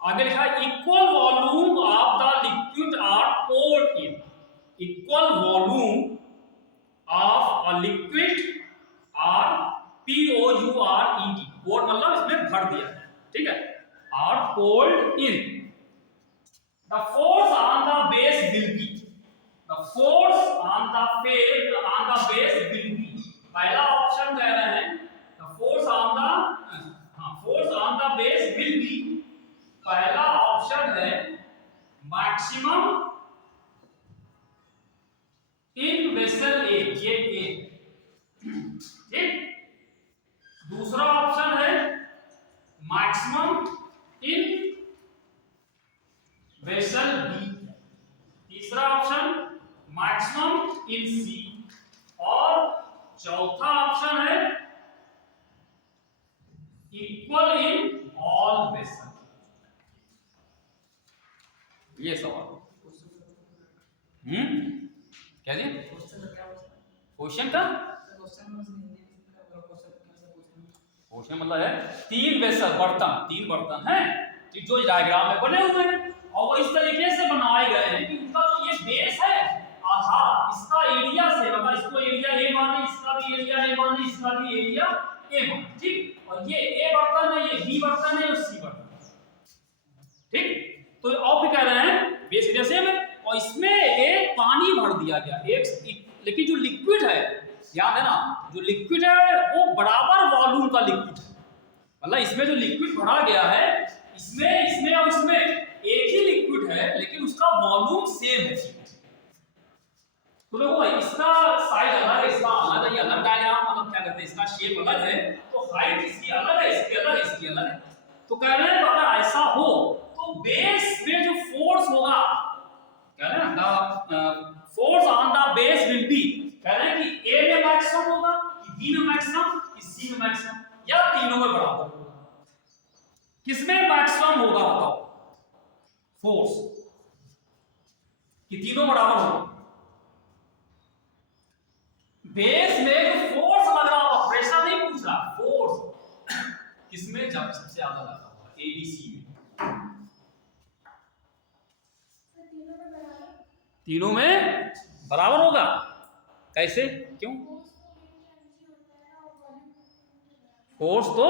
आगे लिखा equal volume of the liquid are poured in, equal volume of a liquid are POURED, pour मतलब इसमें भर दिया है, ठीक है, are poured in, the force on the base will be, the force on the base will be, पहला option कह रहे हैं the force on the base will be, पहला ऑप्शन है मैक्सिमम इन वेसल A, ये A, ठीक। दूसरा option है मैक्सिमम इन वेसल बी, तीसरा ऑप्शन मैक्सिमम इन सी, और चौथा ऑप्शन है इक्वल इन ऑल वेसल। ये सवाल क्या जी क्वेश्चन का क्वेश्चन मतलब है 3 वेसल तीन बर्तन हैं, ठीक, जो डायग्राम में बने हुए हैं, और वो इस तरीके से बनाए गए हैं कि उनका तो ये बेस है आधार, इसका एरिया से मतलब इसको एरिया ए माने, इसका भी एरिया ए माने, इसका भी एरिया ए माने, ठीक, और ये ए बर्तन है, ये बी बर्तन है, ये सी बर्तन है, ठीक। तो और फिर कह रहे हैं बेस एरिया सेम है, और इसमें एक पानी भर दिया गया, एक, लेकिन जो लिक्विड है, याद है ना, जो लिक्विड है वो बराबर वॉल्यूम का लिक्विड है, मतलब इसमें जो लिक्विड भरा गया है, इसमें और इसमें एक ही लिक्विड है, लेकिन उसका वॉल्यूम सेम है, तो देखो इसका साइज अलग है, इसका अलग है, ये अलग डायग्राम, मतलब क्या कहते हैं, इसका शेप अलग है, तो हाइट इसकी अलग है, इसकी अलग है, इसकी अलग है, तो कह रहे हैं अगर ऐसा हो तो बेस में जो फोर्स होगा, कह रहे हैं the force on the base will be, कह रहे हैं कि ए में मैक्सिमम होगा, कि बी में मैक्सिमम, कि सी में मैक्सिमम, या तीनों में बराबर होगा, किसमें मैक्सिमम होगा बताओ, फोर्स, कि तीनों बराबर होगा, बेस में जो फोर्स लग रहा होगा, प्रेशर नहीं पूछ में सबसे ज्यादा लगा हुआ ए बी सी में, तीनों में बराबर होगा। कैसे, क्यों? फोर्स तो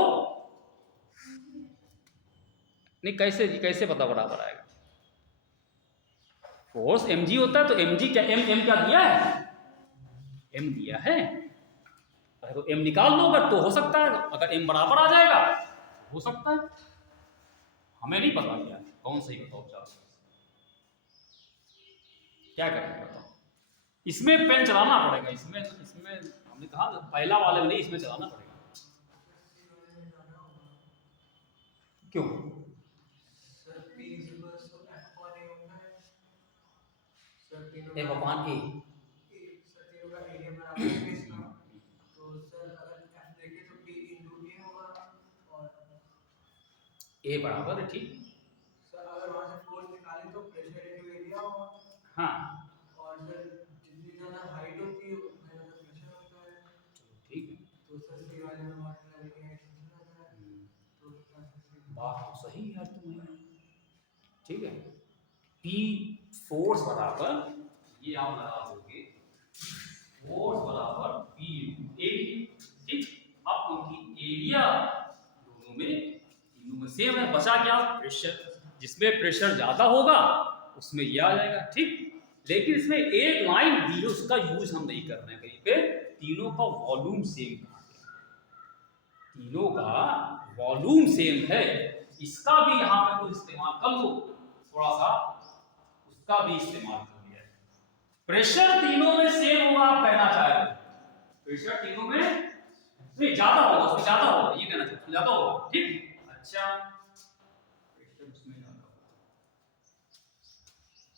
नहीं, कैसे कैसे पता बराबर आएगा? फोर्स mg होता है तो mg क्या m क्या दिया है? m दिया है, तो m निकाल लो अगर, तो हो सकता है अगर m बराबर आ जाएगा हो सकता है। हमें नहीं पता क्या कौन सही बताओ, चलो क्या करेंगे बताओ। इसमें पेन चलाना पड़ेगा, इसमें इसमें हमने कहा पहला वाले में नहीं, इसमें चलाना पड़ेगा। क्यों? Sir P equals to F1A होता है सर, तीनों f अपॉन a, सर तीनों का एरिया बराबर है इसका, तो सर अगर F देखें तो P into A होगा, और a बराबर है, ठीक। सर अगर वहाँ से फोर्स निकालें तो प्रेशर into एरिया होगा, हाँ और सर जितनी ज़्यादा हाइट होती है उतना ज़्यादा प्रेशर होता है, ठीक है, तो सर सी वाले में वाटर लेवल की हाइट नीचे जाता है, तो बात तो सही है तुम्हारी, ठीक है। P फोर्स बराबर, ये आप लगा दोगे, फोर्स बराबर P into A, ठीक। अब क्योंकि एरिया दोनों में तीनों में सेम है, बचा क्या? प्रेशर, जिसमें प्रेशर ज्यादा होगा उसमें ये आ जाएगा, ठीक। लेकिन इसमें एक लाइन दी है, उसका यूज हम नहीं कर रहे हैं कहीं पे। तीनों का वॉल्यूम सेम है, तीनों का वॉल्यूम सेम है, इसका भी यहाँ पे कुछ इस्तेमाल कर लो, थोड़ा सा उसका भी इस्तेमाल कर लिया। प्रेशर तीनों में सेम होगा, आप कहना चाह रहे हो प्रेशर तीनों में नहीं ज्यादा होगा, उसमें ज्यादा होगा, ये कहना चाहते ज्यादा होगा, ठीक। अच्छा प्रेशर उसमें ज्यादा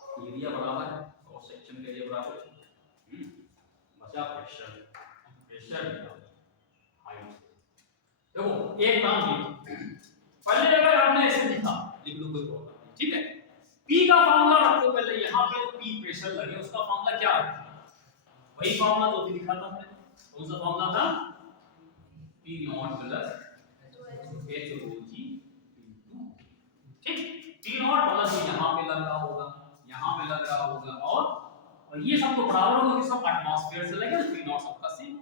होगा, एरिया बराबर है, क्रॉस सेक्शन का एरिया बराबर है, बचा प्रेशर, प्रेशर हाइट। देखो एक काम किया, पहले अगर आपने ऐसे लिखा, लिख लो कोई प्रॉब्लम नहीं, ठीक है। P का फार्मूला रखो पहले, यहाँ पे P प्रेशर लगे, उसका फार्मूला क्या है? वही फार्मूला तो भी लिखा था हमने, कौन सा फार्मूला था? P not plus H rho g into, ठीक। P नॉट प्लस यहाँ पे लग रहा होगा, यहाँ पे लग रहा होगा, और ये सब तो बराबर होगा कि सब एटमॉस्फेयर से लगे, P नॉट सबका सेम,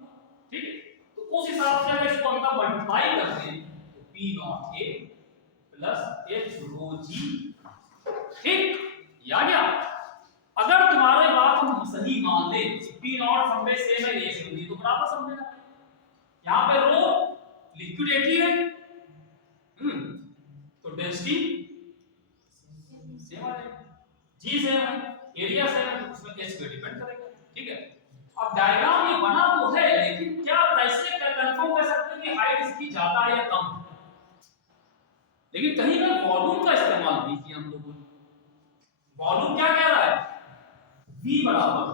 ठीक है। तो उस हिसाब से अगर इसको हम मल्टीप्लाई करते हैं तो P not A plus H rho g, ठीक। या गया। अगर तुम्हारे बात हम सही मान ले, P नॉट सब में सेम है, ये सेम, तो बराबर समझेगा। यहाँ पे रो लिक्विड एक ही है, तो डेंसिटी सेम है, जी सेम है, एरिया सेम है, तो उसमें एच पे डिपेंड करेगा, ठीक है। अब डायग्राम ये बना तो है, लेकिन क्या कैसे कंफर्म कर सकते हैं कि हाइट इसकी ज्यादा है या कम? लेकिन कहीं में वॉल्यूम का इस्तेमाल नहीं किया हम लोगों ने। वॉल्यूम क्या कह रहा है? V बराबर,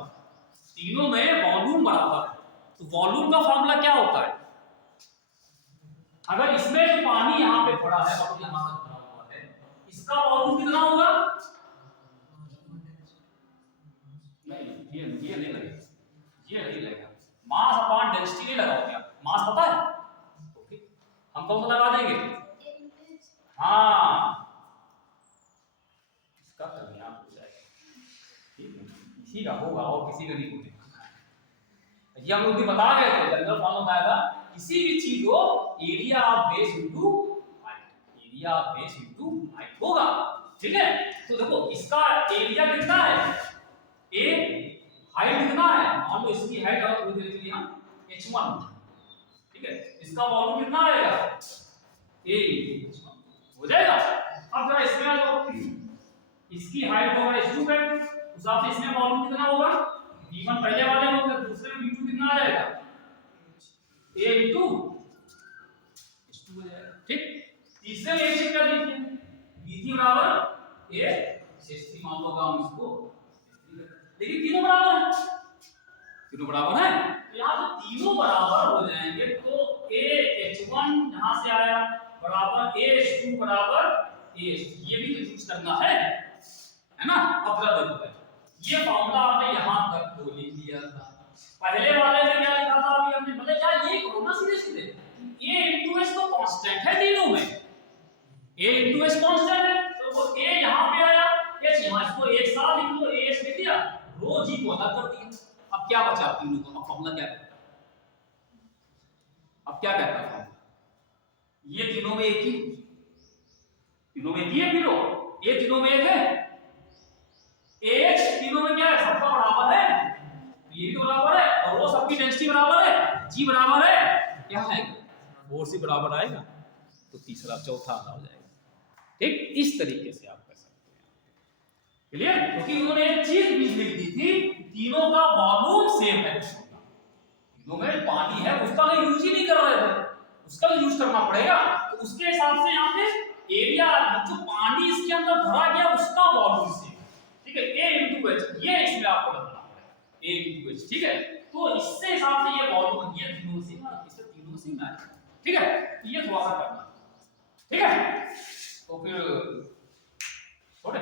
तीनों में वॉल्यूम बराबर है, तो वॉल्यूम का फॉर्मूला क्या होता है? अगर इसमें जो पानी यहाँ पे पड़ा है और यहाँ तक भरा हुआ है, इसका वॉल्यूम कितना होगा? नहीं, ये नहीं लगेगा, ये नहीं लगेगा, मास अपॉन डेंसिटी नहीं लगाओगे आप, मास पता है? ओके, हम कौन सा लगा देंगे? हाँ, इसका कल्याण हो जाएगा, ठीक है, इसी का होगा और किसी का नहीं होगा। ये हम लोग बता गए थे, जनरल फॉर्म बताया था, किसी भी चीज को area of base into height, area of base into height होगा, ठीक है। तो देखो इसका एरिया कितना है, ए, हाइट कितना है, मान लो इसकी हाइट अगर थोड़ी देर के लिए हम h1, ठीक है, इसका वॉल्यूम कितना आएगा, a h1 हो जाएगा। अब जरा इसमें आ जाओ, इसकी हाइट होगा h2 है, उस हिसाब से इसमें वॉल्यूम कितना होगा, v1 पहले वाले में होगा, दूसरे में v2 कितना आ जाएगा, a into h2 हो जाएगा, ठीक। तीसरे में एक चीज कर दीजिए, v3 बराबर a h3 मान लो हम इसको, लेकिन तीनों बराबर है, तीनों बराबर है, तो यहाँ से तीनों बराबर हो जाएंगे, तो a h1 यहाँ से आया बराबर a h2 बराबर a, ये भी तो यूज करना है ना। अब जरा देखो, ये फॉर्मूला आपने यहाँ तक तो लिख दिया था, पहले वाले में क्या लिखा था अभी हमने, मतलब यार ये करो ना सीधे सीधे, a into h तो कांस्टेंट है तीनों में, A into H कांस्टेंट है, तो वो A यहाँ पे आया, H यहाँ, इसको एक साथ लिख लो, AH लिख दिया, रो G को अलग कर दिया। अब क्या बचा तीनों को? अब फॉर्मूला क्या कहता है? अब क्या कहता है फॉर्मूला? ये तीनों में एक ही, तीनों में एक ही है फिर रो, ये तीनों में एक है, AH तीनों में क्या है? सबका बराबर है, ये भी बराबर है, और वो सबकी डेंसिटी बराबर है, G बराबर है, क्या है? 4C बराबर आएगा, तो तीसरा चौथा आ जाएगा। ठीक, इस तरीके से आप कर सकते हैं। क्लियर? क्योंकि उन्होंने एक चीज भी लिख दी थी, तीनों का वॉल्यूम सेम है, तीनों में पानी है, उसका हम यूज ही नहीं कर रहे थे, उसका यूज करना पड़ेगा, तो उसके हिसाब से यहाँ पे एरिया जो पानी इसके अंदर भरा गया उसका वॉल्यूम सेम, ठीक है, A into H, ये इसमें आपको रखना पड़ेगा, A into H, ठीक है। तो इससे हिसाब से ये वॉल्यूम, ये तीनों से, इससे तीनों से मैच, ठीक है, ये थोड़ा सा करना, ठीक है। तो फिर छोड़े।